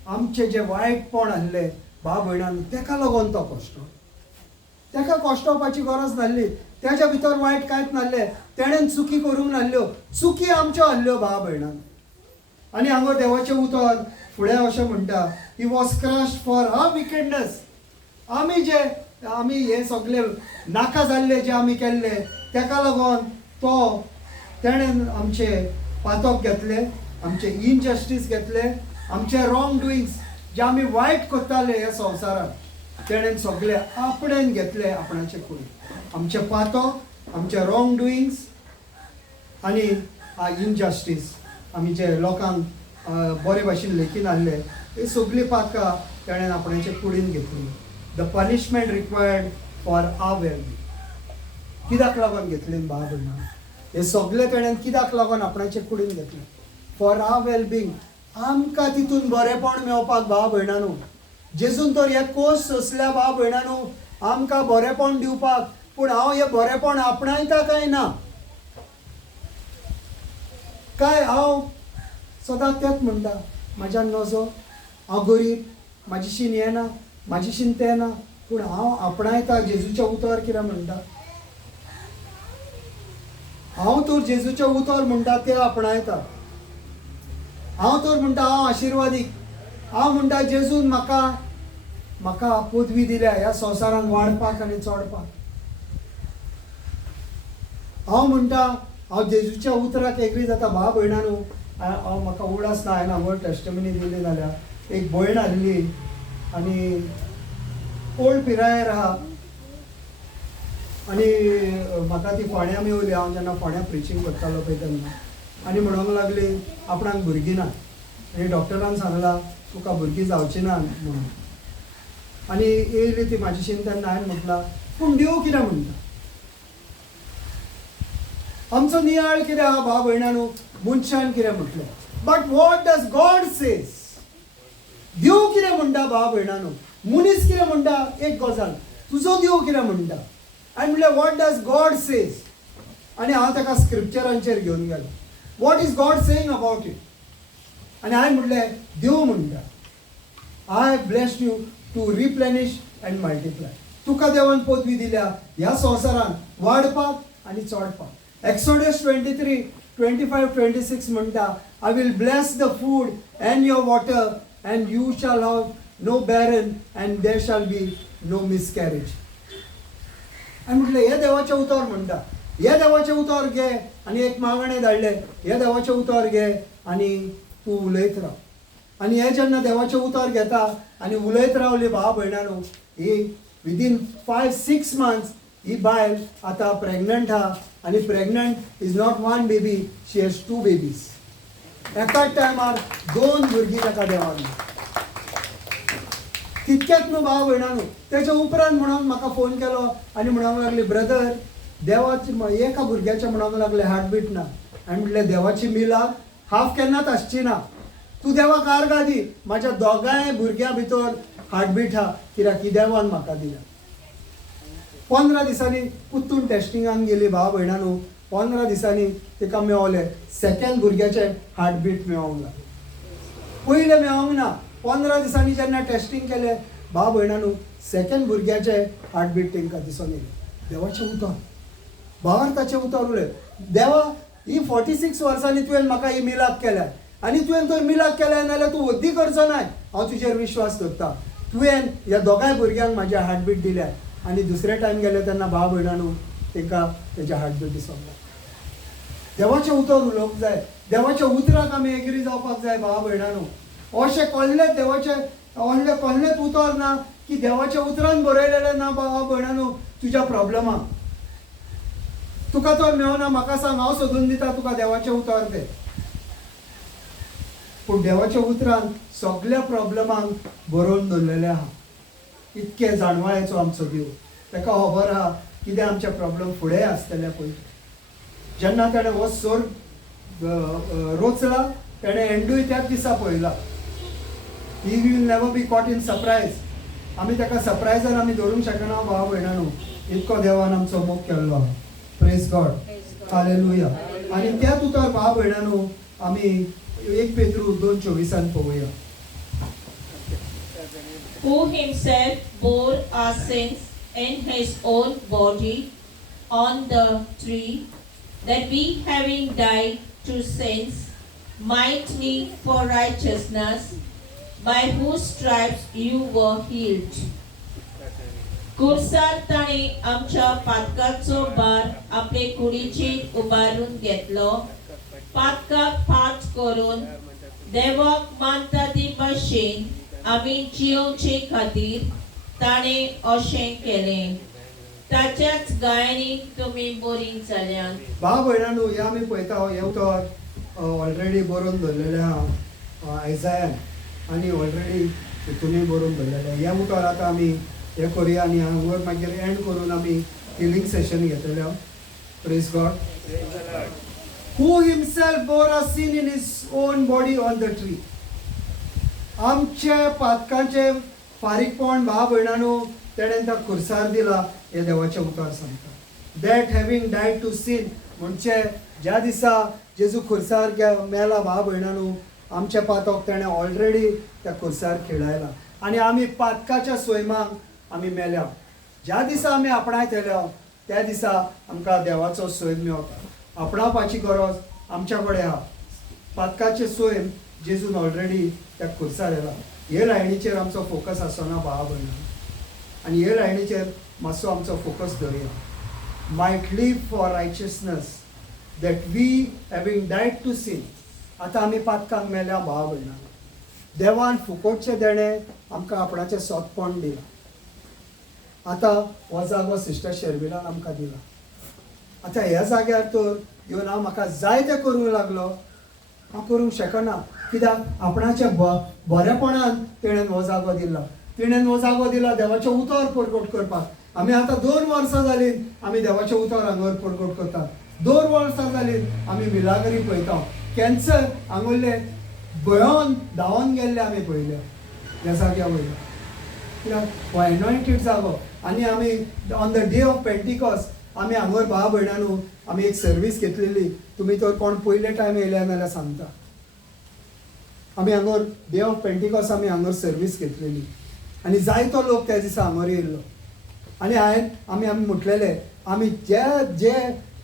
आमचे जे वायटपण आसले भाव भयणांनो, तेका लागून तो कश्ट. तेका कश्टपाची गरज नासली, तेज्या भितर वायट कांयच नासलें, तेणेन चुकी करूंक नासल्यो, चुकी आमच्यो आसल्यो भाव भयणांनो. आनी हांगा देवाचें उतर फुडें अशें म्हणटा, he was crushed for our wickedness. आमी हे सगळे नाका जाल्ले जे आमी केल्ले तेका लागून तेणेन आमचे पातक घेतले, आमचे इनजस्टीस घेतले, आमचे रॉंग डुईंग्स जे आमी वायट करताले ह्या संवसारांत तेणेन सगळे आपणेन घेतले आपणाचे कडेन. आमचे पातक, आमचे रॉंग डुईंग्स आनी इनजस्टीस, आमी जे लोकांक बरे भाशेन लेखीन आसले ही सगळी पातकां तेणेन आपणाचे कुडीन घेतली. The punishment required for our wellbeing. कित्याक लागून घेतली भाव भयणां? हे सगळे तेणेन कित्याक लागून आपणाचे कुडीन घेतले? For our wellbeing. आमकां तितून बरेपण मेळपाक भाव भयणांनो. जेजून तर हे कोस सोंसल्या भाव भयणांनो, आमकां बरेपण दिवपाक. पूण हांव हे बरेपण आपणायता काय ना? काय हांव सदांच तेंच म्हणटा, म्हाज्यान नजो, हांव गरीब, म्हाजेशीन हें ना, म्हाजेशीन तें ना. पूण हांव आपणायता जेजूचें उतर कितें म्हणटा? हांव तर जेजूचें उतर म्हणटा तें आपणायता. हांव तर म्हणटा हांव आशिर्वादीक. हांव म्हणटा जेजून म्हाका पदवी दिल्या ह्या संवसारान वाडपाक आनी चडपाक. हांव म्हणटा हांव जेजूच्या उतराक एग्री जाता. भाव भयणांनो, हांव म्हाका उगडास ना, हांवें हांगा टेस्टमनी दिली जाल्यार एक भयण आसली आनी ओल्ड पिरायेर आहा आनी म्हाका ती फोण्या मेवली. हांव जेन्ना फोण्या प्रिचींग करतालो पळय तेन्ना, आनी म्हणूंक लागली आपणाक भुरगीं ना आनी डॉक्टरान सांगलां तुका भुरगीं जावचीं ना म्हणून. आनी येयली ती म्हाजेशीन तेन्ना हांवें म्हटलां पूण देव कितें म्हणटा? आमचो नियाळ कितें आहा भाव भयणांनो? मनशान कितें म्हटलें, but what does God says? देव कितें म्हणटा भाव भयणांनो? मनीस कितें म्हणटा एक गजाल, तुजो देव कितें म्हणटा? हांवें म्हणलें वॉट डज गॉड सेज? आनी हांव ताका स्क्रिप्चरांचेर घेवन गेलो. What is God saying about it? आनी हांवें म्हणलें देव म्हणटा, I blessed you to replenish and multiply. तुका देवान पदवी दिल्या ह्या संवसारान वाडपाक आनी चडपाक. एक्सोडस 23, 25, 26 म्हणटा, I will bless the food and your water and you shall have no barren and there shall be no miscarriage. हांवें म्हटलें हे देवाचें उतर म्हणटा. हे देवाचें उतर घे आनी एक मागणें धाडलें, हे देवाचें उतर घे आनी तूं उलयत राव. आनी हे जेन्ना देवाचें उतर घेता आनी उलयत रावली भाव भयणांनो, ही विदीन 5-6 months ही बायल आतां प्रेग्नंट आहा. आनी pregnant is not one baby, she has 2 babies. एकाच टायमार 2 भुरगीं ताका देवान. तितकेंच न्हू भाव भयणांनो, तेच्या उपरांत म्हणून म्हाका फोन केलो आनी म्हणूंक लागली ब्रदर देवाची एका भुरग्याचें म्हणूंक लागलें हार्टबीट ना. हांवें म्हणलें देवाची मिलाद हाफ केन्नाच आसची ना. तूं देवाक आर्गां दी. म्हाज्या दोगांय भुरग्यां भितर हार्टबीट आहा, कित्याक की देवान म्हाका दिल्या. 15 दिसांनी कुत्तून टेस्टिंगाक गेली भाव भयणांनो. 15 दिसांनी तिका मेळवले सेकंड भुरग्याचे हार्टबीट मेळोंक ना. पयले मेळोंक ना. 15 दिसांनी जेन्ना टेस्टिंग केले भाव भयणांनो सेकंड भुरग्याचे हार्टबीट तांकां दिसून येयले. देवाचें उतर, भावार्थाचें उतर उलय. देवा ही 46 वर्सांनी तुवें म्हाका ही मिलाप केल्या आनी तुवें तर मिलाप केल्या नाल्यार तूं वद्दी करचो नाय. हांव तुजेर विश्वास दवरता. तुवें ह्या दोगांय भुरग्यांक म्हाजे हार्टबीट दिल्या आनी दुसरे टायम गेले तेन्ना भाव भयणांनो तांकां तेजे हार्टबीट दिसूंक ना. देवाचें उतर उलोवंक जाय. देवाच्या उतराक आमी एग्री जावपाक जाय भाव भयणांनो. अशें कसलेंच देवाचें व्हडलें कसलेंच उतर ना की देवाच्या उतरान बरयलेलें ना भाव भयणांनो तुज्या प्रॉब्लमाक. तुका तो मेळना म्हाका सांग, हांव सोदून दिता तुका देवाचें उतर तें. पूण देवाच्या उतरान सगळ्या प्रॉब्लमांक बरोवन दवरलेलें आहा. इतके जाणवाळेचो आमचो देव. ताका खबर आहा कितें आमचे प्रॉब्लम फुडें आसतले पळय. जेन्ना ताणें हो सोर रोचला ताणें एंडूय त्याच दिसा पळयला. He will never be caught in surprise. आमी ताका सरप्रायजान आमी दवरूंक शकना भाव भयणांनो. इतको देवान आमचो मोग केल्लो आहा. Praise God, hallelujah. आनी त्याच उतर भाव भयणांनो आमी 1 पेद्रू 2:24 पळोवया. Who himself bore our sins in his own body on the tree, that we having died to sins might live for righteousness, by whose stripes you were healed. कुर्सार ताणे आमच्या पातकाचो भार आपले कुडीचेर उबारून घेतलो. पातकाक पाठ करून देवाक मानता ती भाशेन आमी जियोवचे खातीर ताणे अशें केलें. ताच्याच गायनी तुमी बरी जाल्यात. भाव भयणांनो हे आमी पळयता हे उतर ऑलरेडी बरोवन दवरलेलें आहा आयजायान आनी ऑलरेडी हितूनय बरोवन दवरलेलें. हे उतर आतां आमी हे करुया आनी हांगा मागीर एंड करून आमी हिलिंग सेशन घेतलेलें आहा. Praise God. Who himself bore our sin in his own body on the tree. आमचे पातकांचे फारीकपण भाव भयणांनो तेणें त्या खुर्सार दिला हे देवाचें उतर सांगता. That having died to sin म्हणजे ज्या दिसा जेजू खुर्सार मेला भाव भयणांनो आमचे पातक तेणें ऑलरेडी त्या खुर्सार खेळायला आनी आमी पातकाच्या स्वयमाक आमी मेल्या. ज्या दिसा आमी आपणायतले त्या दिसा आमकां देवाचो स्वयम मेळटा. आपणावपाची गरज आमच्या कडेन आहा. पातकाचे स्वयं जेजून ऑलरेडी त्या खुर्सार येला. हे लायणीचेर आमचो फोकस आसना भाव भयणांनो आनी हे लायणीचेर मातसो आमचो फोकस दवरया. Might live for righteousness that we having died to sin. आतां आमी पातकांक मेल्या भाव भयणांनो. देवान फुकटचें देणें आमकां आपणाचें सोंतपण दिलां. आतां हो जागो सिस्टर शेर्बिलान आमकां दिला. आतां ह्या जाग्यार तर येवन हांव म्हाका जाय तें करूंक लागलो हांव करूंक शकना. कित्याक आपणाच्या बरेपणान तेणेन हो जागो दिला. तेणेन हो जागो दिला देवाचें उतर परगट करपाक. आमी आतां 2 वर्सां जालीं आमी देवाचें उतर हांगार परगट करतात. 2 वर्सां जालीं आमी मिलागरी पळयता. कॅन्सर हांगोरले गोंयान धांवन गेल्ले आमी पळयले ह्या जाग्या वयल्यान. कित्याक हो एनॉयंटेड जागो आनी आमी on the day of Pentecost आमी हांगर भाव भयणांनो आमी एक सर्वीस घेतलेली. तुमी तर कोण पयले टायम येयले नाल्यार सांगता. आमी हांगर डे ऑफ पेंटिकॉस्ट आमी हांगर सर्वीस घेतलेली आनी जायतो लोक त्या दिसा हांगर येयल्लो आनी आमी म्हटलेले आमी जे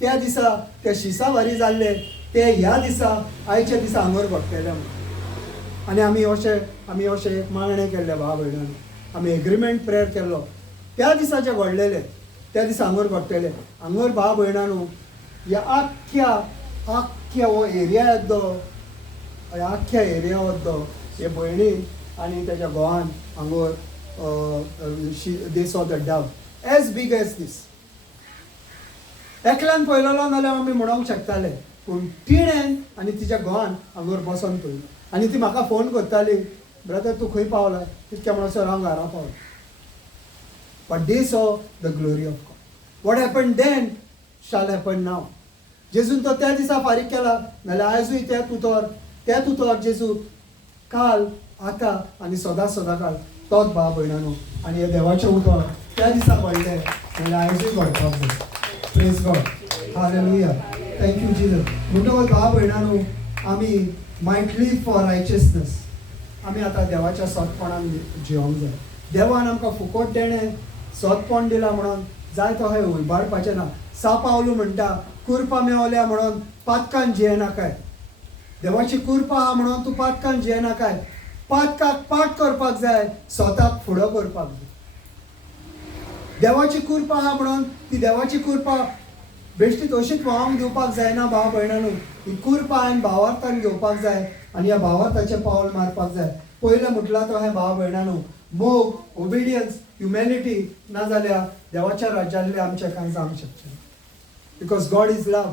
त्या दिसा ते शिसावारी जाल्ले ते ह्या दिसा आयच्या दिसा हांगर घडटले म्हणून. आनी आमी अशें एक मागणें केल्लें भाव भयणांनो. आमी एग्रीमेंट प्रेयर केल्लो त्या दिसाचें घडलेलें त्या दिसा हांगर घडटले. हांगर भाव भयणांनो ह्या आख्ख्या हो एरिया येद्दो ह्या आख्ख्या एरिया वद्दो हे भयणी आनी तेज्या घोवान हांगर they saw the dove as big as this. एकल्यान पळयलेलो नाल्यार आमी म्हणूंक शकताले पूण तिणें आनी तिच्या घोवान हांगर बसोन पळयलो आनी ती म्हाका फोन करताली ब्रदर तूं खंय पावला. तितके म्हणसर हांव घरा पावलो. But they saw the glory of God. What happened then shall happen now. जेजून तो त्या दिसा फारीक केला नाल्यार आयजूय तेच उतर जेजू काल आतां आनी सदांच काळ तोच भाव भयणांनो. आनी हे देवाचें उतर त्या दिसा घडलें नाल्यार आयजूय घडपाक जाय. Praise God, hallelujah. Thank you Jesus. म्हणटकच भाव भयणानो, आमी मायट लीव फॉर रायचियसनेस. आमी आतां देवाच्या सतपणान जिवंक जाय. देवान आमकां फुकट देणें सतपण दिलां म्हणून जाय तो हे उबाडपाचें ना. सांपावलू म्हणटा कुरपा मेवल्या म्हणून पातकान जियेनाकाय. देवाची कुरपा आहा म्हणून तूं पातकान जियेनाकाय. पातकाक पाठ करपाक जाय, स्वताक फुडो करपाक जाय. देवाची कुरपा आहा म्हणून ती देवाची कुरपा बेश्टीत अशीच व्हांवूंक दिवपाक जायना भाव भयणांनो. ही कुरपा हांवें भावार्थान घेवपाक जाय आनी ह्या भावार्थाचें पावल मारपाक जाय. पयलें म्हटलां तो हें भाव भयणांनो, मोग, ओबिडियन्स, ह्युमॅनिटी ना जाल्यार देवाच्या राज्यांतलें आमचें कांय जावंक शकचें ना. Because God is love.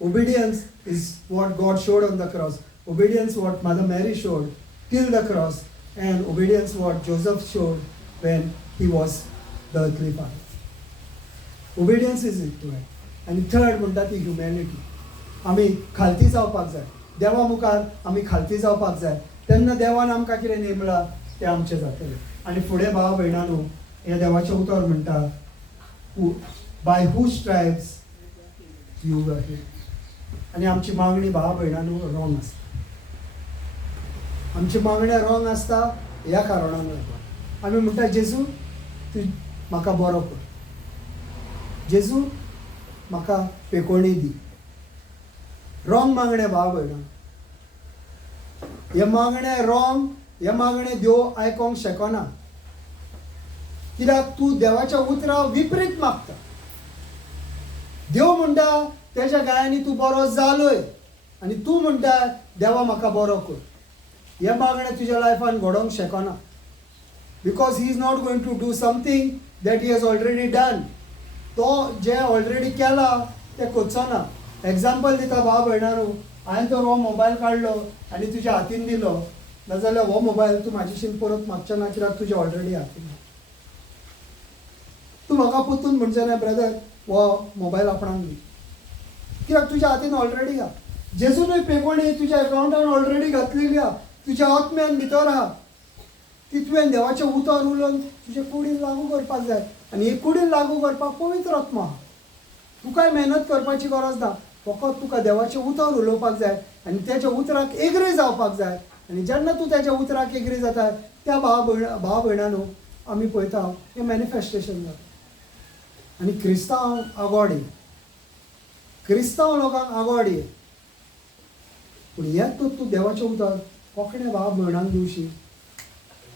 Obedience is what God showed on the cross. Obedience what Mother Mary showed till the cross, and obedience what Joseph showed when he was the earthly father. Obedience is it right. And third म्हणटा ती humanity. आमी खालती जावपाक जाय. देवा मुखार आमी खालती जावपाक जाय. तेन्ना देवान आमकां कितें नेमलां तें आमचें जातलें. आनी फुडें भाव भयणांनो, हें देवाचें उतर म्हणटा, by whose stripes you were healed. आनी आमची मागणी भाव भयणांनो रॉंग आसता. आमची मागण्या रॉंग आसता ह्या कारणान लागून. आमी म्हणटा जेजू तूं म्हाका बरो कर. जेजू म्हाका पेकोणी दी. रॉंग मागणे भाव भयणांनो. हे मागणे रॉंग. हे मागणे देव आयकोंक शकना. कित्याक तूं देवाच्या उतरां विपरीत मागता. देव म्हणटा तेज्या गायांनी तूं बरो जालोय आनी तूं म्हणटा देवा म्हाका बरो कर. हे मागणें तुज्या लायफान घडोवंक शकना. Because he is not going to do something that he has already done. तो जें ऑलरेडी केलां तें करचो ना. एग्जाम्पल दिता भाव भयणांनो, हांवें तर हो मोबायल काडलो आनी तुज्या हातीन दिलो, नाजाल्यार हो मोबायल तूं म्हाजेशीन परत मागचो ना, कित्याक तुज्या ऑलरेडी हातीन. तूं म्हाका पुतून म्हणचें ना ब्रदर हो मोबायल आपणाक दी, कित्याक तुज्या हातीन ऑलरेडी आहा. जेजूनय पेकोणी तुज्या अकाउंटान ऑलरेडी घातलेली आहा. तुज्या आत्म्यान भितर आहा. ती तुवें देवाचें उतर उलोवन तुजे कुडीन लागू करपाक जाय. आनी ही कुडीन लागू करपाक पवित्र आत्मा आहा. तुकाय मेहनत करपाची गरज ना. फकत तुका देवाचें उतर उलोवपाक जाय आनी तेज्या उतराक एग्री जावपाक जाय. आनी जेन्ना तूं तेज्या उतराक एग्री जाता त्या भाव भयणांनो आमी पळयता हें मॅनिफेस्टेशन जाता. आनी क्रिस्तांव आगोडी, क्रिस्तांव लोकांक आगोडी. पूण हेंच तूं देवाचें उतर कोंकणे भाव भयणांक दिवशी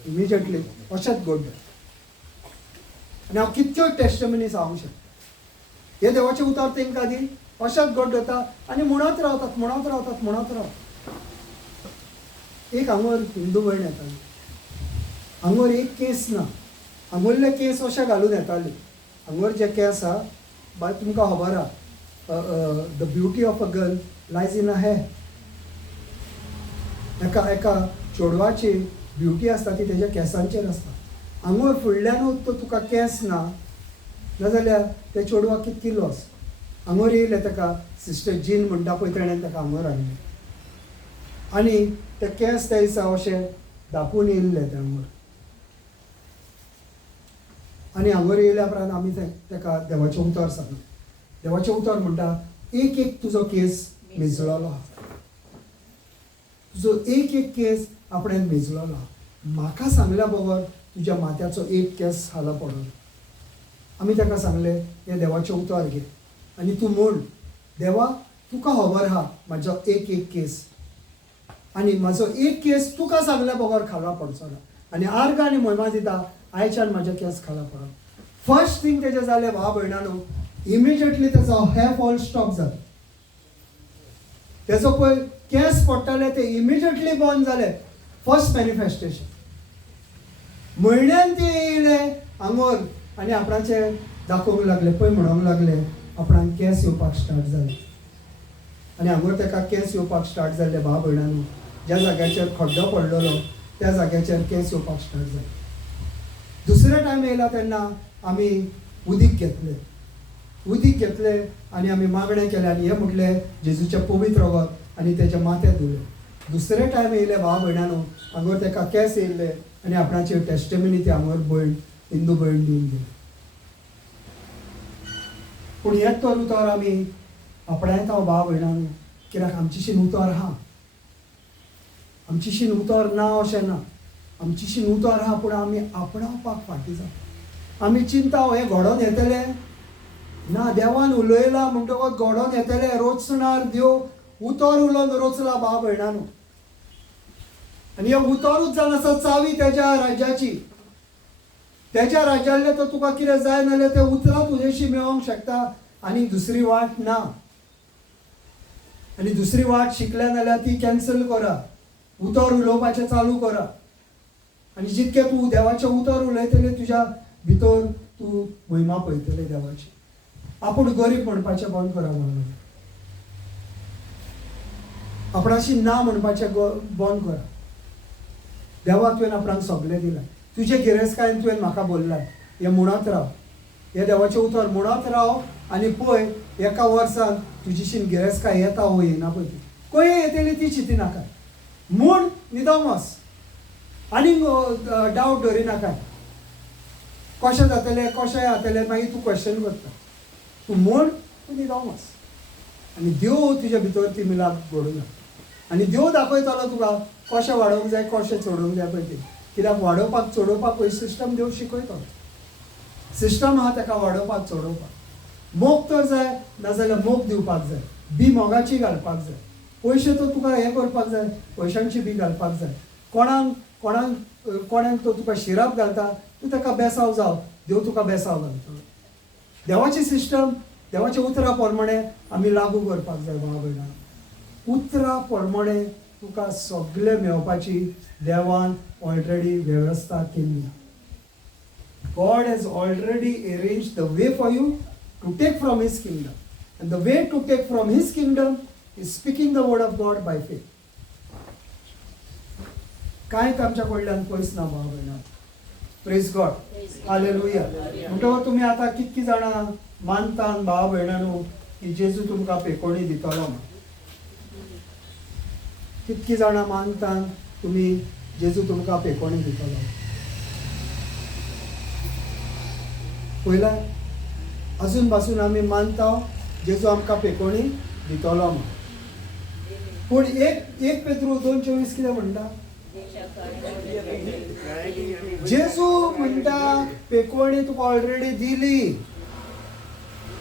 इमिजिएटली अशेंच घडटा. आनी हांव कितल्यो टेस्टमनी सांगूंक शकता. हे देवाचें उतर तेंकां दी अशेंच घट जाता आनी म्हणत रावतात म्हणत रावतात म्हणत रावतात. एक हांगर हिंदू भयण येताली. हांगर एक केस ना. हांगोरले केस अशे घालून येताली. हांगर जे केस आहा बाय तुमकां खबर आहा, the beauty of a girl lies in a hair. एका चेडवाची ब्युटी आसता ती तेज्या केसांचेर आसता. हांगर फुडल्यानूच तुका केस ना नाजाल्यार ते चेडवाक कितकी लॉस. हांगर येयले ताका सिस्टर जीन म्हणटा पळय तेणें ताका हांगर हाडलें आनी ते केस त्या दिसा अशे धापून येयल्ले ते हांगर. आनी हांगर येयल्या उपरांत आमी ताका देवाचें उतर सांगलें. देवाचें उतर म्हणटा एक एक तुजो केस मेजळलो आहा. तुजो एक एक केस आपणें मेजळलो आहा. म्हाका सांगल्या बरोबर तुज्या माथ्याचो एक केस हाला पडलो. आमी ताका सांगलें हें देवाचें उतर घे आनी तूं म्हण देवा तुका खबर आहा म्हाजो एक एक केस आनी म्हाजो एक केस तुका सांगल्या बरोबर खाला पडचो ना. आनी आर्ग आनी महिमा दिता आयच्यान म्हाजे केस खाला पडप. फर्स्ट थिंग तेजें जालें भाव भयणांनो, इमिजिएटली तेजो हेअर फॉल स्टॉप जालो. तेजो पळय केस पडटाले ते इमिजिएटली बंद जाले. First manifestation. म्हयन्यान ते येयले हांगर आनी आपणाचे दाखोवंक लागले पळय म्हणूंक लागले आपणाक केस येवपाक स्टार्ट जाले. आनी हांगर ताका केस येवपाक स्टार्ट जाल्ले भाव भयणांनो. ज्या जाग्याचेर खड्डो पडलेलो त्या जाग्याचेर केस येवपाक स्टार्ट जाले. दुसरे टायम येयला तेन्ना आमी उदीक घेतले आनी आमी मागणें केलें आनी हें म्हटलें जेजूचें पवित्र वत आनी तेजे माथे धुले. दुसरे टायम येयले भाव भयणांनो हांगर ताका केस येयल्ले आनी आपणाची टेस्टिमनी ती हांगर भयण हिंदू भयण दिवन गेली. पूण हेंच तर उतर आमी आपणायत हांव भाव भयणानो, कित्याक आमचीशीन उतर आहा. आमचीशीन उतर ना अशें ना. आमचीशीन उतर आहा, पूण आमी आपणावपाक फाटीं जाता. आमी चिंता हे घडोवन येतले ना, देवान उलयला म्हणटकच घडोवन येतले. रोचणार देव उतर उलोवन रोचला भाव भयणानो. आनी हे उतरूच जावन आसा चावी तेज्या राज्याची. तेज्या राज्यातले तो तुका कितें जाय नाल्यार ते उतरां तुजेशी मेळोंक शकता, आनी दुसरी वाट ना. आनी दुसरी वाट शिकल्या नाल्यार ती कॅन्सल करा. उतर उलोवपाचें चालू करा. आनी जितके तूं देवाचें उतर उलयतले तुज्या भितर तूं महिमा पळयतले देवाची. आपूण गरीब म्हणपाचें बंद करा म्हणून. आपणाशी ना म्हणपाचें बंद करा. देवा तुवें आपणाक सगळें दिलां. तुजे गिरेस्तायेन तुवें म्हाका बोल्लां हें म्हणत राव, हें देवाचें उतर म्हणत राव, आनी पळय एका वर्सान तुजीशीन गिरेस्ताय येता वो येना पळय ती. खंय येतली ती चिंती नाका. म्हूण न्हिदोंग वच. आनी डावट धरिनाकाय. कशें जातलें कशें जातलें मागीर तूं क्वेश्चन करता. तूं म्हूण तूं न्हिदोंग वच. आनी देव तुज्या भितर ती मिलाप घडोवन आनी देव दाखयतलो तुका कशें वाडोवंक जाय कशें चडोवंक जाय पळय तें. कित्याक वाडोवपाक चडोवपाक पळय सिस्टम देव शिकयतलो. सिस्टम आहा ताका वाडोवपाक चडोवपाक. मोग तर जाय नाजाल्यार मोग दिवपाक जाय. बी मोगाची घालपाक जाय. पयशे तो तुका हें करपाक जाय, पयशांची बी घालपाक जाय. कोणाक तो तुका शिराप घालता तूं ताका बेसाव जाव, देव तुका बेसाव घालतलो. देवाची सिस्टम देवाच्या उतरा प्रमाणे आमी लागू करपाक जाय भाव भयणां. उतरा प्रमाणे तुका सगळें मेळपाची देवान ऑलरेडी वेवस्था केल्ली. God has already arranged the way for you to take from His kingdom. And the way to take from His kingdom is speaking the word of God by faith. कांयच आमच्या कडल्यान पयस ना भाव भयणां. Praise God. हालेलुया. म्हणटकच तुमी आतां कितकी जाणां मानतात भाव भयणांनो की जेजू तुमकां पेकोणी दितलो म्हण. कितकी जाणां मानतात तुमी जेजू तुमकां पेकोणी दितलो. पयला अजून पासून आमी मानता जेजू आमकां पेकोणी दितलो म्हण. पूण एक पेद्रू 2:24 कितें म्हणटा? जेजू म्हणटा पेकोणी तुका ऑलरेडी दिली.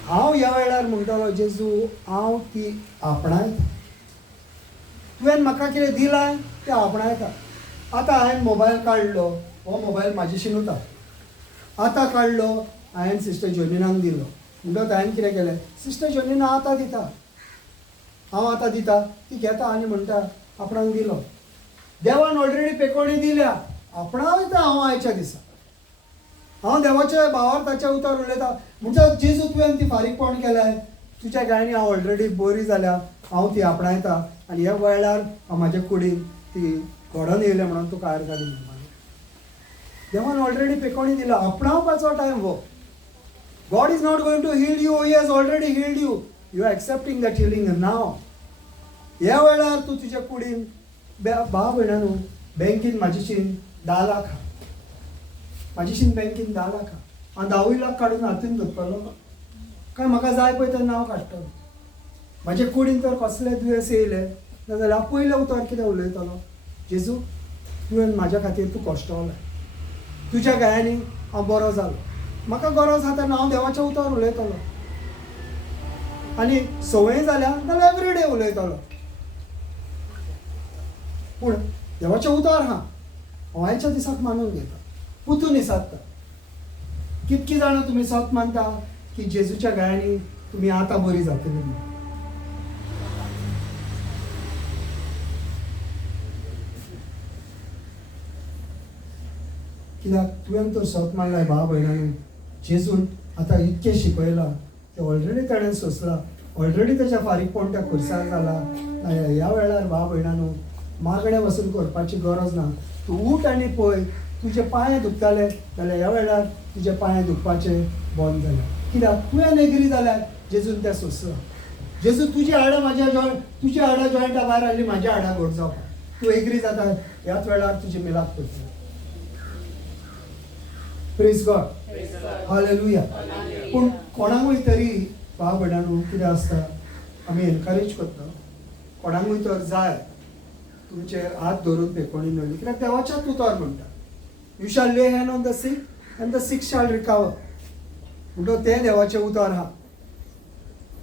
हांव ह्या वेळार म्हणटलो जेजू हांव ती आपणायता. तुवें म्हाका कितें दिलां तें आपणायता. आतां हांवें मोबायल काडलो, हो मोबायल म्हाजेशीनूच. आतां काडलो हांवें सिस्टर जोनिनाक दिलो. म्हणटकच हांवें कितें केलें? सिस्टर जोनिना आतां दिता. हांव आतां दिता, ती घेता आनी म्हणटा आपणाक दिलो. देवान ऑलरेडी पेकोणी दिल्या. आपणायता हांव आयच्या दिसा. हांव देवाच्या भावार्थाचें उतर उलयता. म्हणजे जेजू तुवें ती फारीकपण केल्या. तुज्या गायनी हांव ऑलरेडी बरी जाल्या. हांव ती आपणायता आनी ह्या वेळार हांव म्हाज्या कुडीन ती घडोवन येयलें म्हणून तुका आयर घाली. देवान ऑलरेडी पेकोणी दिला. आपणावपाचो टायम हो. God is not going to heal you. He has already healed you. You are accepting that healing now. ह्या वेळार तूं तुज्या कुडीन भाव भयणांनो बँकेन म्हाजेशीन 10 लाख हा. म्हाजेशीन बँकेन 10 लाख हा. हांव 10 लाख काडून हातीन धरतलो काय म्हाका जाय पळय तें नांव काडटलो. म्हाजे कुडीन तर कसले दुयेंस येयले नाजाल्यार हांव पयलें उतर कितें उलयतलो? जेजू तुवें म्हाज्या खातीर तूं कश्टवलें. तुज्या गायांनी हांव बरो जालो. म्हाका गरज आसा तेन्ना हांव देवाचें उतर उलयतलो. आनी संवय जाल्या नाल्यार एवरीडे उलयतलो. पूण देवाचें उतर आहा हांव आयच्या दिसाक मानून घेता. पुतून इसादता. कितकी जाणां तुमी सत मानता की जेजूच्या गायांनी तुमी आतां बरी जातली म्हणून? कित्याक तुवें तर सत मानलाय भाव भयणांनो. जेजून आतां इतकें शिकयलां तें ऑलरेडी ताणें सोंसलां. ऑलरेडी तेच्या फारीकपण त्या खुर्सार जाला. ह्या वेळार भाव भयणांनो मागणें वसूल करपाची गरज ना. तूं उठ आनी पळय. तुजे पांय दुखताले जाल्यार ह्या वेळार तुजे पांय दुखपाचें बंद जालें. कित्याक तुवें एग्री जाल्यार जेजून तें सोंसलां. जेजू तुजी हाडां तुजी हाडां जॉयंटा भायर हाडली म्हाज्या हाडां घट जावपाक. तूं एग्री जाता ह्याच वेळार तुजी मिलाप करतली. Praise God. हालेलुया. पूण कोणाकूय तरी भाव भयणांनो कितें आसता आमी एनकरेज करता कोणाकूय तर जाय तुमचे हात धरून पेकोणी मेळ्ळी कित्याक देवाच्याच उतर म्हणटा you shall lay hand on the sick and the sick shall recover म्हणटो तें देवाचें उतर आहा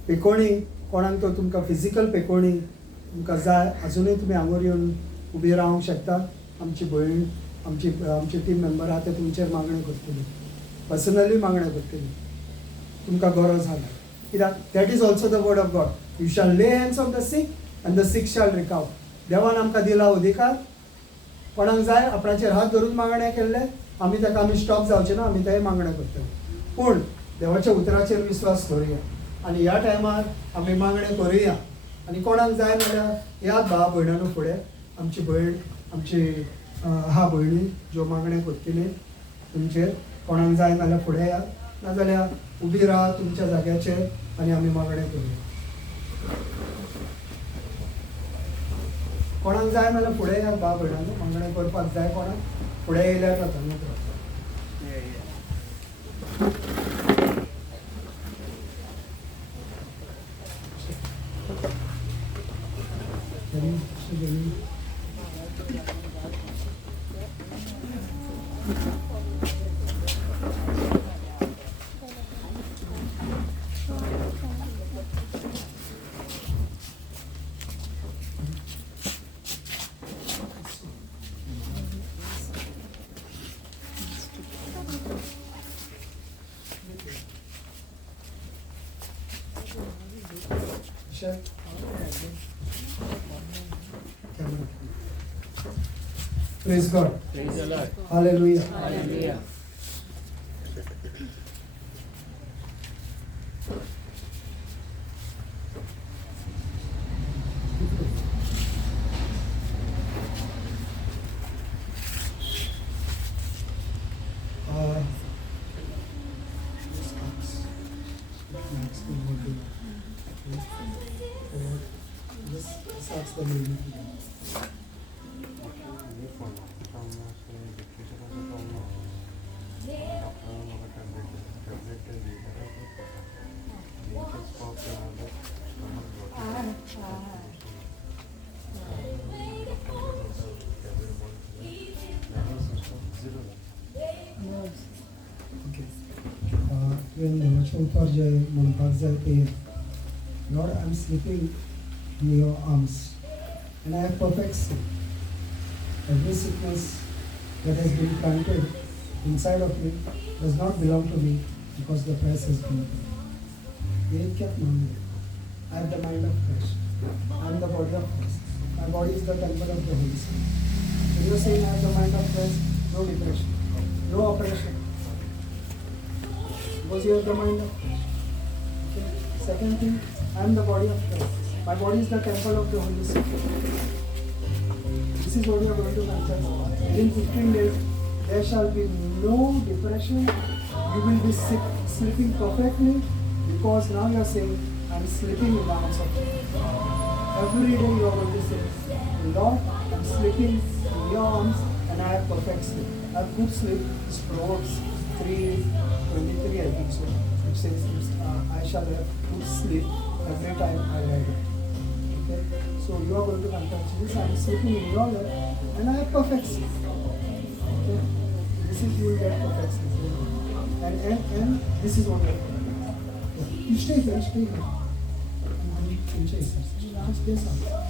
पेकोणी कोणाक तर तुमकां फिजिकल पेकोणी तुमकां जाय अजुनूय तुमी हांगोर येवन उबी रावंक शकता आमची भयण आमची टीम मेंबर आहा ते तुमचेर मागणें करतली पर्सनली मागणें करतली तुमकां गरज आहा कित्याक that is also the word of God you shall lay hands on the sick and the sick shall recover देवान आमकां दिला अधिकार कोणाक जाय आपणाचेर हात धरून मागणें केल्ले आमी स्टॉप जावचे ना आमी तें मागणें करतले पूण देवाच्या उतराचेर विश्वास करुया आनी ह्या टायमार आमी मागणें करुया आनी कोणाक जाय जाल्यार ह्याच भावा भयणांनो फुडें आमची भयण आमची आहा भयणी ज्यो मागणें करतली तुमचेर कोणाक जाय नाल्यार फुडें या नाजाल्यार उबी राहा तुमच्या जाग्याचेर आनी आमी मागणें करुया कोणाक जाय नाल्यार फुडें या भाव भयणांनो मागणें करपाक जाय कोणाक फुडें येयल्यार जाता न्हू Praise God. Praise the Lord. Hallelujah. Hallelujah. When देवाचे उतर जे म्हणपाक जाय ते Lord, I'm sleeping in your arms and I have perfect sleep. Every sickness that has been planted inside of me does not belong to me because the price has been paid. I have the mind of Christ. I am the body of Christ. My body is the temple of the Holy Spirit. When you are saying I have the mind of Christ, no depression, no oppression. Because you have the mind of Christ. Okay. Second thing, I am the body of Christ. My body is the temple of the Holy Spirit. This is what we are going to confess. Within 15 days, there shall be no depression. You will be sleeping perfectly because now you are saying, I am sleeping in the arms of God. Every day you are going to say, Lord, I am sleeping in your arms and I have perfect sleep. I have good sleep. It's Proverbs 3:23, I think so. It says, I shall have good sleep every time I lie down. Okay? So you are going to confess this. I am sleeping in your lap and I have perfect sleep. Okay? This is you will get perfect sleep. And this is what I have. You stay here, stay here. Just this out.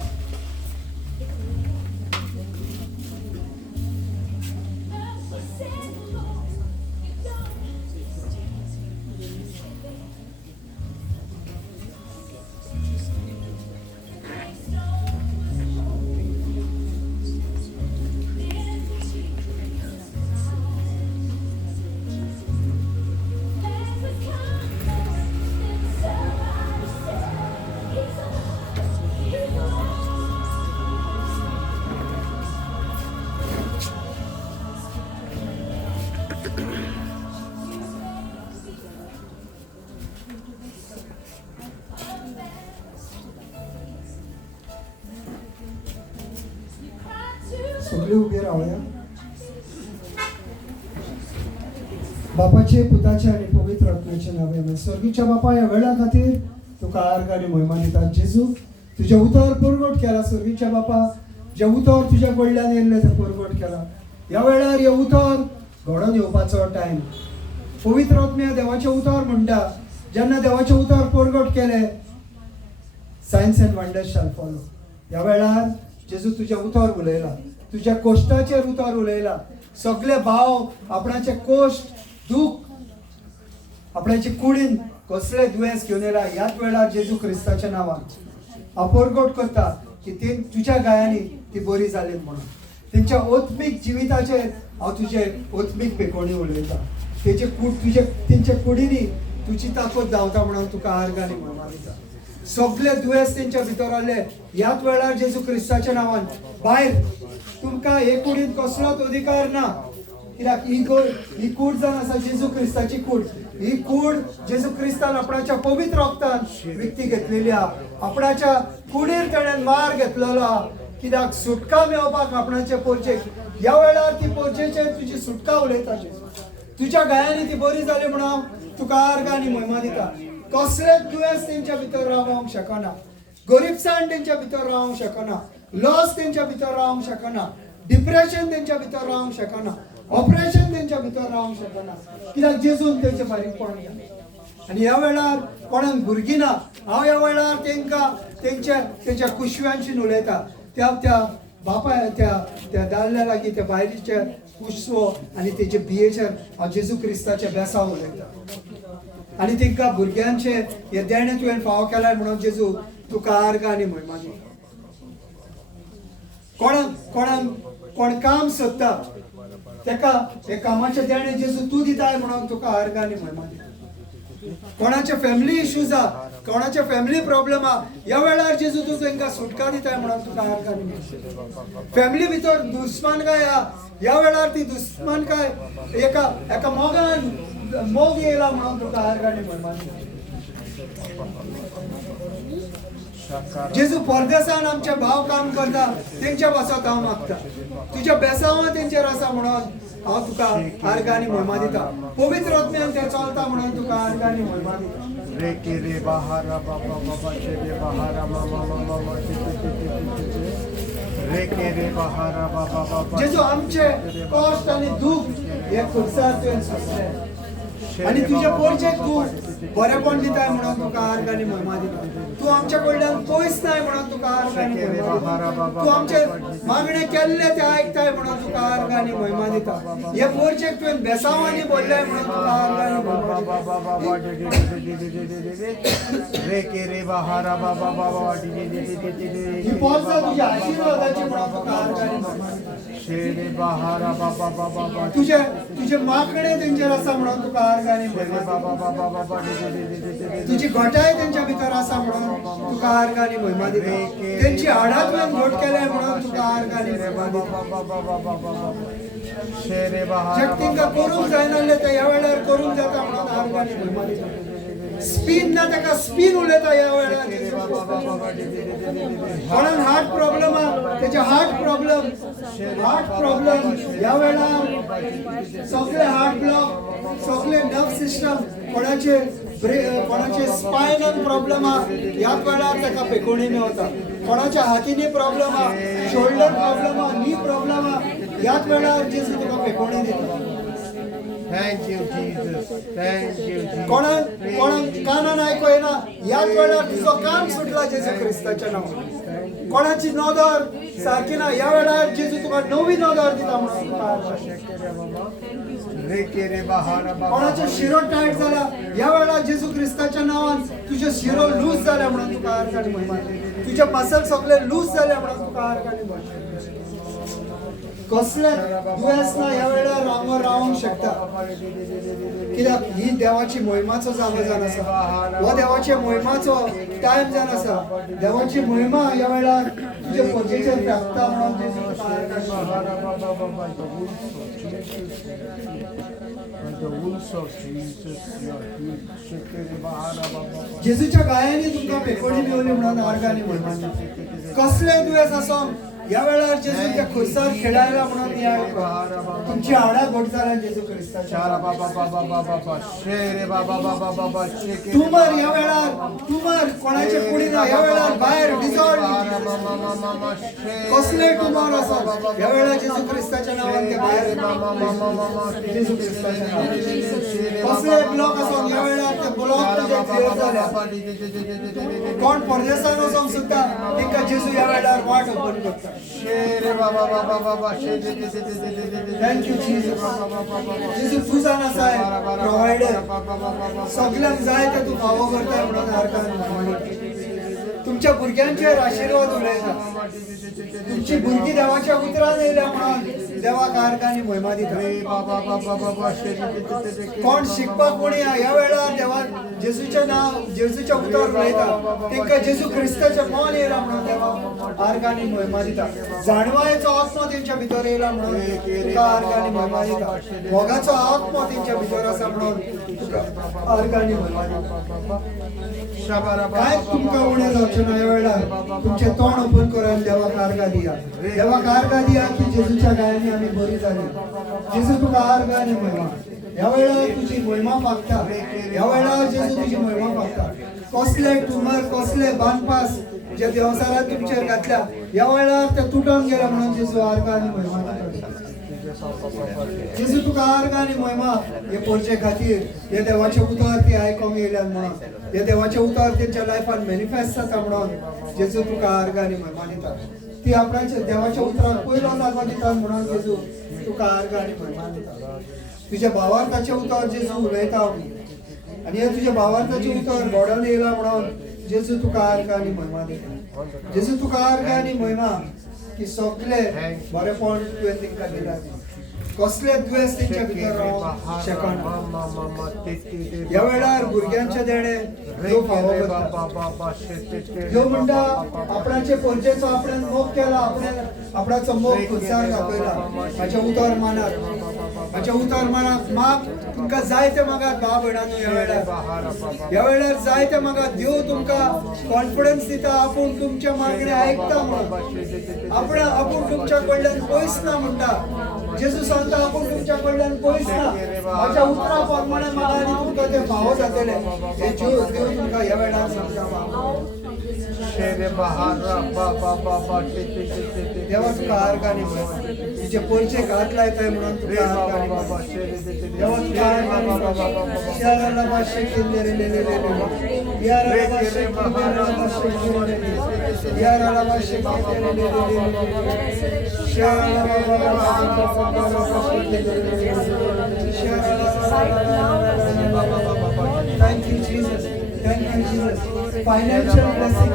सगळे उभे राहूया. बापाचे, पुताचे आणि पवित्र आत्म्याचे नावे. स्वर्गीच्या बापा, या वेळा खातीर तुका आर्ग आनी महिमा दिता. जेजू तुझ्या उतर परगट केला. स्वर्गीच्या बापा, जे उतर तुझ्या कडल्यान येयल्ले ते परगट केला. ह्या वेळार हे उतर घडोवन येवपाचो टायम. पवित्र आत्म्या देवाचे उतर म्हणटा, जेन्ना देवाचे उतर परगट केले, सायन्स एंड वंडर्स शाल फॉलो. ह्या वेळार जेजू तुझ्या उतर उलयला, तुझ्या कोश्टाचेर उतर उलयला. सगळे भाव आपणाचे कोश्ट, दुःख, आपणाची कुडीन कसले दुयेंस घेवन येयला, ह्याच वेळार जेजू क्रिस्ताच्या नांवान हांव परगट करता की ती तुझ्या गायांनी ती बरी जाली म्हणून. तेंच्या आत्मीक जिविताचेर हांव तुजे आत्मीक पेकोणी उलयता. तेंच्या कुडीनी तुजी ताकद धांवता म्हणून तुका आर्ग आनी महिमा दिता. सगळे दुयेंस तेंच्या भितर आले, ह्याच वेळार जेजू क्रिस्ताच्या नांवान भायर तुमकां हे कुडीन कसलोच अधिकार ना. कित्याक ही कूड जावन आसा जेजू क्रिस्ताची कूड. ही कूड जेजू क्रिस्तान आपणाच्या पवित्र रक्तान विकती घेतलेली आहा. आपणाच्या कुडीर ताणें मार घेतलेलो आहा. कित्याक सुटका मेळोवपाक आपणाचे पोरचेक ह्या वेळार ती पोरचेचेर तुजी सुटका उलयता. तुझ्या गायांनी ती बरी जाली म्हणून तुका आर्ग आनी महिमा दिता. कसलेच दुयेंस तेंच्या भितर रावंक शकना. गरीबसाण तेंच्या भितर रावंक शकना. लॉस तेंच्या भितर रावंक शकना. डिप्रेशन तेंच्या भितर रावंक शकना. ऑपरेशन तेंच्या भितर रावंक शकना. कित्याक जेजून तेंचे बारीकपण केलें. आनी ह्या वेळार कोणाक भुरगीं ना, हांव ह्या वेळार तेंकां तेंच्या कुशव्यांशीन उलयता. त्या बापा त्या दादल्या लागीं त्या बायलेचे कुशवो आनी तेचे बियेचेर हांव जेजू क्रिस्ताच्या बेसांव उलयता. आनी तेंकां भुरग्यांचे हे देणे तुवें फावो केलाय म्हणून जेजू तुका आर्ग आनी महिमा दिता. कोण काम सोदता तेका हे कामाचे देणे जेजू तूं दिताय म्हणून तुका आर्ग आनी महिमा दिता. कोणाचे फॅमिली इश्यूज आहा, कोणाचे फॅमिली प्रॉब्लेम आहा, ह्या वेळार जेजू तूं तांकां सुटका दिताय म्हणून तुका आर्ग आनी महिमा दिता. फॅमिली भितर दुस्मानकाय आहा, ह्या वेळार ती दुस्मानकाय एका मोगान मोग येयला म्हणून तुका आर्ग आनी महिमा दिता. जेजू परदेसान आमचे भाव काम करता तेंच्या बसत हांव मागता. तुज्या बेसांवां तेंचेर आसा म्हणून हांव तुका आर्ग आनी महिमा दिता. पवित्र आत्म्यान ते चलता म्हणून तुका आर्ग आनी महिमा दिता. रे के रे बहारा बाबा बाबा रे बहारा बाबा बाबा रे के रे बहारा बाबा बाबा. जेजू आमचे कष्ट आनी दुःख हे खुर्सार तुवें सोंसले आनी तुजे पोरचेक तूं बरेपण दिताय म्हणून तुका आर्ग आनी महिमा दिता. तूं आमच्या कडल्यान पयस नाय म्हणून तुका आर्ग आनी महिमा दिता. तूं आमचे मागणे केल्ले ते आयकताय म्हणून तुका आर्ग आनी महिमा दिता. हे पोरचेक तुवें बेसांवांनी बोल्ल्याय म्हणून तुका आर्ग आनी महिमा दिता. रे के रे बहारा बाबा बाबा ही पोरसां तुज्या आशिर्वादाची म्हणून तुका आर्ग आनी महिमा दिता. शेरे बहारा बाबा बाबा तुझे मागणे तेंचेर आसा म्हणून तुका आर्ग आनी महिमा दिता. बाबा बाबा तुझी घटाय तेंच्या भितर आसा म्हणून तुका आर्ग आनी महिमा दिता. तेंची हाडां तुवें घट केल्या म्हणून तुका आर्ग आनी महिमा दिता. शेरे बहारा जे तेंकां करूंक जायनासलें ते ह्या वेळार करूंक जाता म्हणून आर्ग आनी महिमा दिता. स्पीन ना ताका स्पीन उलयता ह्या वेळार. कोणाक हार्ट प्रॉब्लेम आहा तेचे हार्ट प्रॉब्लेम ह्या वेळार सगळे हार्ट ब्लॉक, सगळे नर्व सिस्टम, कोणाचे स्पायनल प्रॉब्लेम आहा ह्याच वेळार ताका पेकोणी मेळटा. कोणाच्या हातींनी प्रॉब्लेम आहा, शोल्डर प्रॉब्लेम आहा, नी प्रॉब्लेम आहा, ह्याच वेळार जेजू तुका पेकोणी दिता. Thank you, Jesus. Thank you, Jesus. कोणाक कानान आयको येना ह्याच वेळार तुजो कान सुटला जेजू क्रिस्ताच्या नांवान. कोणाची नोदर सारकी ना ह्या वेळार जेजू तुका नवी नोदर दिता म्हणून तुका आर्ग आनी. रे के रे बहारा बाबा. कोणाचो शिरो टायट जाला ह्या वेळार जेजू क्रिस्ताच्या नांवान तुजो शिरो लूज जाल्या म्हणून तुका आर्ग आनी महिमा दिता. तुजे मसल सगळे लूज जाले म्हणून तुका आर्ग आनी महिमा दिता. कसले दुयेंस ना ह्या वेळार रावंक शकता. कित्याक ही देवाची महिमाचो जागो जावन आसा. हो देवाचे महिमाचो टायम जावन आसा. देवाची महिमा ह्या वेळार तुजे पोरचेचेर धाकता म्हणून जेजू तुका आर्ग आनी महिमा दिता. जेजूच्या गायांनी तुमकां पेकोणी मेवली म्हणून आर्ग आनी महिमा दिता. कसले दुयेंस आसों या वेळार जेजूच्या खुर्सार खेळायला म्हणून या तुमची हाडा घोट जाला जेजू क्रिस्ताच्या तू मर या वेळार तू मर कोणाचे कुडी ना या वेळार भायर डिसॉल्व कसले टुमर असो या वेळार जेजू क्रिस्ताच्या नावान ते भायर जेजू क्रिस्ताच्या नावान कसले ब्लॉक असो या वेळार ते ब्लॉक तुझे क्लियर जाल्या कोण परदेशान वचोंक सुद्धा तिका जेजू या वेळार वाट ओपन करता थँक यू जीजस जेजू तू जाण आसाय प्रोवायडर सगळ्यांक जाय ते तू फावो करताय म्हणून हरकत तुमच्या भुरग्यांचेर आशीर्वाद उलयता तुमची भुरगीं देवाच्या उतरान येयल्या म्हणून देवाक आर्ग आनी महिमा दिता कोण शिकपाक कोणी ह्या वेळार देवा जेजूचें नांव जेजूच्या उतर उलयता तांकां जेजू क्रिस्ताचें मन येयला म्हणून देवा आर्ग आनी महिमा दिता जाणवायेचो आत्मो तेंच्या भितर येयला म्हणून तुका आर्ग आनी महिमा दिता मोगाचो आत्मो तेंच्या भितर आसा म्हणून तुका आर्ग आनी महिमा दिता काय तुमकां उणें जावचें ना ह्या वेळार तुमचें तोंड ओपन करून देवाक आर्गां दिया देवाक आर्गां दिया की जेजूच्या गायांनी आमी बरी जाली जेजू तुका आर्ग आनी महिमा ह्या वेळार तुजी महिमा मागता ह्या वेळार जेजू तुजी महिमा मागता कसले टुमर कसले बानपास जे देवसारात तुमचेर घातल्या ह्या वेळार ते तुटून गेले म्हणून जेजू आर्ग आनी महिमा दिता जेजू तुका आर्ग आनी महिमा हे पोरचे खातीर हे देवाचे उतर ती आयकोंक येयल्यात म्हणून हे देवाचे उतर तेंच्या लायफान मॅनिफेस्ट जाता म्हणून जेजू तुका आर्ग आनी महिमा दिता ती आपणाच्या देवाच्या उतराक पयलो जागो दिता म्हणून जेजू तुका आर्ग आनी महिमा दिता तुज्या भावार्थाचे उतर जेजू उलयता आनी हे तुज्या भावार्थाचे उतर घोडोन येयला म्हणून जेजू तुका आर्ग आनी महिमा दिता जेजू तुका आर्ग आनी महिमा की सगळे बरेपण तुवें तांकां दिलां कसले दुयेंस तेंच्या भितर रावंक शकना ह्या वेळार भुरग्यांचे देणे देव फावो करता देव म्हणटा आपणाचे परचेचो आपणें मोग केला आपणाचो मोग खुर्सार दाखयला हाचे उतर मानात हाचे उतर मानात माग तुमकां जाय ते मागात भाव भयणांनो ह्या वेळार जाय ते मागात देव तुमकां कॉन्फिडन्स दिता आपूण तुमचे मागणे आयकता म्हणून आपूण तुमच्या कडल्यान पयस ना म्हणटा जेजू सांगता आपूण तुमच्या कडल्यान पयस ना हाच्या उतरा प्रमाणे मागा आनी तुमकां ते फावो जातले हे देव तुमकां ह्या वेळार सांगता देवा तुका आर्ग आनी महिमा तुजे परचे घात लायताय म्हणून तुका आर्ग आनी महिमा देवा तुका आर्ग आनी महिमा शाराला भाषे केलेले याराला भाषे याराला भाषे Thank you, Jesus. Thank you, Jesus. Financial blessing.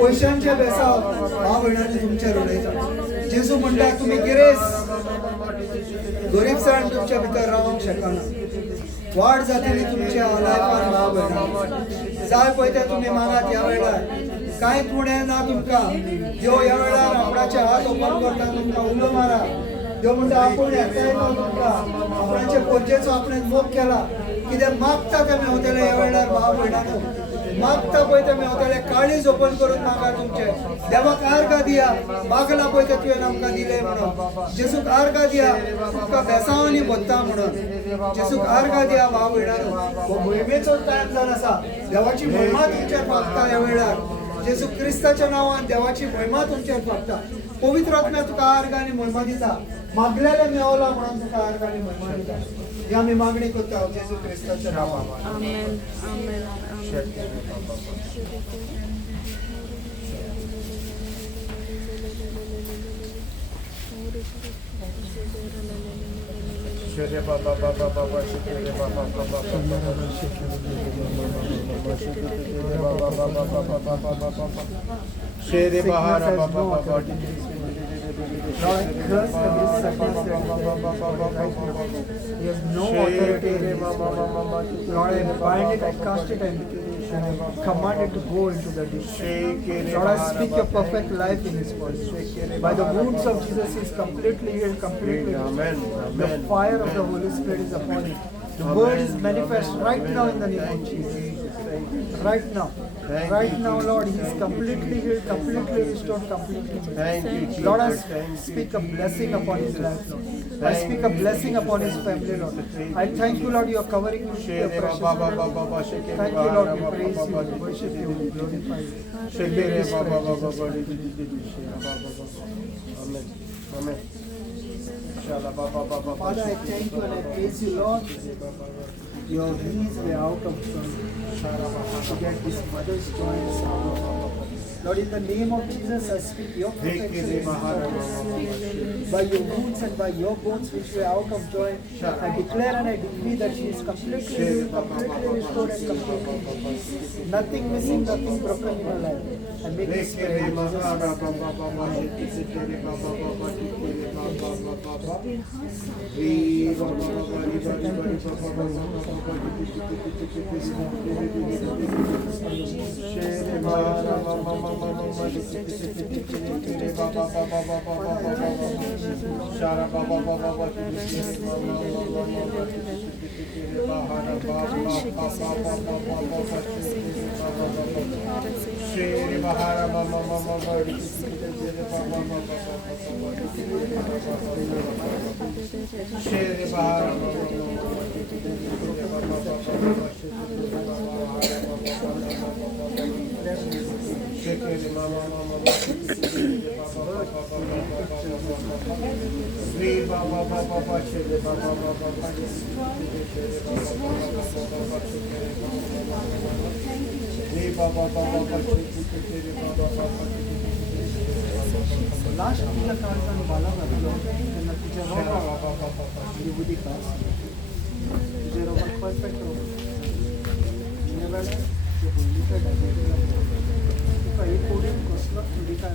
पैशांच्या बेसाव भाव भयणांनी तुमचेर उलयता जेजू म्हणटा तुमी गिरेस गरीबसाण तुमच्या भितर रावंक शकना वाड जातली तुमच्या लायफान भाव भयणां जाय पळय ते तुमी मागात ह्या वेळार कांय उणें ना तुमकां देव ह्या वेळार आपणाचे हात ओपन करता तुमकां उलो मारा देव म्हणटा आपूण येताय तुमकां आपणाचे परचेचो आपणें मोग केला कितें मागता ते मेवतले ह्या वेळार भाव भयणांनो मागता पळय ते मेवतले काळीज ओपन करून मागा तुमचे देवाक आर्गां दिया मागला पळय ते तुवें आमकां दिले म्हणून जेजूक आर्गां दिया तुमकां बेसांवांनी भोगता म्हणून जेजूक आर्गां दिया भाव भयणांनो हो मोहिमेचो टायम जावन आसा देवाची महिमा तुमचेर मागता ह्या वेळार जेजू क्रिस्ताच्या नांवान देवाची महिमा तुमचेर मागता पवित्र आत्म्या तुका आर्ग आनी महिमा दिता मागलेले मेवला म्हणून तुका आर्ग आनी महिमा दिता ही आमी मागणी करता जेजू क्रिस्ताच्या नांवान आमेन आमेन Shere bahara baba baba He has no authority in his Lord, I bind it, I cast it, and command it to go into the deep. Lord, I speak your perfect life in his voice. By the wounds of Jesus, he is completely healed, completely healed. The fire of the Holy Spirit is upon him. The word is manifest right now in the name of Jesus. Right now. Thank Right you, now, Jesus. Lord, He is Thank you, completely healed, completely restored, completely made. Thank you, Jesus. Lord, I Thank you, speak a blessing upon His life, Lord. I Thank speak a you, blessing Jesus. upon His Thank family, you, Lord. Jesus. I thank you, Lord, you are covering Him with your Shere precious Baba blood. Baba Baba Sheke Thank you, Bahara Lord, we Baba praise you, Baba we worship you, we glorify you. Shekere This Baba prayer, Baba Jesus' Baba mighty name. Shera Baba Baba. Amen. Amen. Shala Baba Baba Father, I thank you and I praise you, Lord. Your knees were out of to get this mother's joints out. Lord, in the name of Jesus, I speak your protection in this body. By your wounds and by your bones which were out of joint, I declare and I decree that she is completely healed, completely restored and completely. Nothing missing, nothing broken in her life. I make this prayer in Jesus' Shri Bahara Mama Mama Shri Bahara Shri Mama Mama Shri Baba Baba Shri Baba Baba Shri Baba Baba last तुझ्या काळजान बाला घातलो तेन्ना तुज्या रोगाक तुजी उदी खास तुजे रोगाक perfect रोग तुजे वेळार ते भयणीच्या डायबिटीज तुका एक कोडेन कसलो तुडिकार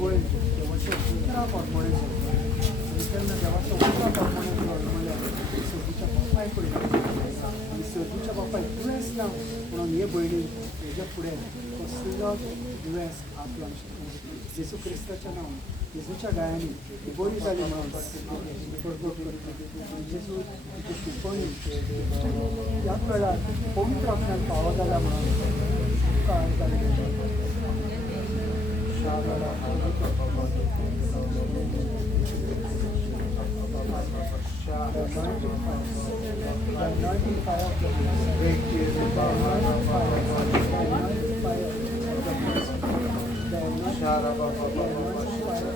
गोळी देवाचे उतरा परमणे आनी तेन्ना देवाचो उतरा परमणे म्हणल्यार सोदीच्या बापाय कडेन आनी सोदीच्या बापाय दुयेंस ना म्हणून हे भयणी हेज्या फुडें कसलो दुयेंस हात लावंक शकना जेसू क्रिस्ताच्या नांवान जेजूच्या गायांनी ही बरी जाली म्हणून जेजू तिचे शिकवणी त्याच वेळार पवित्र आत्म्यान फावो जाला म्हणून तुका Shara Baba Baba Shara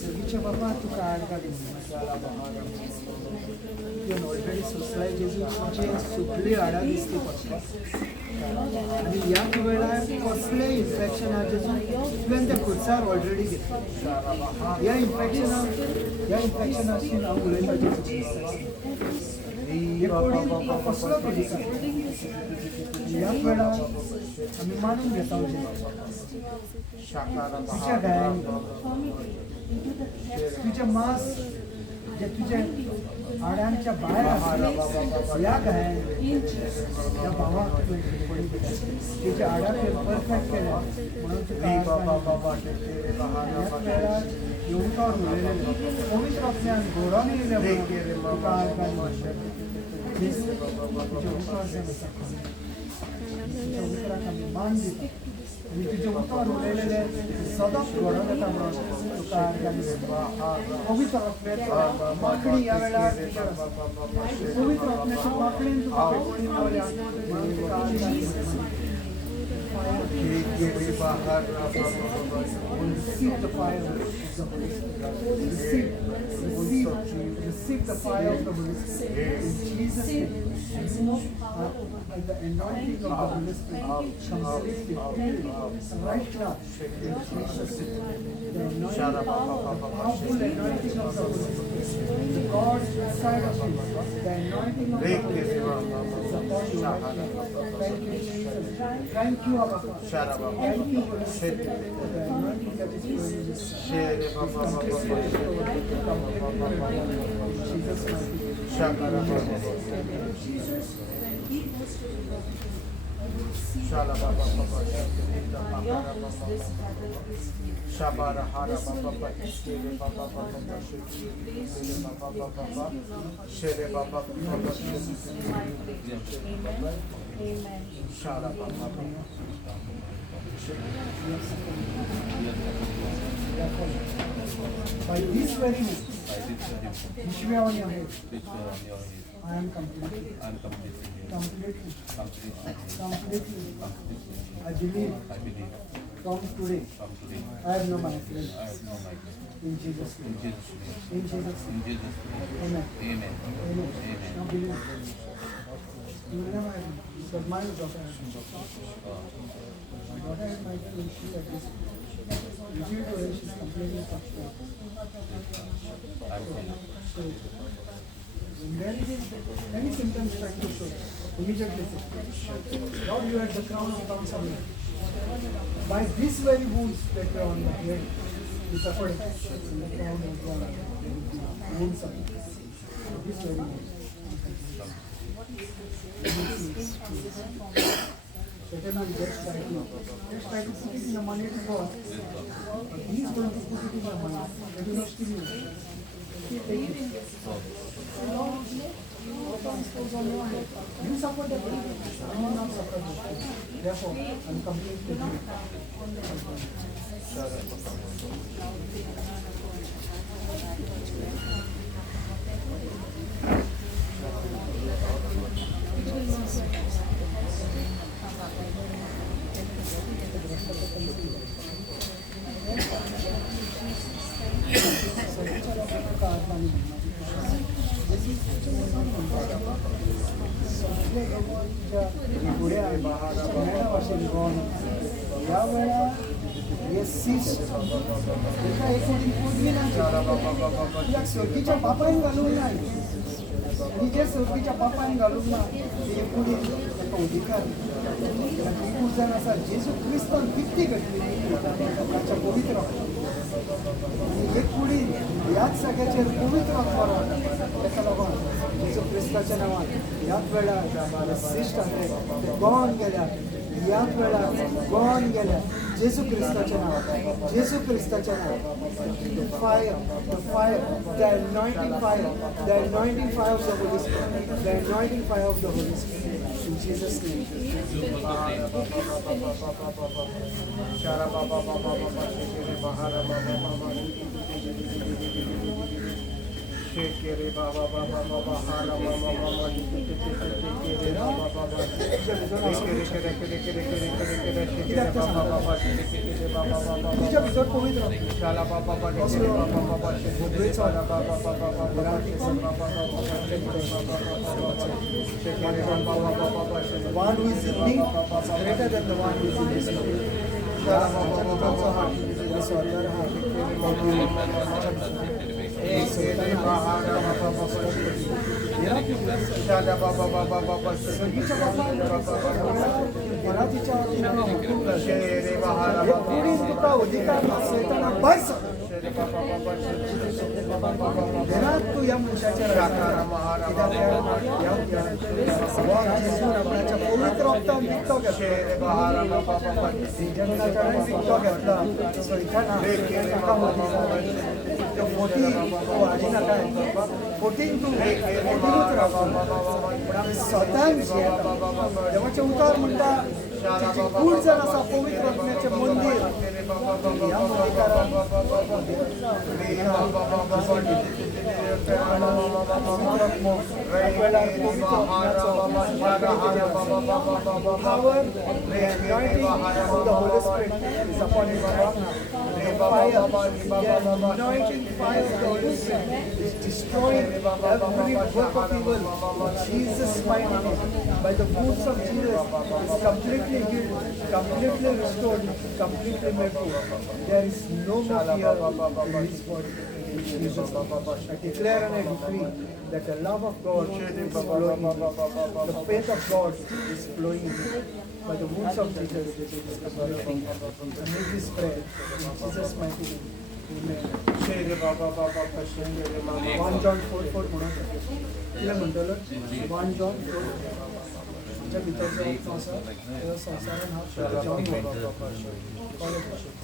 सर्वीच्या बाबा तुका आडका दिवन ऑलरेडी सोसलाय जेजू तुमचे सगळी हाडां दिसती पडटा आनी ह्याच वेळार कसलें इन्फेक्शन आहा जेजू तुवें त्या खुर्सार ऑलरेडी घेतला ह्या इन्फेक्शनाची हांव उलयता जेजू हे कोडीन तुका कसलो कडिका ह्याच वेळार आमी मानून घेता तुज्या गायांनी तुझे मांस जे तुझे हाडांच्या भायर ह्या गायन ह्या भावाक तुझे हाडाक परफेक्ट केल्या म्हणून तुका येवकार उलयलेले पवित्र आपल्यान घोडोन येयले तुका तुजे उतर जावन आसा तुज्या उतराक आमी मान दिता आनी तुजे उतर उलयलेले सदांच घडोवन येता म्हणून तुका पवित्र आत्म्याची माखणी ह्या वेळार पवित्र आत्म्याची माखणीन तुका पेटोवणी पावल्या म्हणून तुका receive the fire of the Holy Spirit. Receive the fire of the Holy Spirit. In Jesus' name. And the anointing of the Holy Spirit completely right now. In Jesus' name. The anointing, the powerful anointing of the Holy Spirit. The God inside of you. The anointing of the Holy Spirit is upon you right now. Thank you, Jesus. Thank you, Abba Father. Thank you, Holy Spirit. The anointing that is flowing in this Jesus' mighty name. Shala Baba Baba Shabara Hara Baba Shele Baba Baba Shele Baba Baba Shele Baba Baba Shala Baba By this very name, which way on your head, I am completely, completely, I believe from today, I have no migraine. In Jesus' name. In Jesus' name. Amen. Amen. Now believe. You will never have because mine is daughter. My daughter had migraine when she had this. You feel today she's completely touched out. So, when there is any symptoms trying to show, immediately say, Lord, you had the crown of thorns on me. By this very wounds that were on my head, you suffered in the crown of thorns, wounds on me. This very wounds. Satan will just try to put it in the money to God. But he is going to put it in the money. That will not steal you. You suffered the pain. I will not suffer the pain. Therefore, I am completely free. पुढे आहे यावेळा एका एकोणी पूर्वी नाही सोडकीच्या बापायन घालून नाही तिच्या सोडकीच्या बापायन घालून ना पुढे अधिकार एकूण जण असा जेजू क्रिस्तान किती घडली त्याच्या पवित्र आणि एक पुढे याच सगळ्याचेर पवित्र आत्मा त्याच्या लागून जेजू क्रिस्ताच्या नावान ह्याच वेळार श्रेष्ठ ते गोवन गेल्या ह्याच वेळार गोवन गेल्या जेजू क्रिस्ताच्या नावान जेजू क्रिस्ताच्या नावान the fire the anointing fire of the Holy Spirit the anointing fire of the Holy Spirit in Jesus name Shara Baba Baba Baba Shekere Bahara Baba Baba Shekere Baba Baba Baba Hara Baba Baba Shekere Baba Baba Shekere Baba Baba Shekere Baba Baba तिच्या भितर पवित्र Shala Baba Baba Shekere Baba Baba Shekere Baba Baba Baba Baba Shekere Baba Baba Baba Shekere one who is in me is greater than the one who is in this world. Shekere Bahara Baba Baba Shala Baba Baba Baba Shekere मराठीच्या Shekere Bahara पुढे तुका अधिकार नसताना बस घरात तू या मनुष्याच्या आपल्याच्या पवित्र रक्तान विकतो घेतला जगण्याच्या विकतो घेतला सो इथं मोठी वाढी नाका फोटीन तू फोटीनूच रावता पण आम्ही स्वतः देवाचे उतार म्हणटा कूड जण असा पवित्र आत्म्याचे मंदिर या मंदिरात power, the anointing of the Holy Spirit is upon his life. The anointing fire of the Holy Spirit is destroying every work of evil. Jesus' mighty name, by the wounds of Jesus, is completely healed, completely restored, completely made whole. There is no more fear in his body. Jesus, I declare and I decree that the love of God is flowing, the faith of God is flowing by the wounds of Jesus. And make this prayer in Jesus' mighty name. Amen. Shekere Baba Baba Shekere Baba 1 John 4:4 म्हणून तिला म्हणतलो 1 John 4 त्याच्या भितरचो वचन आसा तेजो संवसारान हांव जावंक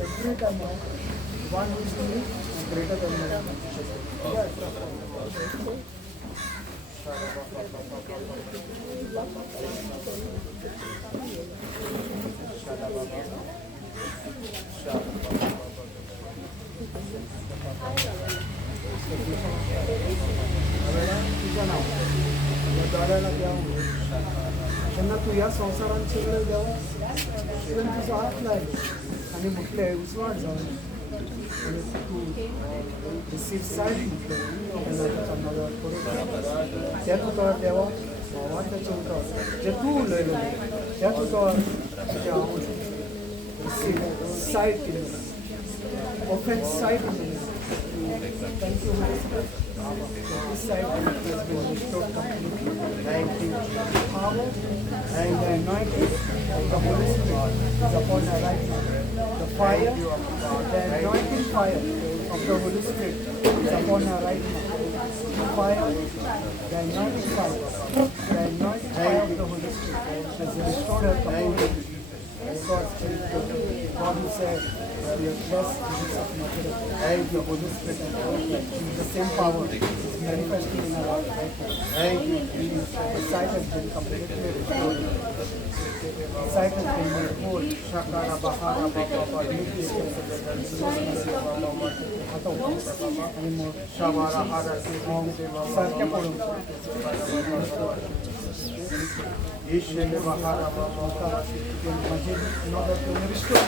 every time one वीज to greater than तुझं नाव दोळ्याला देव तेन्ना तूं ह्या संवसारान सगळें देवा तुवें तुजो हात लायलो आनी म्हटलें उजवाड जावन आनी तूं रिसीव सायड म्हटलें तेन्ना ताका नजर करूंक त्या तुका देवा भावाच्या चलतो जें तूं उलयलो त्या तुका हांव रिसीव सायड केलें ऑफेन्स सायड केलें Thank you, Holy Spirit. This side has been restored completely. Thank you. Power and the anointing of the Holy Spirit is upon our right now. The fire, the anointing fire of the Holy Spirit is upon our right now. The fire, the anointing fire, the anointing fire of the Holy Spirit has restored her completely. God who said, we are blessed Jesus of Nazareth, and the Holy Spirit and the same power is manifesting in our life right now. Thank you, Jesus. The sight has been completely restored. The sight has been made whole. Shakara Bahara Baba आता आणि मग Shavara Hara सारख्या पडून Ishele Bahara Baba माझे नॉर्डर restore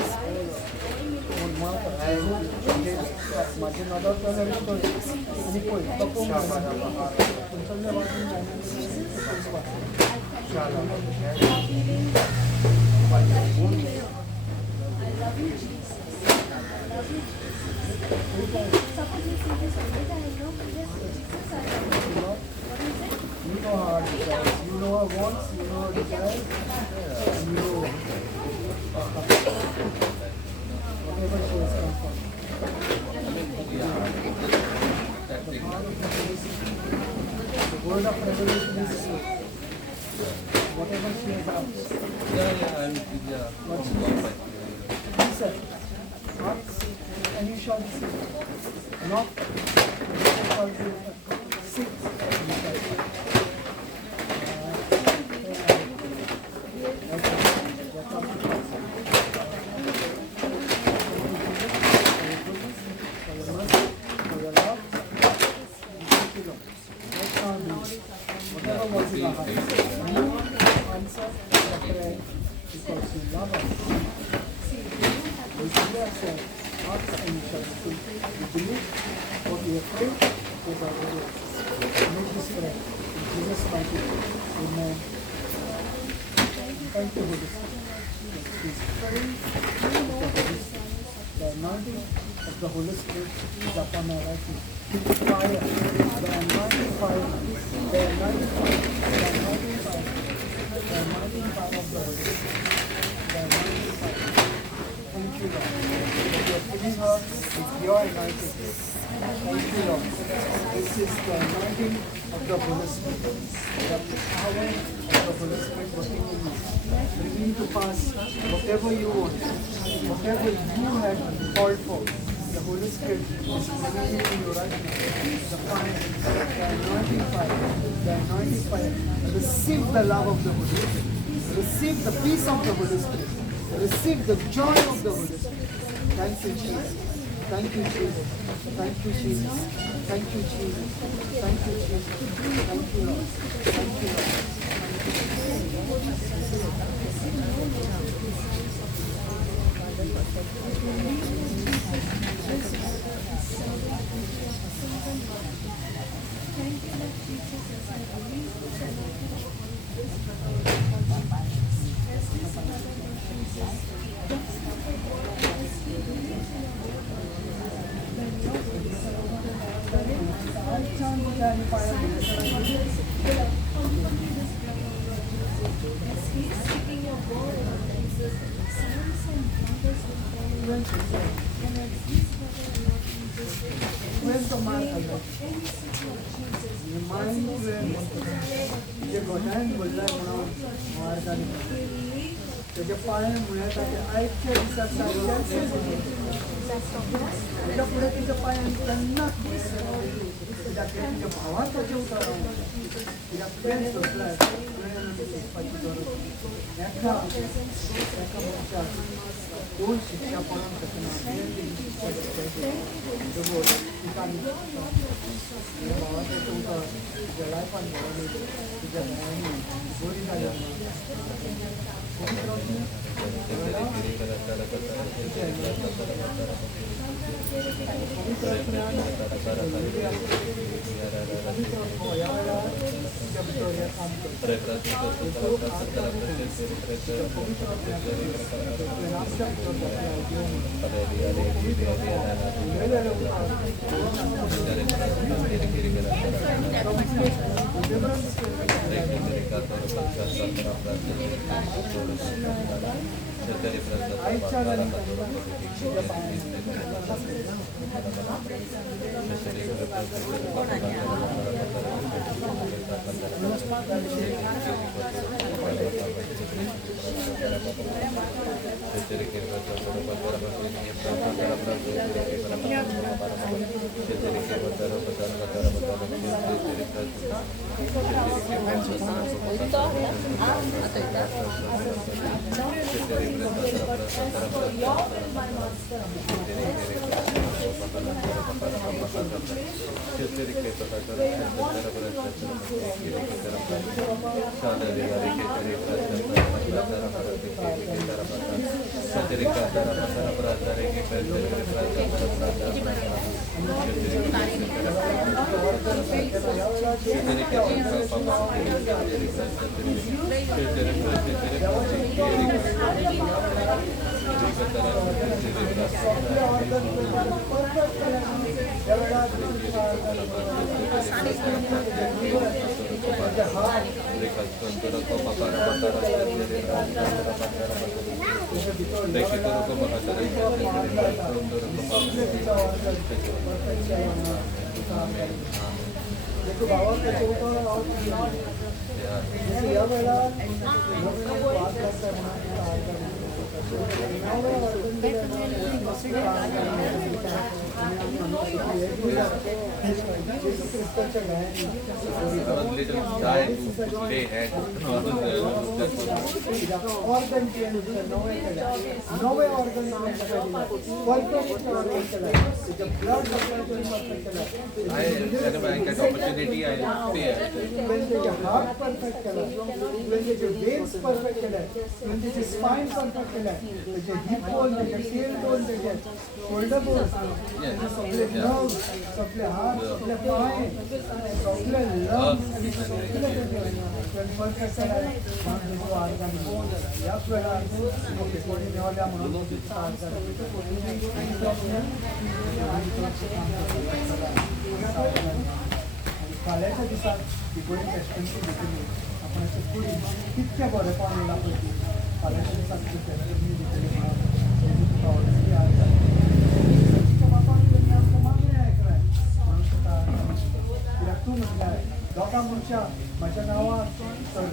माझे नॉर्डर restore आणि पळय You know how it is. You know our wants, you know our desires, and you know whatever she has come from. The word of revelation is true. Whatever she has asked. What she said. He said, ask and you shall receive. Knock and you shall be opened. Seek and you shall find. Whatever was in our heart, you answer the prayer because you love us. We see ourselves, ask and you shall receive. We believe what we have prayed is our word. Make this prayer in Jesus' mighty name. Amen. Thank you, Holy Spirit. Please pray with the Holy Spirit. The anointing of the Holy Spirit is upon our right now. Fire, the anointing fire, the anointing fire, the anointing fire, the anointing fire of the Holy Spirit, the anointing fire. Thank you, Lord. You are filling her with your anointing. Thank you, Lord. This is the anointing of the Holy Spirit, the power of the Holy Spirit working in you, bringing to pass whatever you want, whatever you had called for. The Holy Spirit is bringing it to you right now. The fire, the anointing fire, the anointing fire. Receive the love of the Holy Spirit. Receive the peace of the Holy Spirit. Receive the joy of the Holy Spirit. Thank you, Jesus. Thank you, Jesus. Thank you, Jesus. Thank you, Jesus. Thank you, Jesus. Thank you, Lord. Thank you, Lord. Where's the man? Remind me where. जे घोटाळ्यान बोललाय म्हणून मार्गाने त्याच्या पायान म्हळ्यार ताचे आयच्या दिसा त्याच्या पुढे तिच्या पायान केन्नाच कित्याक तिच्या भावाक ताचे उतर कित्याक प्रेम सोंसलाय सोंसपाची गरज एका मनशाक दोन शिक्षा पडोवंक शकना तिका भावाचें तुमकां तुज्या लायफान घडोवनी तुज्या घरांनी बरी जाल्या ह्या वेळार तुज्या भितर हें काम करता देखो बाबा का चौका और या वेळा बात करता ऑर्गन नवे organ blood opportunity I pay. when the heart perfect केला, when the veins perfect केला, when the spine perfect केला, the hip bone, the tailbone, the shoulder bone, सगळे nerves, सगळे हात, सगळे पाय, सगळे lungs, सगळे when perfect केला, माणूस organ या वेळा कोणी निवडल्या म्हणून फाल्यांच्या दिसाक बरी फेस्टिवल दितली आपण अशें कुडी कितकें बरेंपण येयलां पळय ती फाल्यांच्या दिसाक ती फेस्टिवल दितली आमकां मागणें आयकलाय म्हणून तुका कित्याक तूं म्हटल्यार दोगां मनशां म्हाज्या नांवान तर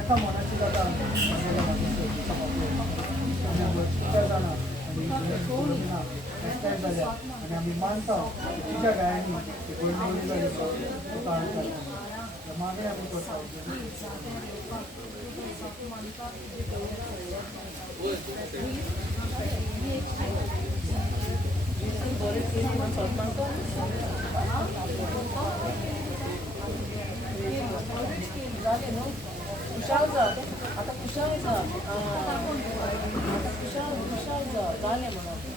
एका मनाची जाता जाणा जाल्या आनी आमी मानता तुज्या गायांनी गोंयमोळी जाली तुका मागणी आमी करता आता खुशाल जाले म्हणून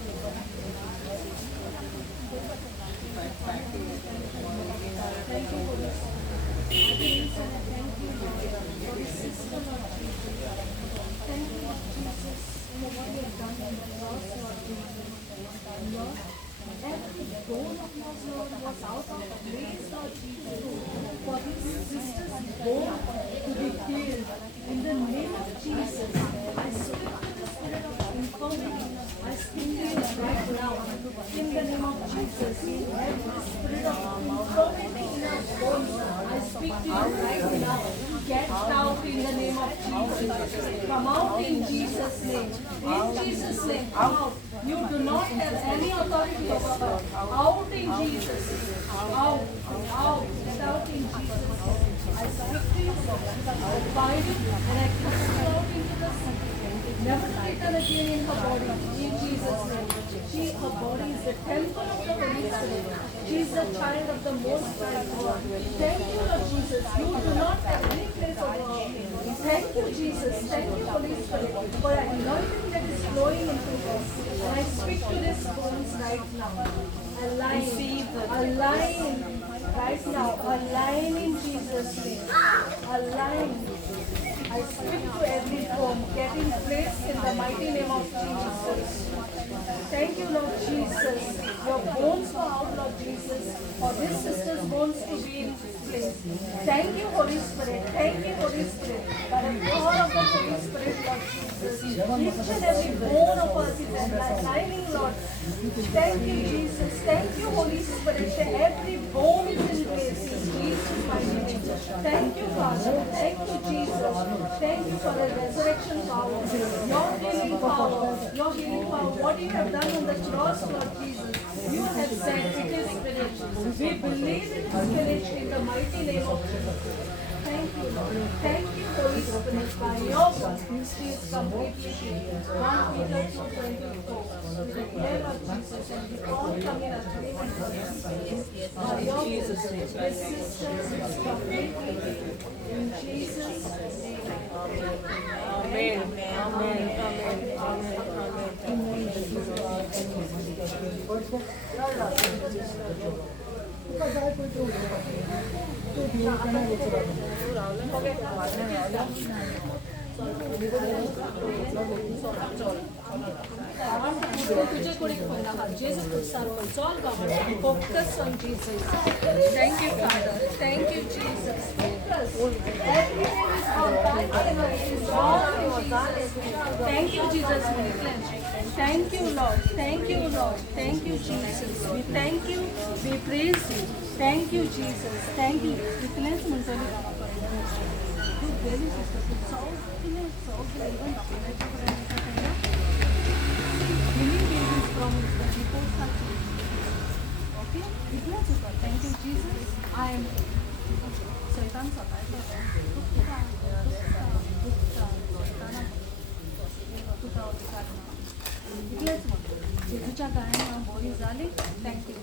Every bone of your Lord was out of the place of Jesus for his sister's bone to be healed. In the name of Jesus, I speak to the spirit of infirmity. I speak to you right now. In the name of Jesus, every spirit of infirmity in our bones, I speak to you right now. Get out in the name of Jesus. Come out in Jesus' name. In Jesus' name, come out. You do not have any authority over her. Out in Jesus' name. Out. Out. Get out in Jesus' name. I speak to you. I bind it and I cast you out into the sea. Never to return again in her body. In Jesus' name. Her body is the temple of the Holy Spirit. She is the child of the Most High God. Thank you, Lord Jesus. You do not have any place over her. Thank you, Jesus. Thank you, Holy Spirit, for an anointing that is flowing into us. And I speak to this bones right now. Align right now. Align in Jesus' name. Align. I speak to every bone. Get in place in the mighty name of Jesus. Thank you, Lord Jesus. Your bones were out, Lord Jesus, for this sister's bones to be in place. Thank you, Holy Spirit. Thank you, Holy Spirit. By the power of the Holy Spirit, Lord Jesus, each and every bone of us is aligning, Lord. Thank you, Jesus. Thank you, Holy Spirit. Every bone is in place. In Jesus' mighty name. Thank you, Father. Thank you, Jesus. Thank you for the resurrection power. Your healing power. Your healing power. What you have done on the cross, Lord Jesus. You have said it is finished. We believe it is finished in the mighty name of Jesus. Thank you, Lord. Thank you, Holy Spirit. By your blood, she is completely healed. 1 Peter 2:24. We declare, Lord Jesus, and we all come in agreement with this. By your blood, this sister is completely healed. In Jesus' name. Amen. Amen. Jesus, it's all covered. Focus on Jesus. Thank you, Father. Thank you, Jesus. Focus. Everything is all back and it's all in Jesus. Thank you, Jesus. Thank you, Lord. Thank you, Lord. Thank you, Jesus. We thank you. We praise you. Thank you, Jesus. Thank you. Witness Thank you, Jesus. I am Satan जेजूच्या गायन बरी झाली. Thank you.